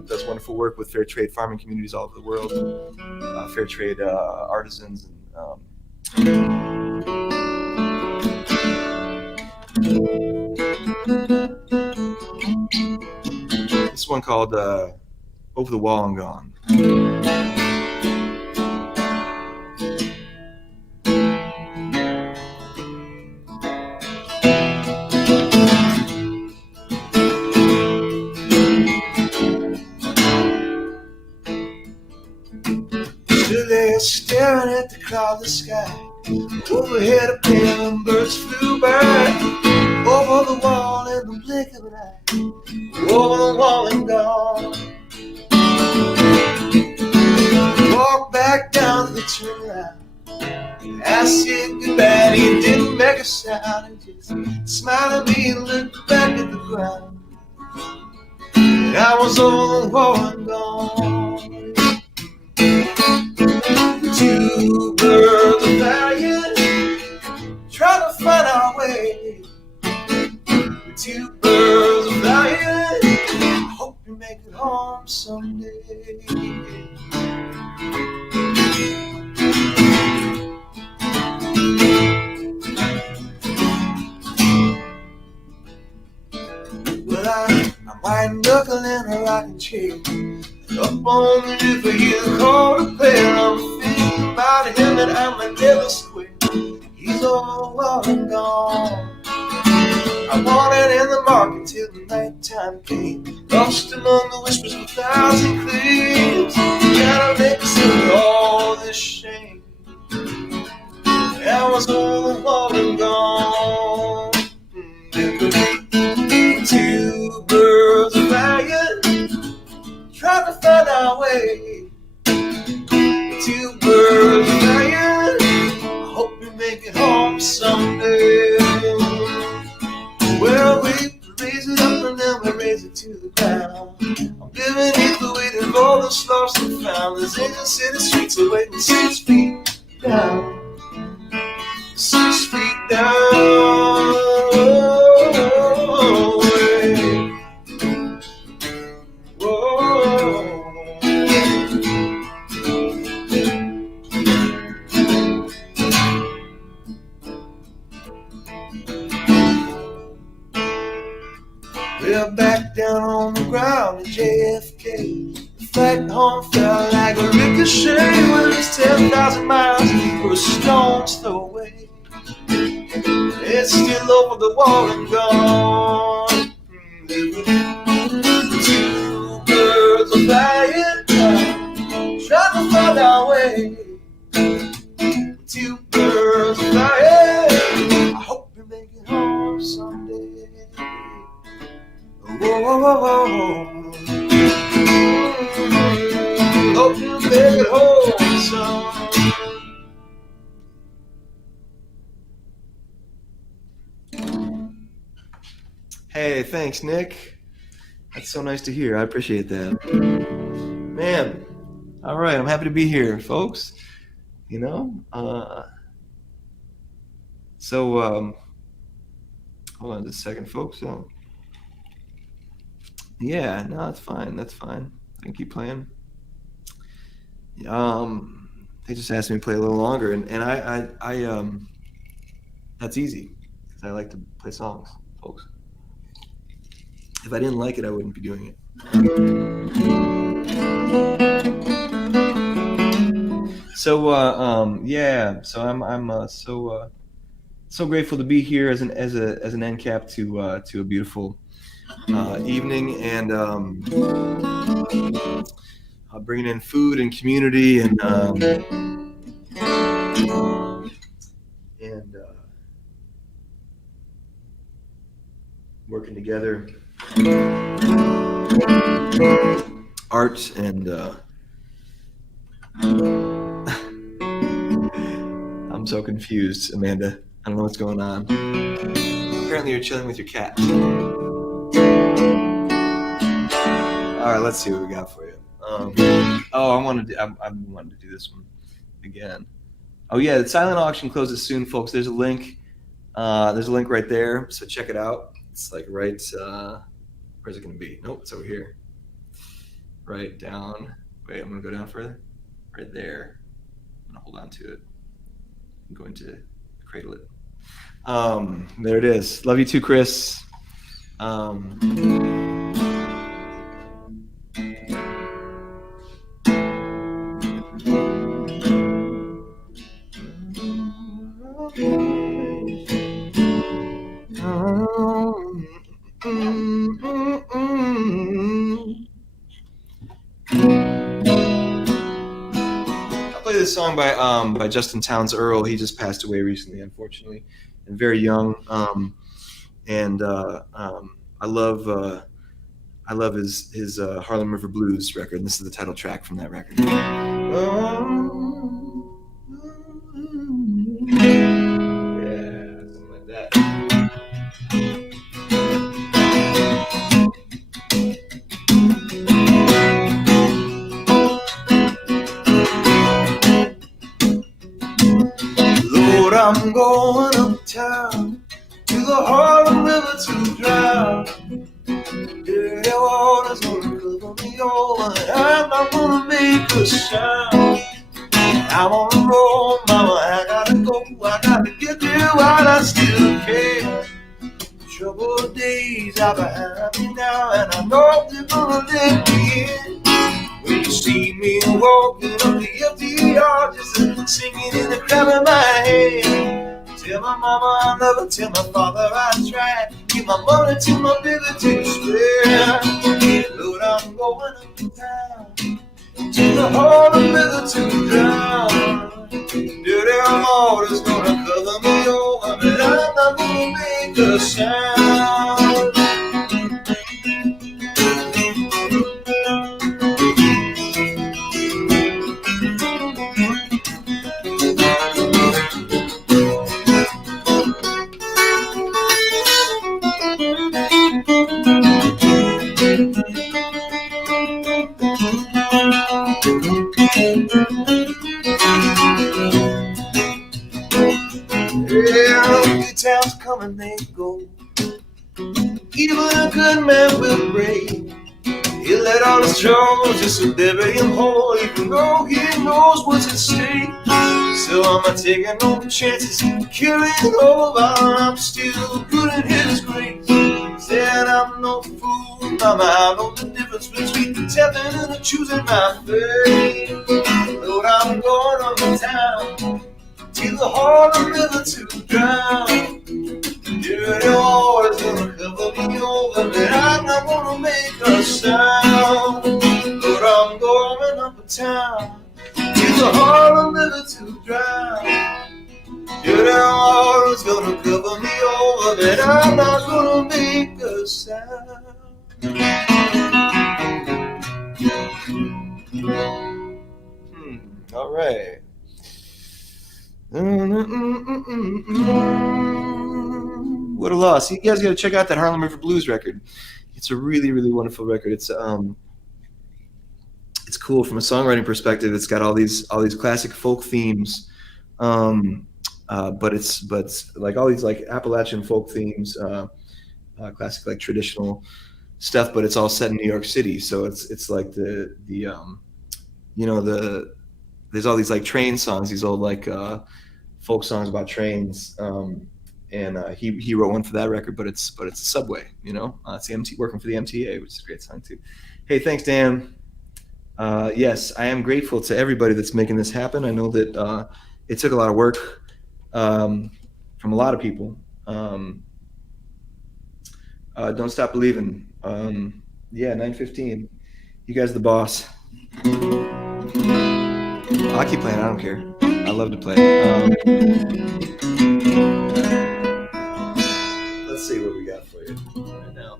Does wonderful work with fair trade farming communities all over the world, fair trade artisans. This one called Over the Wall and Gone. Staring at the cloudless sky. Overhead a pair of birds flew by. Over the wall in the blink of an eye. Over the wall and gone. Walked back down to the turnaround. I said goodbye and he didn't make a sound. And just smiled at me and looked back at the ground. And I was over the wall and gone. Two birds are flying, trying to find our way. Two birds are flying, I hope you make it home someday. Well, I'm white knuckling a rocking chair. Up on the river, hear the call to play. I'm thinking about him and I'm never square. He's all and gone. I wanted in the market till the nighttime came. Lost among the whispers of 1,000 claims. Gotta make sense of all this shame. I was all and gone. Two birds are flying, trying to find our way. Two birds are flying, I hope we make it home someday. Well, we raise it up and then we raise it to the ground. I'm living in the weight of all that's lost and found. There's angels in the streets are waiting 6 feet down. 6 feet down. We're back down on the ground at JFK. The flight home felt like a ricochet. Well, it's 10,000 miles for a stone's throw away. It's still over the wall and gone. Two birds are flying, trying to find our way. Two birds are flying, I hope we make it home someday. Whoa, whoa, whoa, whoa. Hope you make it whole song. Hey, thanks, Nick. That's so nice to hear. I appreciate that. Man, all right, I'm happy to be here, folks. You know, hold on just a second, folks. Yeah, no, that's fine. That's fine. I can keep playing. They just asked me to play a little longer, and I that's easy because I like to play songs, folks. If I didn't like it, I wouldn't be doing it. So yeah, so I'm so grateful to be here as an end cap to a beautiful evening, and bringing in food and community and working together, art and I'm so confused, Amanda. I don't know what's going on. Apparently you're chilling with your cat. All right, let's see what we got for you. I wanted to do this one again. Oh yeah, the silent auction closes soon, folks. There's a link. There's a link right there, so check it out. It's like right, where's it gonna be? Nope, it's over here. Right down. Wait, I'm gonna go down further. Right there. I'm gonna hold on to it. I'm going to cradle it. There it is. Love you too, Chris. I'll play this song by Justin Townes Earl. He just passed away recently, unfortunately, and very young. I love his Harlem River Blues record. And this is the title track from that record. Lord, I'm going uptown to the Harlem River to drown. Dirty water's gonna cover me over, and I'm not gonna make a sound. I'm on the road, mama, I gotta go, I gotta get there while I still can. Troubled days are behind me now, and I know they're gonna let me in. When you see me walking up the empty yard, just singing in the crowd of my hand. Tell my mama I love her, tell my father I tried. Give my money to my baby to spare. Lord, I'm going up in town to the Harlem River to drown. Dirty water's gonna cover me over, but I'm not gonna make a sound. Yeah, good times come and they go. Even a good man will break. He let all his troubles just to bury him whole, even though he knows what's at stake. So I'm not taking no chances, killing over. I'm still good in his grace. Said I'm no fool, mama, I know the difference between telling and choosing my fate. Lord, I'm going on the town to the Harlem River to drown. Dirty water's gonna cover me over, but I'm not gonna make a sound. But I'm going up a town to the Harlem River to drown. Dirty water's gonna cover me over, but I'm not gonna make a sound. All right. What a loss. You guys got to check out that Harlem River Blues record. It's a really, really wonderful record. It's cool from a songwriting perspective. It's got all these classic folk themes, but it's like all these like Appalachian folk themes, classic like traditional stuff. But it's all set in New York City, so it's like the there's all these like train songs, these old like folk songs about trains. And he wrote one for that record, but it's a subway, it's the working for the MTA, which is a great song too. Hey, thanks, Dan. Yes, I am grateful to everybody that's making this happen. I know that it took a lot of work from a lot of people. Don't stop believing. 9:15. You guys are the boss. I'll keep playing. I don't care. I love to play. Let's see what we got for you right now.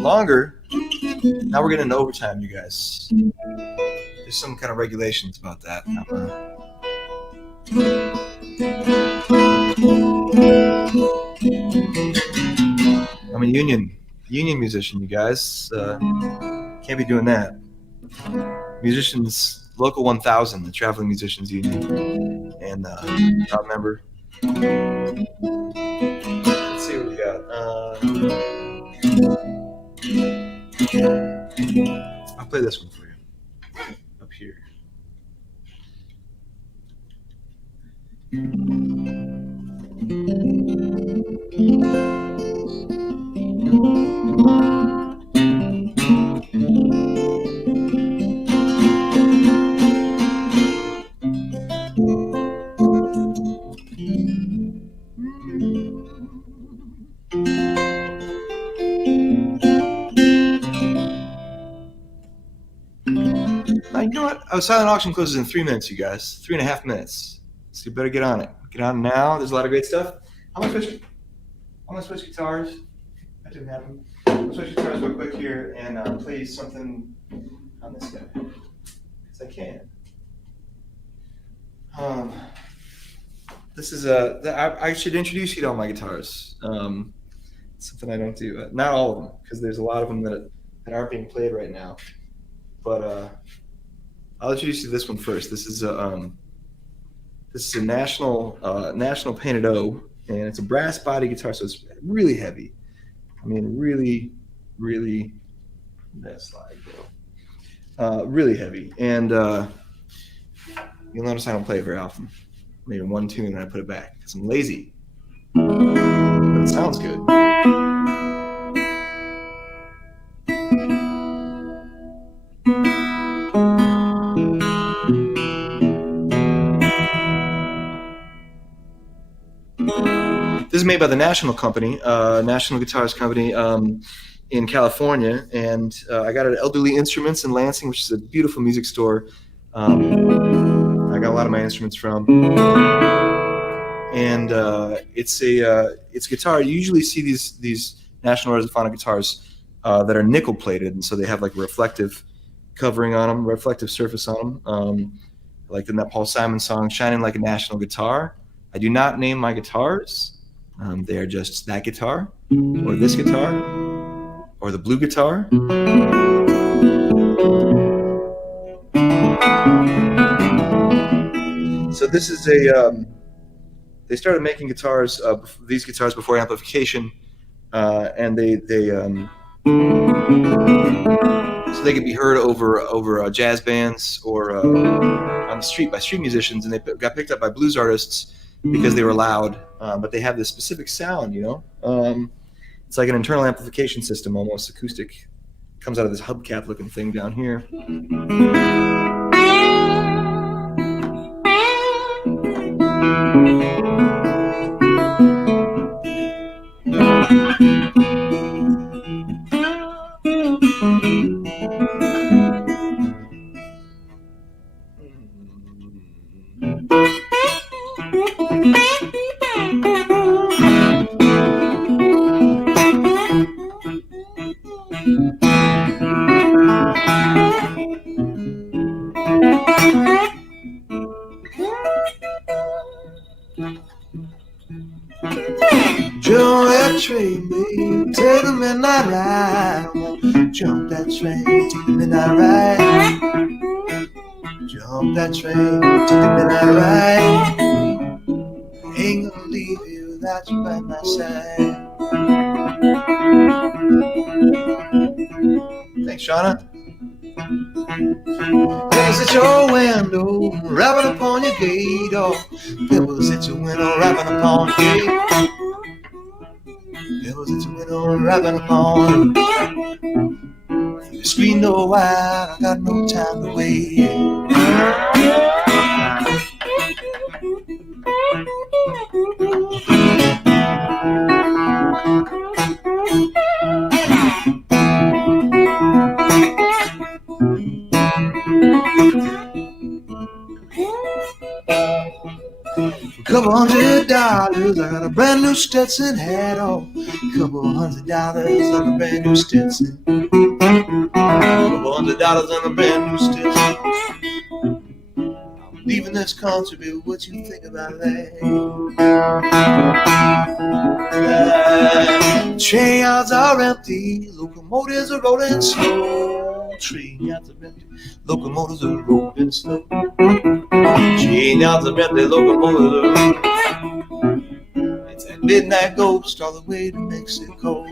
Longer. Now we're getting into overtime, you guys. There's some kind of regulations about that. I'm a union musician, you guys. Can't be doing that. Musicians. Local 1000, the Traveling Musicians Union, and proud member. Let's see what we got. I'll play this one for you. Up here. You know what? Our silent auction closes in 3 minutes, you guys. 3.5 minutes. So you better get on it. Get on now. There's a lot of great stuff. I'm gonna switch guitars. That didn't happen. I'm gonna switch guitars real quick here and play something on this guy. Because I can. This is I should introduce you to all my guitars. Something I don't do. Not all of them, because there's a lot of them that aren't being played right now. But I'll introduce you to this one first. This is a National Painted O, and it's a brass body guitar, so it's really heavy. I mean, really, really. That slide, bro. Really heavy, and you'll notice I don't play it very often. Maybe one tune and I put it back because I'm lazy. But it sounds good. This is made by the National Company, National Guitars Company in California, and I got it at Elderly Instruments in Lansing, which is a beautiful music store. I got a lot of my instruments from, and it's a guitar. You usually see these National Orthophonic guitars that are nickel plated, and so they have like a reflective covering on them, reflective surface on them, like in that Paul Simon song, "Shining Like a National Guitar." I do not name my guitars. They are just that guitar, or this guitar, or the blue guitar. So this is they started making guitars, these guitars before amplification, and they so they could be heard over jazz bands or on the street by street musicians, and they got picked up by blues artists because they were loud, but they have this specific sound, It's like an internal amplification system, almost acoustic. Comes out of this hubcap looking thing down here. train, take the midnight ride. Jump that train, take the midnight ride. Ain't gonna leave you without you by my side. Thanks, Shauna. Pebbles at your window, rapping upon your gate. Oh, pebbles at your window, rapping upon your gate. Pebbles at your window, rapping upon. You scream no while, I got no time to wait. $200, I got a brand new Stetson hat on. $200 on a brand new Stetson. $200 on a brand new Stetson. I'm leaving this country, baby, what you think about that? Train yards are empty, locomotives are rolling slow. Train yards are empty, locomotives are rolling slow. Train yards are empty, locomotives are rolling. It's that midnight ghost all the way to Mexico.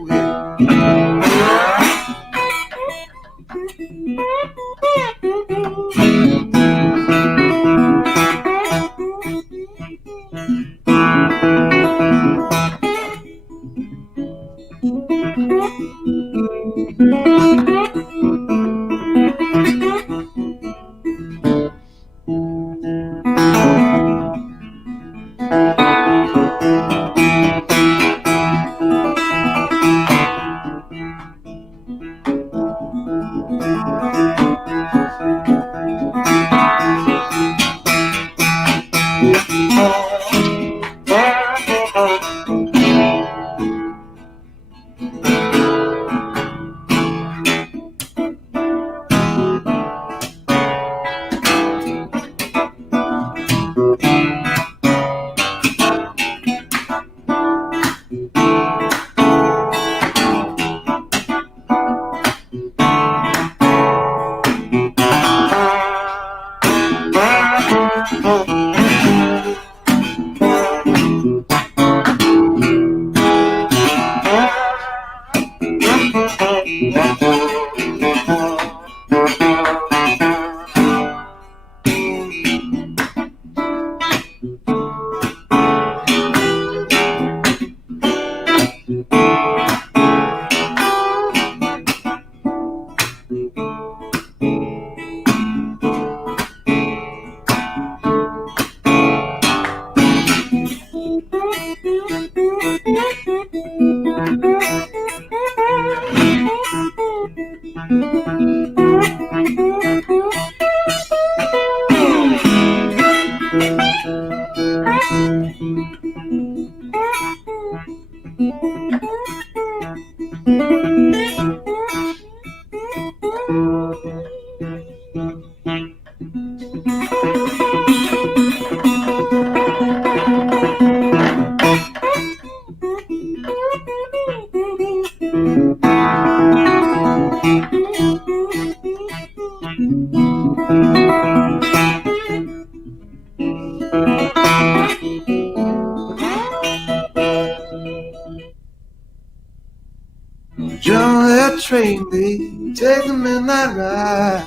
Jump that train, baby, take the midnight ride.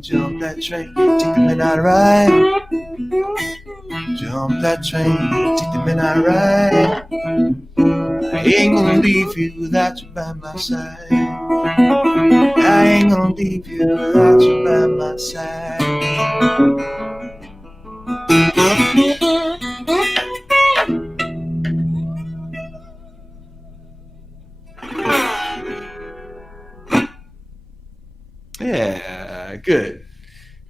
Jump that train, take the midnight ride. Jump that train, take the midnight ride. I ain't gonna leave you without you by my side. I ain't gonna leave you without you by my side. Yeah, good.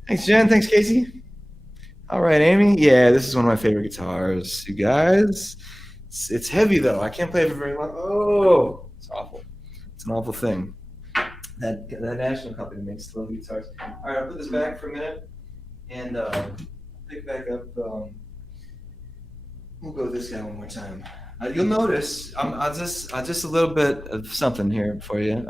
Thanks, Jen. Thanks, Casey. All right, Amy. Yeah, this is one of my favorite guitars, you guys. It's heavy, though. I can't play it for very long. Oh, it's awful. It's an awful thing. That national company makes lovely guitars. All right, I'll put this back for a minute and pick back up. We'll go with this guy one more time. You'll notice, I'll just a little bit of something here for you.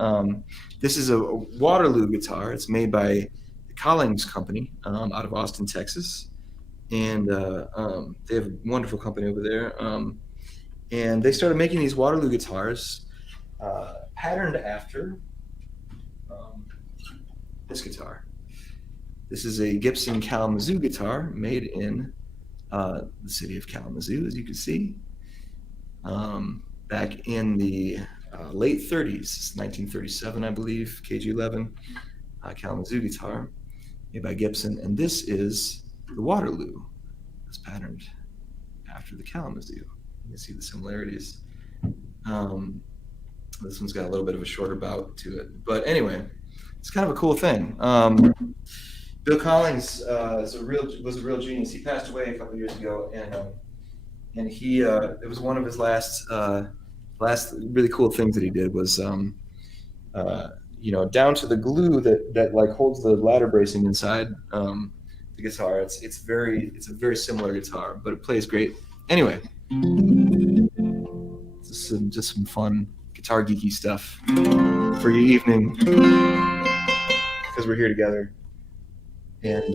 This is a Waterloo guitar. It's made by the Collings Company out of Austin, Texas. And they have a wonderful company over there. And they started making these Waterloo guitars patterned after this guitar. This is a Gibson Kalamazoo guitar made in the city of Kalamazoo, as you can see. Back in the late 30s, 1937, I believe, KG-11 Kalamazoo guitar made by Gibson. And this is the Waterloo. It's patterned after the Kalamazoo. You can see the similarities. This one's got a little bit of a shorter bout to it. But anyway, it's kind of a cool thing. Bill Collings was a real genius. He passed away a couple of years ago, and he it was one of his last really cool things that he did was down to the glue that like holds the ladder bracing inside the guitar. It's a very similar guitar, but it plays great. Anyway, just some fun guitar geeky stuff for your evening because we're here together and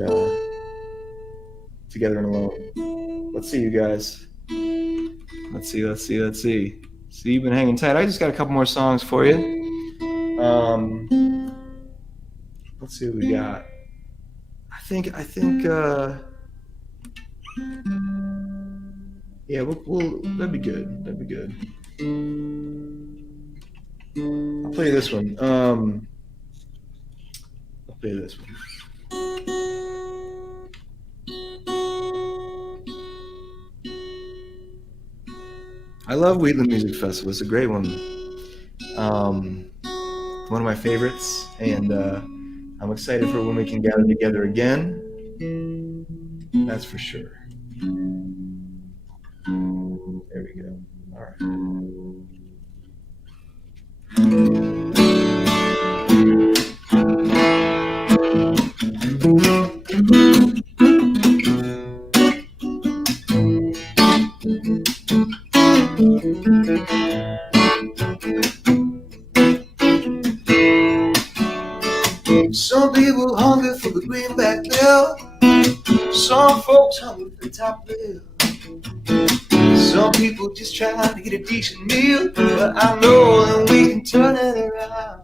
together and alone. Let's see, you guys. Let's see. See, you've been hanging tight. I just got a couple more songs for you. Let's see what we got. I think. Yeah, we'll that'd be good. I'll play this one. I love Wheatland Music Festival. It's a great one. One of my favorites, and I'm excited for when we can gather together again. That's for sure. There we go. All right. Some people hunger for the greenback bill. Some folks hunger for the top bill. Some people just trying to get a decent meal, but I know that we can turn it around.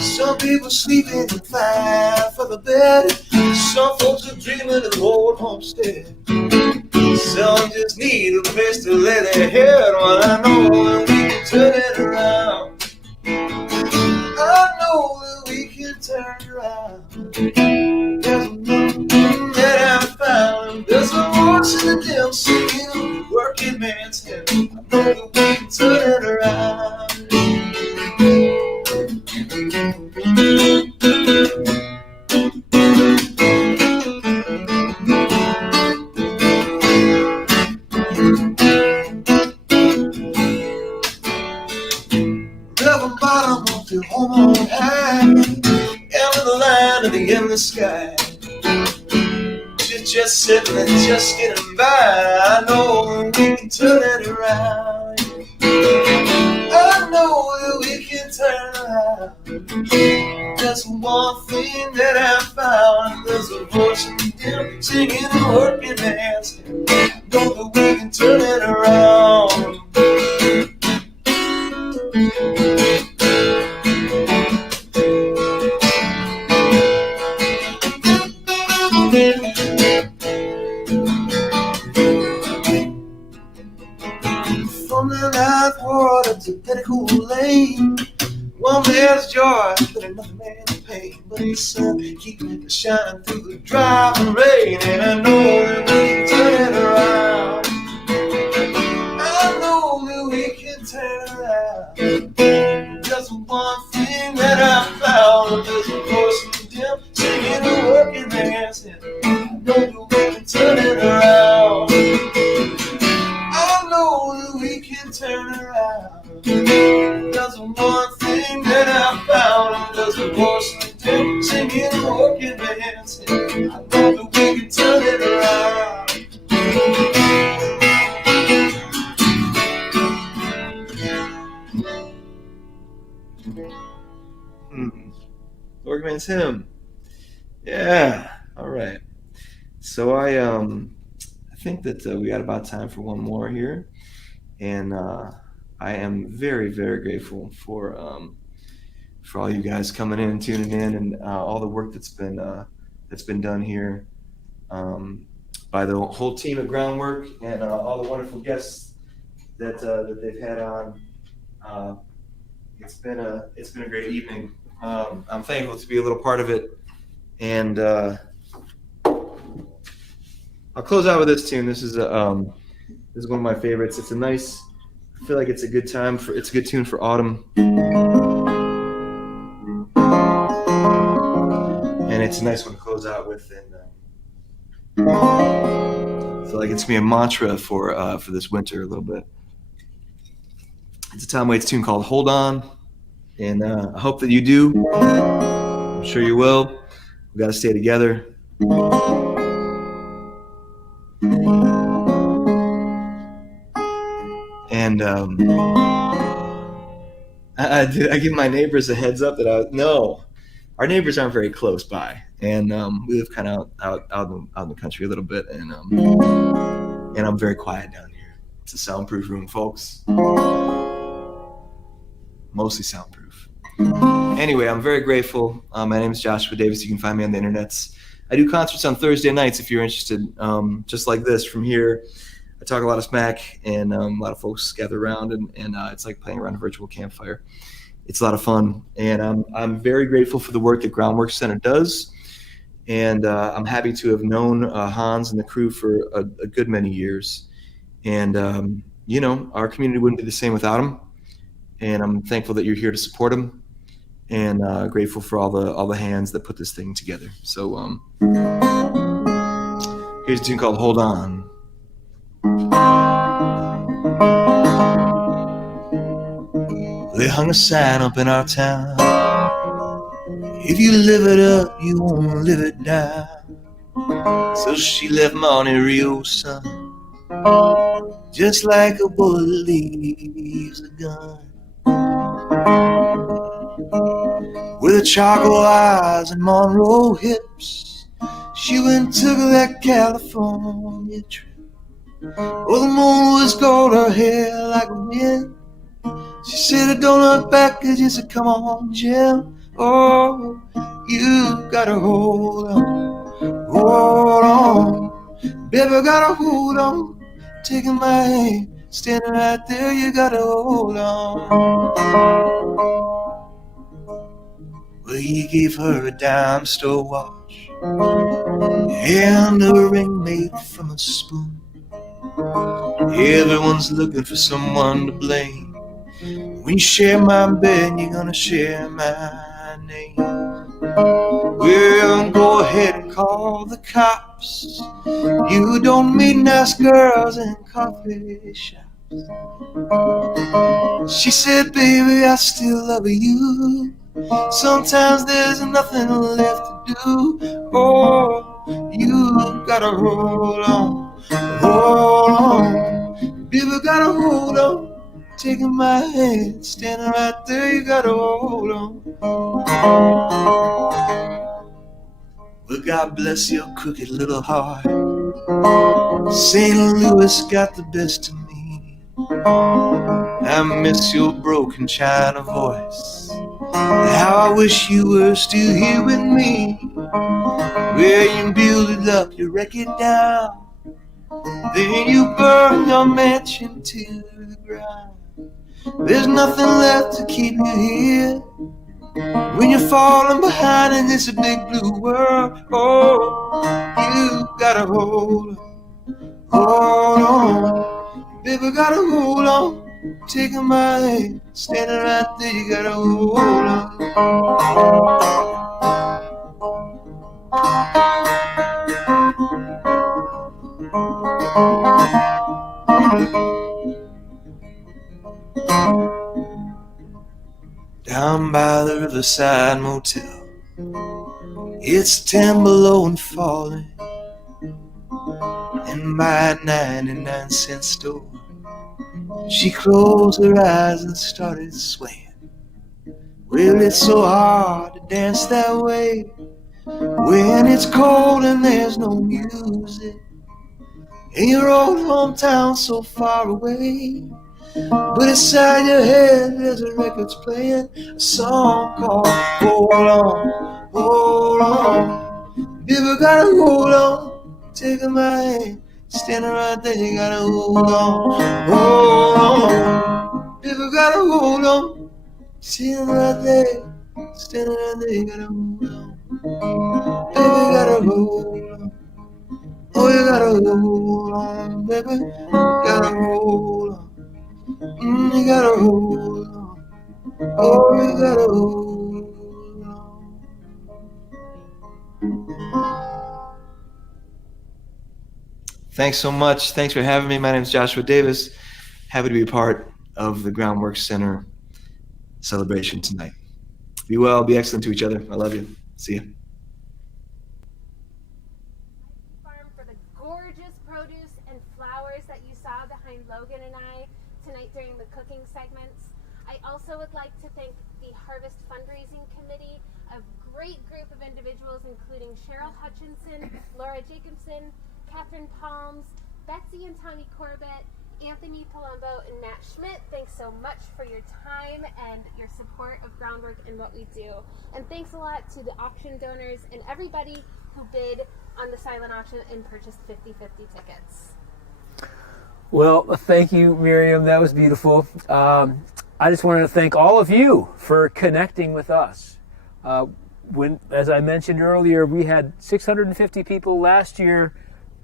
Some people sleeping and flying for the bed. Some folks are dreaming of the old homestead. Some just need a place to lay their head. Well, I know that we can turn it around. I know that we can turn it around. There's nothing that I found. There's a voice in the dim singing, working man's head. I know that we can turn it around. Level bottom of the home on high, and in the land of the endless sky. Just sitting and just getting by. I know that we can turn it around. I know that we can turn around. There's one thing that I found. There's a voice in them singing and working hands. I know that we can turn it around. From the ninth ward up to Petticoat Lane, one man's joy, but another man's pain. But the sun keeps shining through the driving rain, and I know that we can turn it around. I know that we can turn it around. Just one thing that I found. There's a voice in them singing and working hands. I know that we can turn it around. I know that we can singing working man's hymn. I know that we can turn it around. Working man's hymn. Yeah. All right. So I think that we got about time for one more here, and I am very, very grateful for all you guys coming in and tuning in, and all the work that's been done here by the whole team at Groundwork, and all the wonderful guests that they've had on. It's been a great evening. I'm thankful to be a little part of it, and I'll close out with this tune. This is one of my favorites. It's a nice. I feel like it's a good time for. It's a good tune for autumn, and it's a nice one to close out with. And I feel like it's gonna be a mantra for this winter a little bit. It's a Tom Waits tune called "Hold On," and I hope that you do. I'm sure you will. We got to stay together. And I give my neighbors a heads up that our neighbors aren't very close by, and we live kind of out in the country a little bit, and I'm very quiet down here. It's a soundproof room, folks. Mostly soundproof. Anyway, I'm very grateful. My name is Joshua Davis. You can find me on the internets. I do concerts on Thursday nights if you're interested, just like this from here. I talk a lot of smack, and a lot of folks gather around, and it's like playing around a virtual campfire. It's a lot of fun, and I'm very grateful for the work that Groundwork Center does, and I'm happy to have known Hans and the crew for a good many years, and our community wouldn't be the same without him, and I'm thankful that you're here to support him, and grateful for all the hands that put this thing together. So here's a tune called "Hold On." They hung a sign up in our town. If you live it up, you won't live it down. So she left Monte Rio, son, just like a bullet leaves a gun. With her charcoal eyes and Monroe hips, she went and took that California trip. Oh, the moon was gold, her hair like a wind. She said, "Don't look back," cause you said, "Come on, Jim." Oh, you gotta hold on, baby, gotta hold on. Taking my hand, standing right there, you gotta hold on. Well, he gave her a dime store watch and a ring made from a spoon. Everyone's looking for someone to blame. When you share my bed, you're gonna share my name. Well, go ahead and call the cops. You don't meet nice girls in coffee shops. She said, "Baby, I still love you. Sometimes there's nothing left to do. Oh, you gotta hold on, baby, gotta hold on. Taking my hand, standing right there, you gotta hold on. Well, God bless your crooked little heart. St. Louis got the best of me. I miss your broken China voice. How I wish you were still here with me. Where you build it up, you wreck it down. Then you burn your mansion to the ground. There's nothing left to keep you here. When you're falling behind in this big blue world, oh, you gotta hold on, baby, gotta hold on. Taking my hand, standing right there, you gotta hold on. Down by the Riverside Motel, It's 10 below and falling in my 99-cent store. She closed her eyes and started swaying. Well, it's so hard to dance that way when it's cold and there's no music, and your old hometown so far away. But inside your head there's a record's playing a song called Hold On, Hold On. People gotta hold on, taking my hand, standing right there, you gotta hold on, hold on. People gotta hold on, standing right there, standing right there, you gotta hold on. Baby, you gotta hold on. Oh, you gotta hold on, baby, you gotta hold on. You gotta hold on. Oh, you gotta hold on. Thanks so much. Thanks for having me. My name is Joshua Davis. Happy to be a part of the Groundwork Center celebration tonight. Be well, be excellent to each other. I love you. See ya. Farm for the gorgeous produce and flowers that you saw behind Logan and I tonight during the cooking segments. I also would like to thank the Harvest Fundraising Committee, a great group of individuals including Cheryl Hutchinson, Laura Jacobson, Catherine Palms, Betsy and Tommy Corbett, Anthony Palumbo, and Matt Schmidt. Thanks so much for your time and your support of Groundwork and what we do. And thanks a lot to the auction donors and everybody who bid on the silent auction and purchased 50/50 tickets. Well, thank you, Miriam. That was beautiful. I just wanted to thank all of you for connecting with us. As I mentioned earlier, we had 650 people last year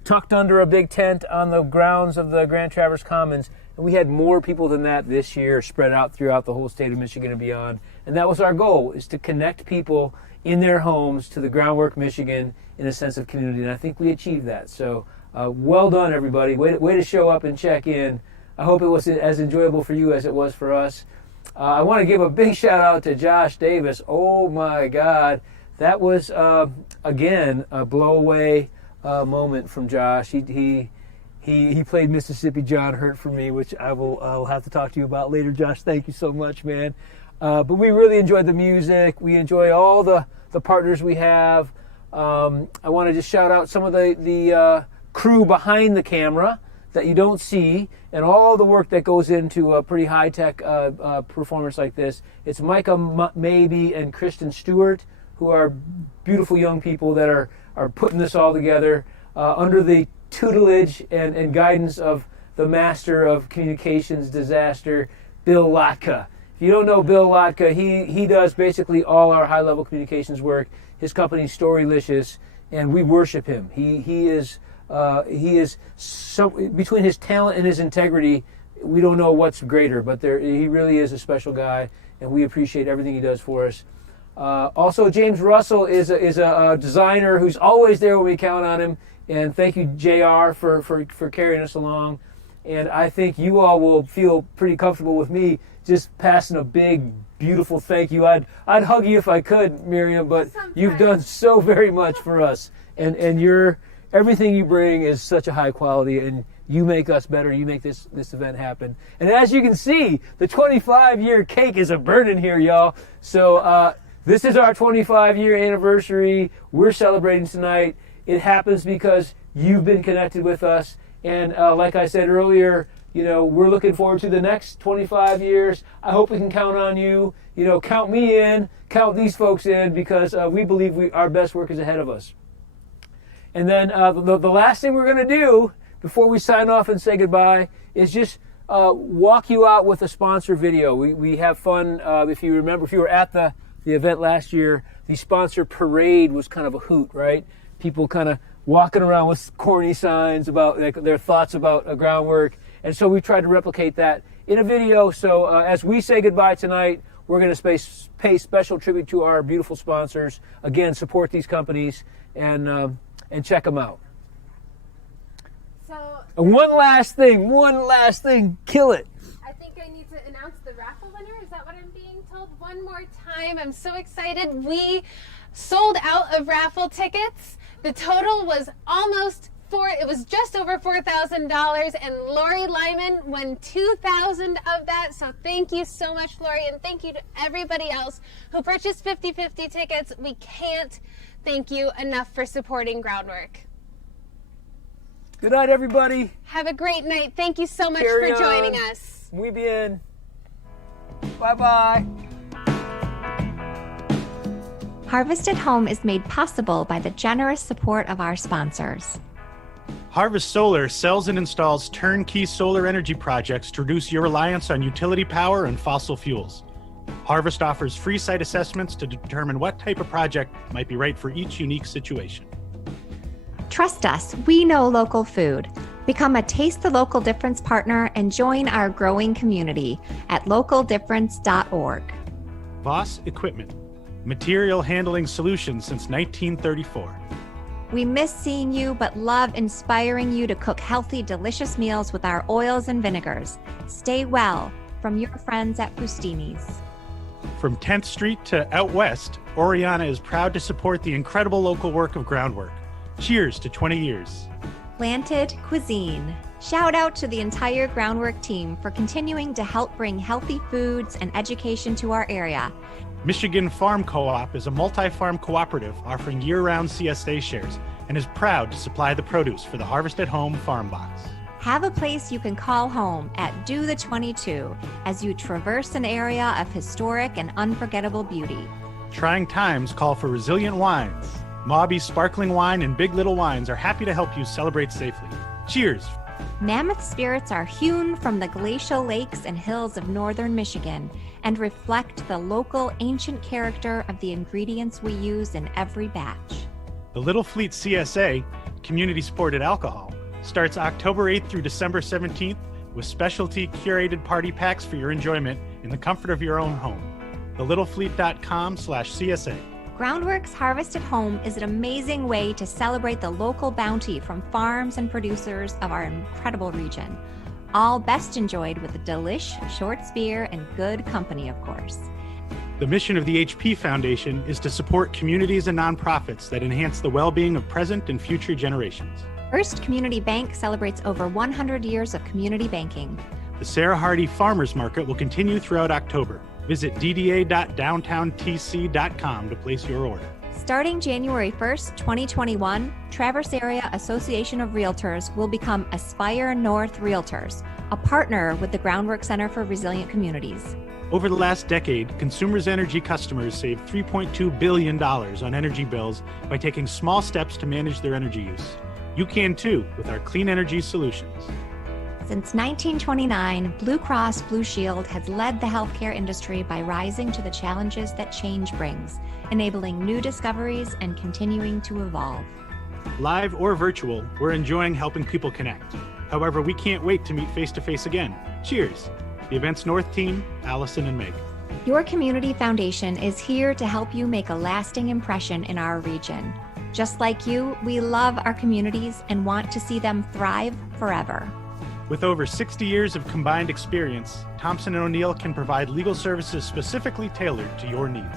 tucked under a big tent on the grounds of the Grand Traverse Commons, and we had more people than that this year spread out throughout the whole state of Michigan and beyond. And that was our goal, is to connect people in their homes to the Groundwork Michigan in a sense of community, and I think we achieved that. So well done, everybody. Way to show up and check in. I hope it was as enjoyable for you as it was for us. I want to give a big shout out to Josh Davis. Oh my God, that was again a blow away moment from Josh. He played Mississippi John Hurt for me, which I'll have to talk to you about later. Josh, thank you so much, man. But we really enjoyed the music. We enjoy all the partners we have. I want to just shout out some of the crew behind the camera that you don't see, and all the work that goes into a pretty high-tech performance like this. It's Micah Maybe and Kristen Stewart, who are beautiful young people that are putting this all together under the tutelage and guidance of the master of communications disaster, Bill Lotka. If you don't know Bill Lotka, he does basically all our high-level communications work. His company is Storylicious, and we worship him. He is so, between his talent and his integrity, we don't know what's greater, but he really is a special guy, and we appreciate everything he does for us. Also, James Russell is a designer who's always there when we count on him, and thank you, JR, for carrying us along. And I think you all will feel pretty comfortable with me just passing a big, beautiful thank you. I'd hug you if I could, Miriam, but you've done so very much for us, and everything you bring is such a high quality, and you make us better. You make this event happen. And as you can see, the 25-year cake is a burden here, y'all. So this is our 25-year anniversary. We're celebrating tonight. It happens because you've been connected with us. And like I said earlier, we're looking forward to the next 25 years. I hope we can count on you. Count me in, count these folks in, because we believe our best work is ahead of us. And then the last thing we're going to do before we sign off and say goodbye is just walk you out with a sponsor video. We have fun. If you remember, if you were at the event last year, the sponsor parade was kind of a hoot, right? People kind of walking around with corny signs about their thoughts about Groundwork. And so we tried to replicate that in a video. So as we say goodbye tonight, we're going to pay special tribute to our beautiful sponsors. Again, support these companies and check them out. So one last thing, kill it. I think I need to announce the raffle winner. Is that what I'm being told? One more time. I'm so excited. We sold out of raffle tickets. The total was just over $4,000, and Lori Lyman won $2,000 of that. So thank you so much, Lori, and thank you to everybody else who purchased 50/50 tickets. We can't thank you enough for supporting Groundwork. Good night, everybody. Have a great night. Thank you so much Carry for joining on. us. Muy bien. Bye-bye. Harvest at Home is made possible by the generous support of our sponsors. Harvest Solar sells and installs turnkey solar energy projects to reduce your reliance on utility power and fossil fuels. Harvest offers free site assessments to determine what type of project might be right for each unique situation. Trust us, we know local food. Become a Taste the Local Difference partner and join our growing community at localdifference.org. Voss Equipment, material handling solutions since 1934. We miss seeing you, but love inspiring you to cook healthy, delicious meals with our oils and vinegars. Stay well, from your friends at Bustini's. From 10th Street to out west, Oriana is proud to support the incredible local work of Groundwork. Cheers to 20 years. Planted Cuisine. Shout out to the entire Groundwork team for continuing to help bring healthy foods and education to our area. Michigan Farm Co-op is a multi-farm cooperative offering year-round CSA shares and is proud to supply the produce for the Harvest at Home farm box. Have a place you can call home at Do the 22 as you traverse an area of historic and unforgettable beauty. Trying times call for resilient wines. Mobby Sparkling Wine and Big Little Wines are happy to help you celebrate safely. Cheers! Mammoth spirits are hewn from the glacial lakes and hills of northern Michigan and reflect the local ancient character of the ingredients we use in every batch. The Little Fleet CSA, Community Supported Alcohol, starts October 8th through December 17th with specialty curated party packs for your enjoyment in the comfort of your own home. thelittlefleet.com/CSA. Groundwork's Harvest at Home is an amazing way to celebrate the local bounty from farms and producers of our incredible region. All best enjoyed with a delish, short beer, and good company, of course. The mission of the HP Foundation is to support communities and nonprofits that enhance the well-being of present and future generations. First Community Bank celebrates over 100 years of community banking. The Sarah Hardy Farmers Market will continue throughout October. Visit dda.downtowntc.com to place your order. Starting January 1st, 2021, Traverse Area Association of Realtors will become Aspire North Realtors, a partner with the Groundwork Center for Resilient Communities. Over the last decade, Consumers Energy customers saved $3.2 billion on energy bills by taking small steps to manage their energy use. You can too with our clean energy solutions. Since 1929, Blue Cross Blue Shield has led the healthcare industry by rising to the challenges that change brings, enabling new discoveries and continuing to evolve. Live or virtual, we're enjoying helping people connect. However, we can't wait to meet face-to-face again. Cheers! The Events North team, Allison and Meg. Your community foundation is here to help you make a lasting impression in our region. Just like you, we love our communities and want to see them thrive forever. With over 60 years of combined experience, Thompson & O'Neill can provide legal services specifically tailored to your needs.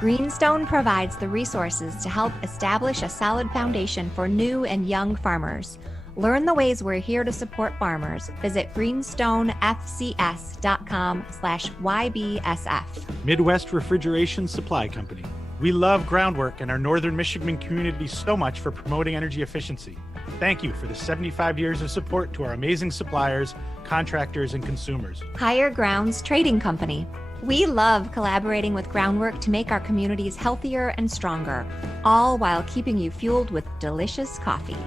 Greenstone provides the resources to help establish a solid foundation for new and young farmers. Learn the ways we're here to support farmers. Visit greenstonefcs.com/YBSF. Midwest Refrigeration Supply Company. We love Groundwork and our Northern Michigan community so much for promoting energy efficiency. Thank you for the 75 years of support to our amazing suppliers, contractors, and consumers. Higher Grounds Trading Company. We love collaborating with Groundwork to make our communities healthier and stronger, all while keeping you fueled with delicious coffee.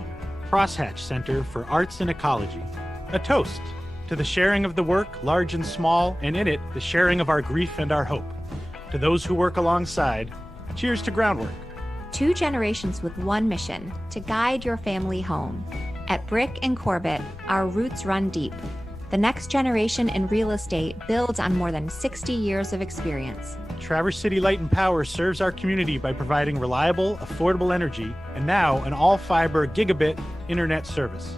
Crosshatch Center for Arts and Ecology. A toast to the sharing of the work, large and small, and in it, the sharing of our grief and our hope. To those who work alongside, cheers to Groundwork. 2 generations with one mission, to guide your family home. At Brick and Corbett, our roots run deep. The next generation in real estate builds on more than 60 years of experience. Traverse City Light and Power serves our community by providing reliable, affordable energy, and now an all-fiber gigabit internet service.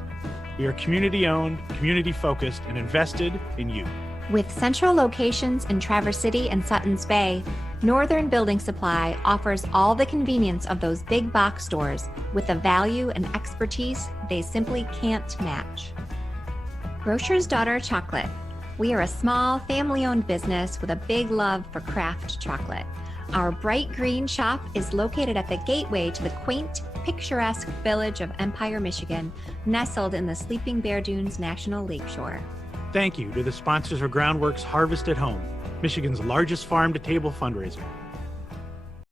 We are community-owned, community-focused, and invested in you. With central locations in Traverse City and Suttons Bay, Northern Building Supply offers all the convenience of those big box stores with the value and expertise they simply can't match. Grocer's Daughter Chocolate. We are a small, family-owned business with a big love for craft chocolate. Our bright green shop is located at the gateway to the quaint, picturesque village of Empire, Michigan, nestled in the Sleeping Bear Dunes National Lakeshore. Thank you to the sponsors of Groundwork's Harvest at Home, Michigan's largest farm-to-table fundraiser.